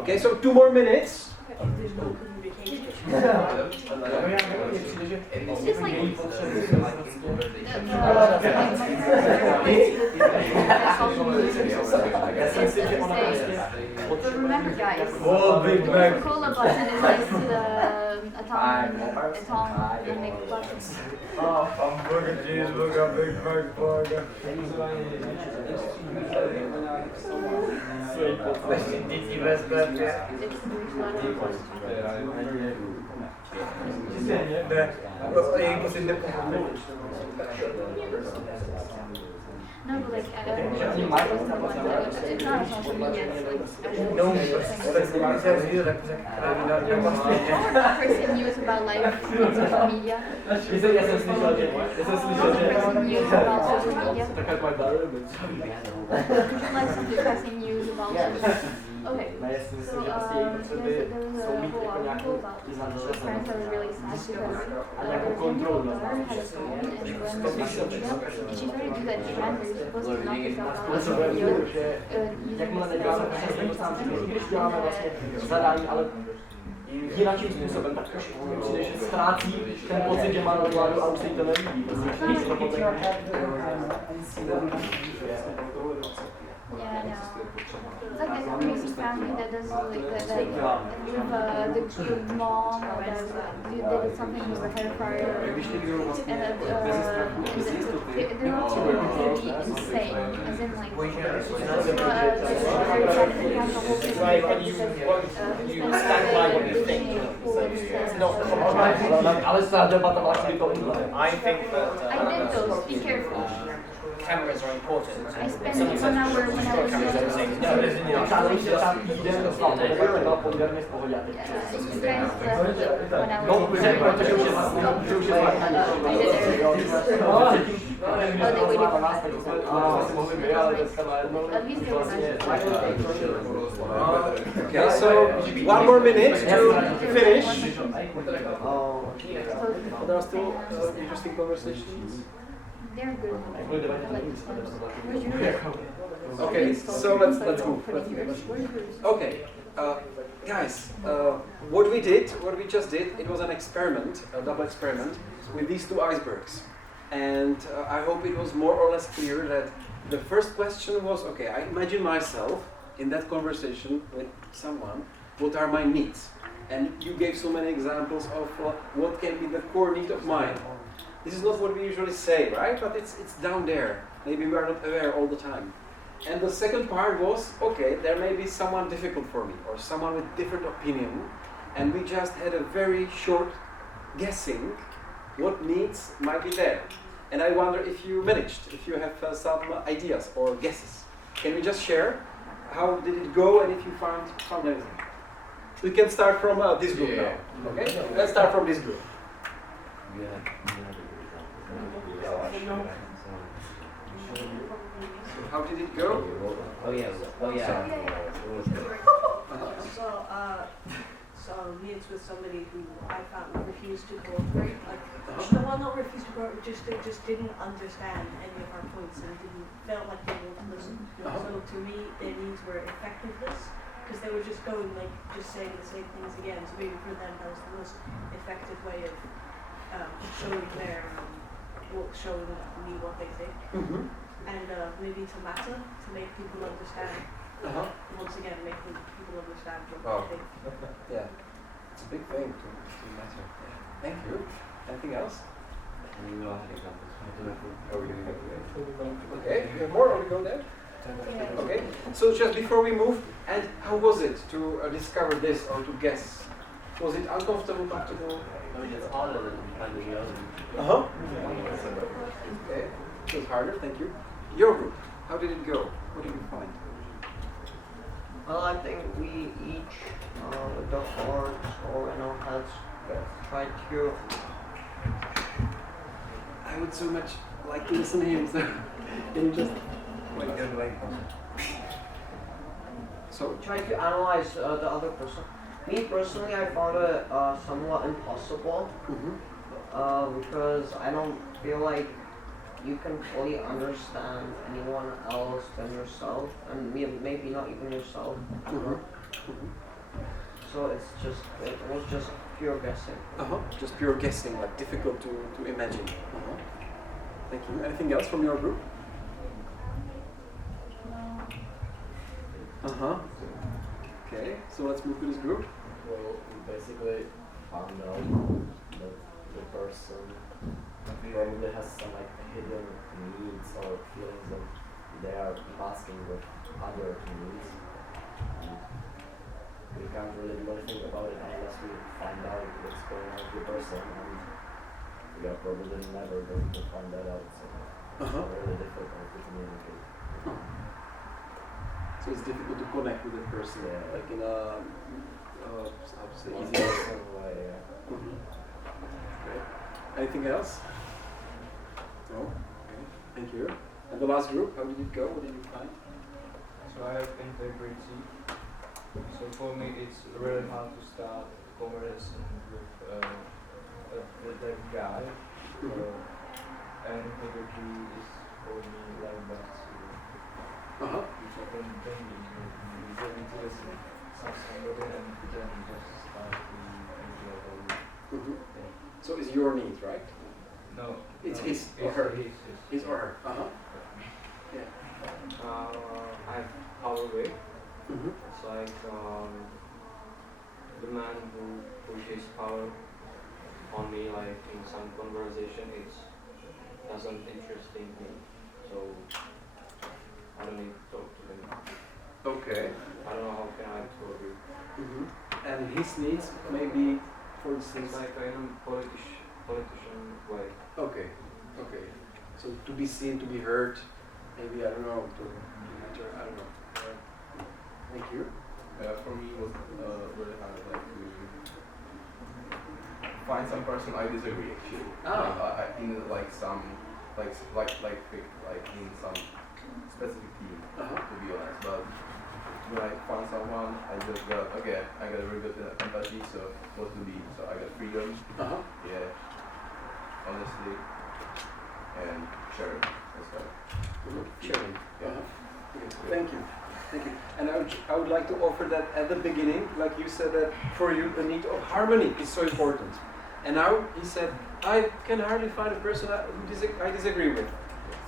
Okay, so 2 more minutes. It's just like but remember, guys, the cola button is next to the atom and make buttons. Hamburger, cheeseburger, Big Mac burger. Děti ve sklepě. No, but like, it's not a social media, it's No, person news about life on social media. Person news about social media. Like some depressing news about social media. Okay. So there was a whole article about his parents that was really sad because their 10-year-old daughter had a phone and went on social media and she started to do that trend where you're supposed to knock yourself out of the video using jinakým způsobem, tak už přijde, že ztrácí ten pocit, že má nadvládu a už se jí to nelíbí. Yeah, no. It's like a crazy family that does like that, with the mom that did something with the hair fryer, and they're all really insane, as in like I think that I did those, be careful. Cameras are important. I spent 1 hour when I was Okay, so 1 more minute to finish. There are still interesting conversations. They're good. Okay, so let's move. Okay, guys, what we just did, it was an experiment, a double experiment, with these 2 icebergs. And I hope it was more or less clear that the first question was, okay, I imagine myself in that conversation with someone, what are my needs? And you gave so many examples of what can be the core need of mine. This is not what we usually say, right? But it's down there. Maybe we are not aware all the time. And the second part was, okay, there may be someone difficult for me, or someone with different opinion, and we just had a very short guessing what needs might be there. And I wonder if you managed, if you have some ideas or guesses. Can we just share? How did it go, and if you found anything? We can start from this group now. Okay? Let's start from this group. How did it go? So meets with somebody who I found refused to cooperate. Well, not refused to cooperate, just didn't understand any of our points and felt like they wouldn't listen. So to me, their needs were effectiveness, because they were just going just saying the same things again. So maybe for them that was the most effective way of showing me what they think. And maybe to matter, to make people understand. Once again, make people understand what they think. Yeah, it's a big thing to matter. Thank you. Anything else? Okay, you have more, or we go there? Okay, so just before we move, and how was it to discover this or to guess? Was it uncomfortable, comfortable? I mean, it's harder than finding the other. Okay, it was harder, thank you. Your group, how did it go? What did you find? Well, I think we each, with the hearts or in our heads, tried to. I would so much like to listen to him, so can you just So try to analyze the other person. Me personally, I found it somewhat impossible because I don't feel like you can fully understand anyone else than yourself, and maybe not even yourself. So it was just pure guessing. Just pure guessing, like difficult to imagine. Thank you. Anything else from your group? Okay, so let's move to this group. Well, we basically found out that the person probably has some hidden needs or feelings that they are masking with other needs. And we can't really do anything about it unless we find out what's going on with the person, and we are probably never going to find that out. So it's really difficult to communicate. So it's difficult to connect with the person, like in a how to say, easy way. Great. Anything else? No? Okay. Thank you. And the last group, how did it go? What did you find? So I have integrity, So for me, it's really hard to start a conversation with that guy, and maybe he is for me like that. Which I can bring me very interesting somebody and then just start to So it's your need, right? No. It's no, his or her. His or her. Yeah. I have power way. It's like the man who pushes power on me, like in some conversation, it doesn't interest me. So I don't need to talk to him. Okay. I don't know how can I talk to him. And his needs maybe, for instance, like in a politician way. Okay. Okay. So to be seen, to be heard, maybe I don't know, to matter, I don't know. Thank you. For me, it was really hard, like to find some person I disagree actually. In like some like in some specific team, to be honest. But when I found someone, I just got I got a very good empathy, so what to be. So I got freedom. Yeah. Honestly, and sharing as well. Sharing. Yeah. Thank you. Thank you. And I would like to offer that at the beginning, like you said, that for you the need of harmony is so important. And now he said, I can hardly find a person who I disagree with.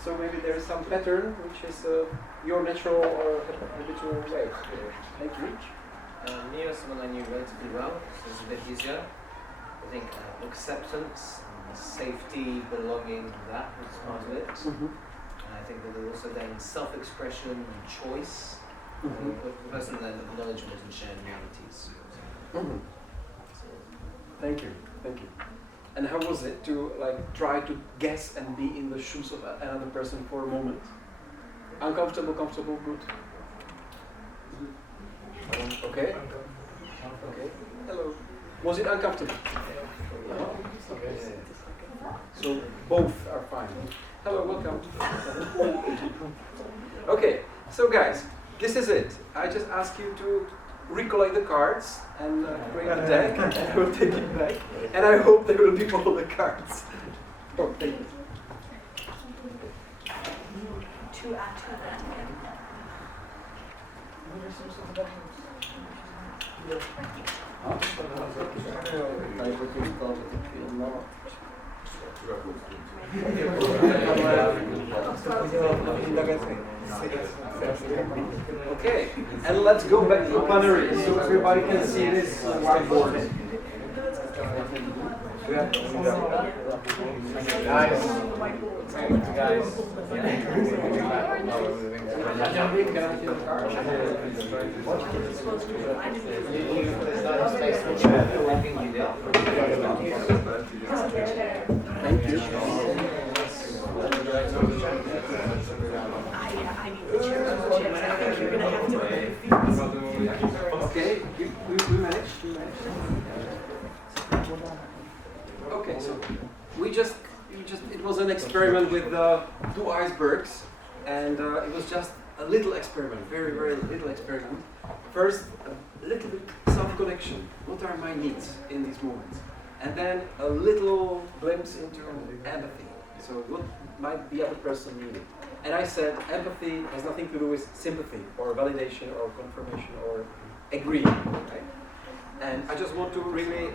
So maybe there is some pattern which is your natural or habitual way. Thank you. Me or someone I knew relatively well, so it's a bit easier. I think acceptance, safety, belonging, that was part of it. And I think that there was also then self-expression and choice. The person then acknowledgement and shared realities. Thank you. Thank you. And how was it to like try to guess and be in the shoes of another person for a moment? Uncomfortable, comfortable, good. Okay. Okay. Hello. Was it uncomfortable? Okay. So both are fine. Hello, welcome. Okay. So guys, this is it. I just ask you to recollect the cards and bring the deck, and I will take it back. And I hope there will be all the cards. Oh, thank you. 2 at 2. Okay, and let's go back to the plenary so everybody can see this whiteboard. Guys. Thank you. Okay, we managed. Okay, so it was an experiment with 2 icebergs, and it was just a little experiment, very, very little experiment. First, a little bit self-connection. What are my needs in these moments? And then a little glimpse into empathy. So what might the other person need? And I said empathy has nothing to do with sympathy or validation or confirmation or agreeing, right? And I just want to really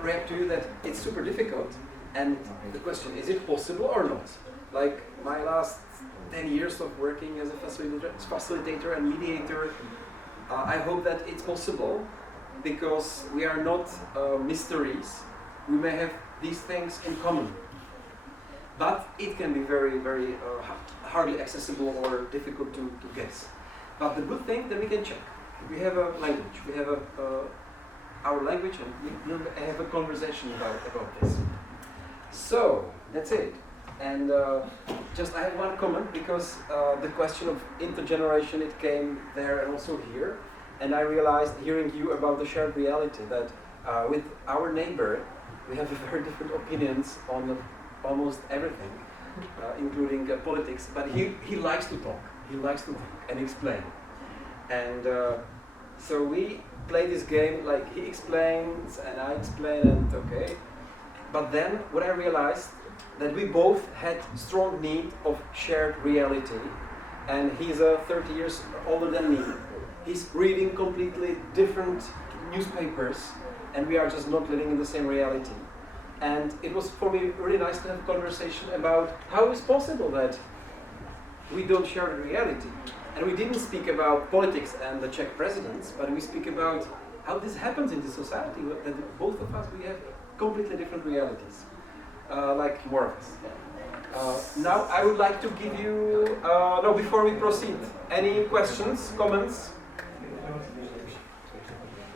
react to you that it's super difficult. And the question, is it possible or not? Like my last 10 years of working as a facilitator and mediator, I hope that it's possible because we are not mysteries. We may have these things in common. But it can be very, very hardly accessible or difficult to guess. But the good thing that we can check. We have a language. We have our language, and we'll have a conversation about this. So that's it. And just I have one comment because the question of intergeneration, it came there and also here. And I realized, hearing you about the shared reality, that with our neighbor, we have very different opinions on almost everything, including politics. But he likes to talk. He likes to talk and explain. And So we play this game, like he explains and I explain, and okay. But then what I realized, that we both had strong need of shared reality, and he's 30 years older than me. He's reading completely different newspapers, and we are just not living in the same reality. And it was for me really nice to have a conversation about how it's possible that we don't share the reality. And we didn't speak about politics and the Czech presidents, but we speak about how this happens in the society, that both of us, we have completely different realities, like more of us. Now I would like to give you, before we proceed, any questions, comments?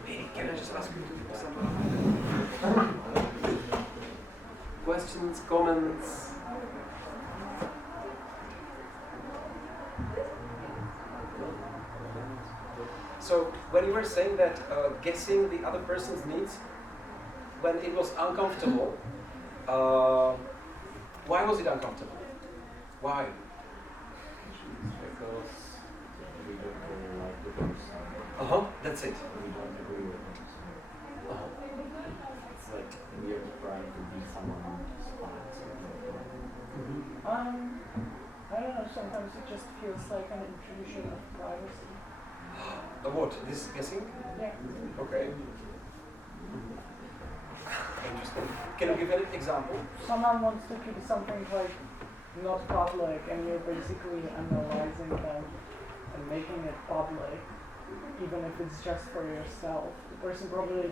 Hey, can I just ask you to do something? Questions, comments? So when you were saying that guessing the other person's needs, when it was uncomfortable, why was it uncomfortable? Why? Because we don't really like the person. That's it. We don't agree with them. It's like we are trying to be someone spot. I don't know, sometimes it just feels like an intrusion of privacy. What? This guessing? Yeah. Okay. Interesting. Can you give an example? Someone wants to keep something like not public, and you're basically analyzing them and making it public, even if it's just for yourself. The person probably,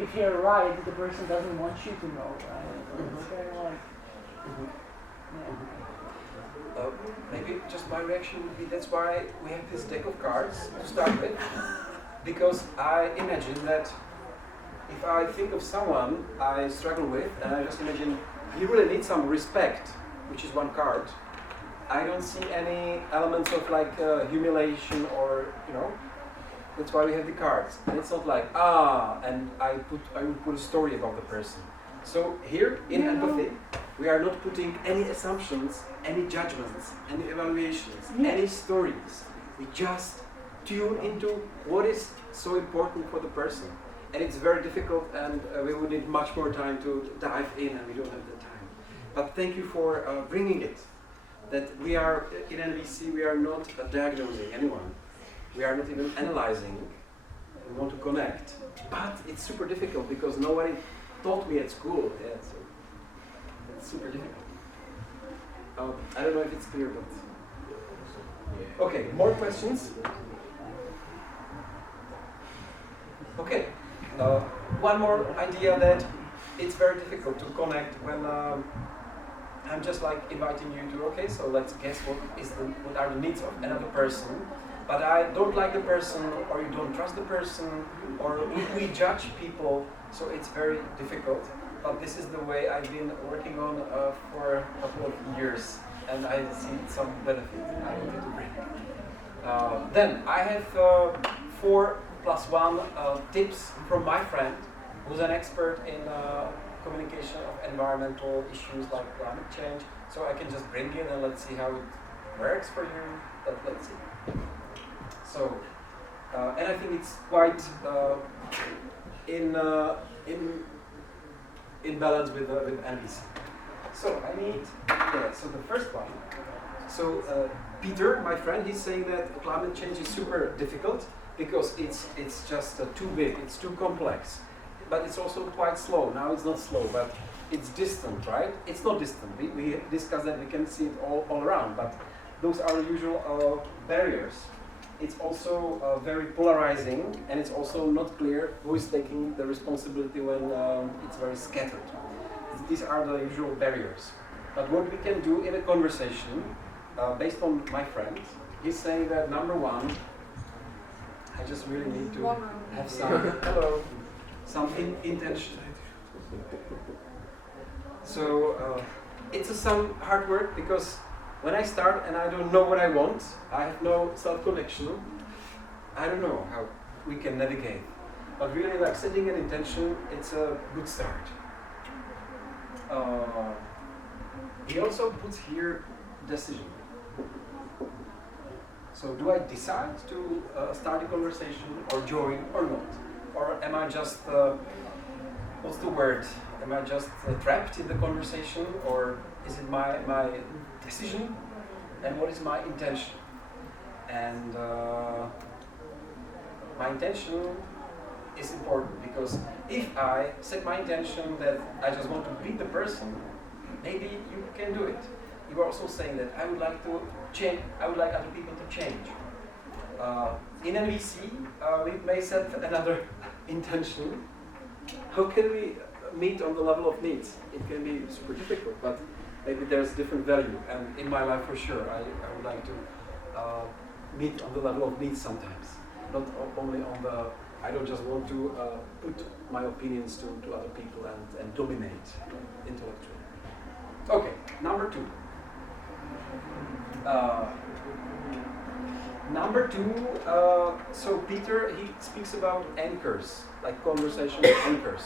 if you're right, the person doesn't want you to know, right? It's kind of like, Maybe just my reaction would be, that's why we have this deck of cards to start with, because I imagine that if I think of someone I struggle with, and I just imagine he really needs some respect, which is one card, I don't see any elements of like humiliation or, that's why we have the cards. And it's not like, and I would put a story about the person. So here, in empathy, we are not putting any assumptions, any judgments, any evaluations, any stories. We just tune into what is so important for the person. And it's very difficult, and we would need much more time to dive in, and we don't have the time. But thank you for bringing it. That we are, in NBC, we are not diagnosing anyone. We are not even analyzing. We want to connect. But it's super difficult because nobody taught me at school. Yeah, so it's super difficult. I don't know if it's clear, but... Okay, more questions? Okay. One more idea that it's very difficult to connect when I'm just like inviting you to, okay, so let's guess what are the needs of another person, but I don't like the person, or you don't trust the person, or we judge people, so it's very difficult. But this is the way I've been working on for a couple of years, and I see some benefit I wanted to bring. Then I have 4+1 tips from my friend, who's an expert in communication of environmental issues like climate change. So I can just bring it and let's see how it works for you. Let's see. So, and I think it's quite in balance with NBC. So I need, so the first one. So Peter, my friend, he's saying that climate change is super difficult because it's just too big, it's too complex. But it's also quite slow. Now it's not slow, but it's distant, right? It's not distant. We discussed that we can see it all around, but those are the usual barriers. It's also very polarizing, and it's also not clear who is taking the responsibility when it's very scattered. These are the usual barriers. But what we can do in a conversation, based on my friend, he's saying that number one, I just really need to have some intention. So it's some hard work because when I start and I don't know what I want, I have no self-connection, I don't know how we can navigate. But really, like setting an intention, it's a good start. He also puts here decision. So do I decide to start a conversation or join or not? Or am I just, what's the word? Am I just trapped in the conversation, or is it my decision? And what is my intention? And my intention is important, because if I set my intention that I just want to meet the person, maybe you can do it. You are also saying that I would like to change, I would like other people to change. In NVC, we may set another intention. How can we meet on the level of needs? It can be super difficult, but maybe there's different value. And in my life, for sure, I would like to meet on the level of needs sometimes. Not only on the, I don't just want to put my opinions to other people and dominate intellectually. Okay, number 2. So Peter, he speaks about anchors, like conversational anchors.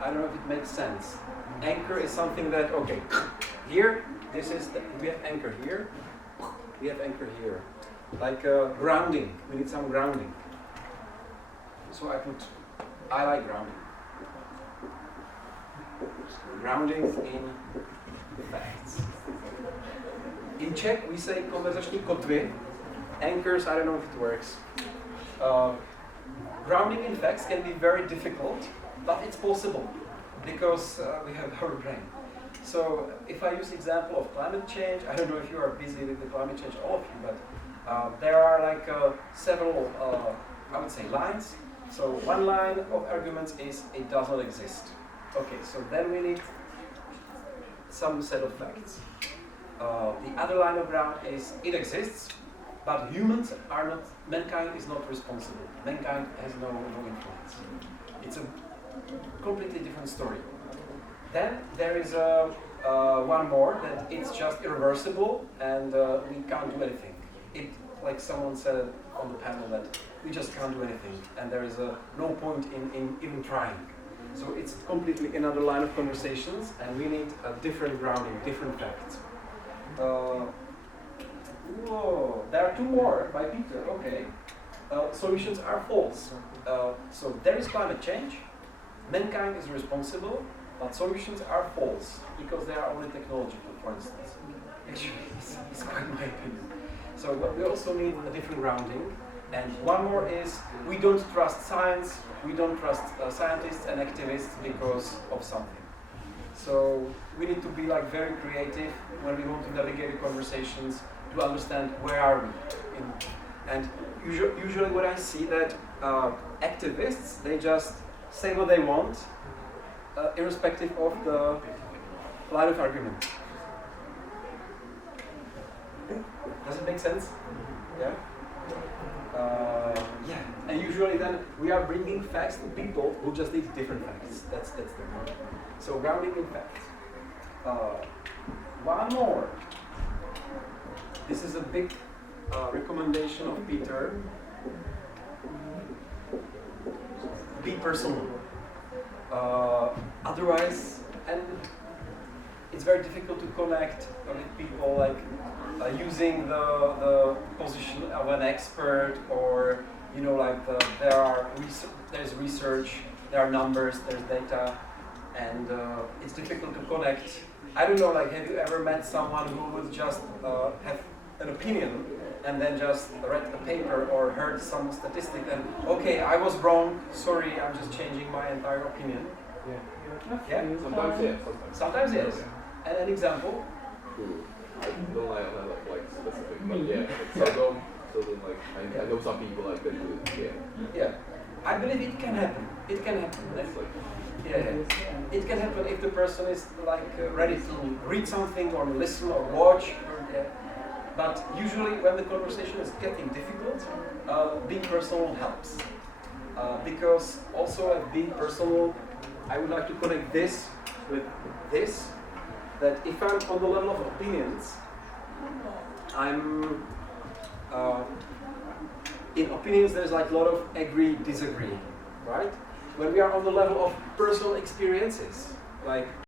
I don't know if it makes sense. Anchor is something that, okay, here, this is, we have anchor here, we have anchor here. Like grounding, we need some grounding. So I like grounding. Grounding in facts. In Czech, we say konverzační kotvy. Anchors, I don't know if it works. Grounding in facts can be very difficult, but it's possible because we have our brain. So if I use the example of climate change, I don't know if you are busy with the climate change, all of you, but there are like several, I would say, lines. So one line of arguments is it does not exist. Okay, so then we need some set of facts. The other line of ground is it exists, but humans are not, mankind is not responsible. Mankind has no influence. It's a completely different story. Then there is one more, that it's just irreversible and we can't do anything. Like someone said on the panel, that we just can't do anything and there is no point in even trying. So it's completely another line of conversations and we need a different grounding, different facts. There are 2 more by Peter, okay. Solutions are false. So there is climate change, mankind is responsible, but solutions are false because they are only technological, for instance. Actually, it's quite my opinion. So we also need a different grounding. And one more is, we don't trust science, we don't trust scientists and activists because of something. So we need to be like very creative when we want to navigate the conversations to understand where are we. And usually what I see that activists, they just say what they want, irrespective of the line of argument. Does it make sense? Yeah? Yeah. And usually then we are bringing facts to people who just need different facts. That's the point. So grounding in facts. One more. This is a big recommendation of Peter. Be personal. Otherwise, and it's very difficult to connect with people like using the position of an expert, or like there's research, there are numbers, there's data, and it's difficult to connect. I don't know, like, have you ever met someone who would just have an opinion and then just read a paper or heard some statistic and, okay, I was wrong, sorry, I'm just changing my entire opinion? Yeah? Sometimes yes. Sometimes yes. And an example? I don't like specific, but yeah, seldom like, I know some people like that do it, Yeah. I believe it can happen. It can happen. It can happen if the person is like ready to read something or listen or watch. But usually when the conversation is getting difficult, being personal helps. Because also like being personal, I would like to connect this with this. That if I'm on the level of opinions, I'm in opinions there's like a lot of agree, disagree, right? When we are on the level of personal experiences, like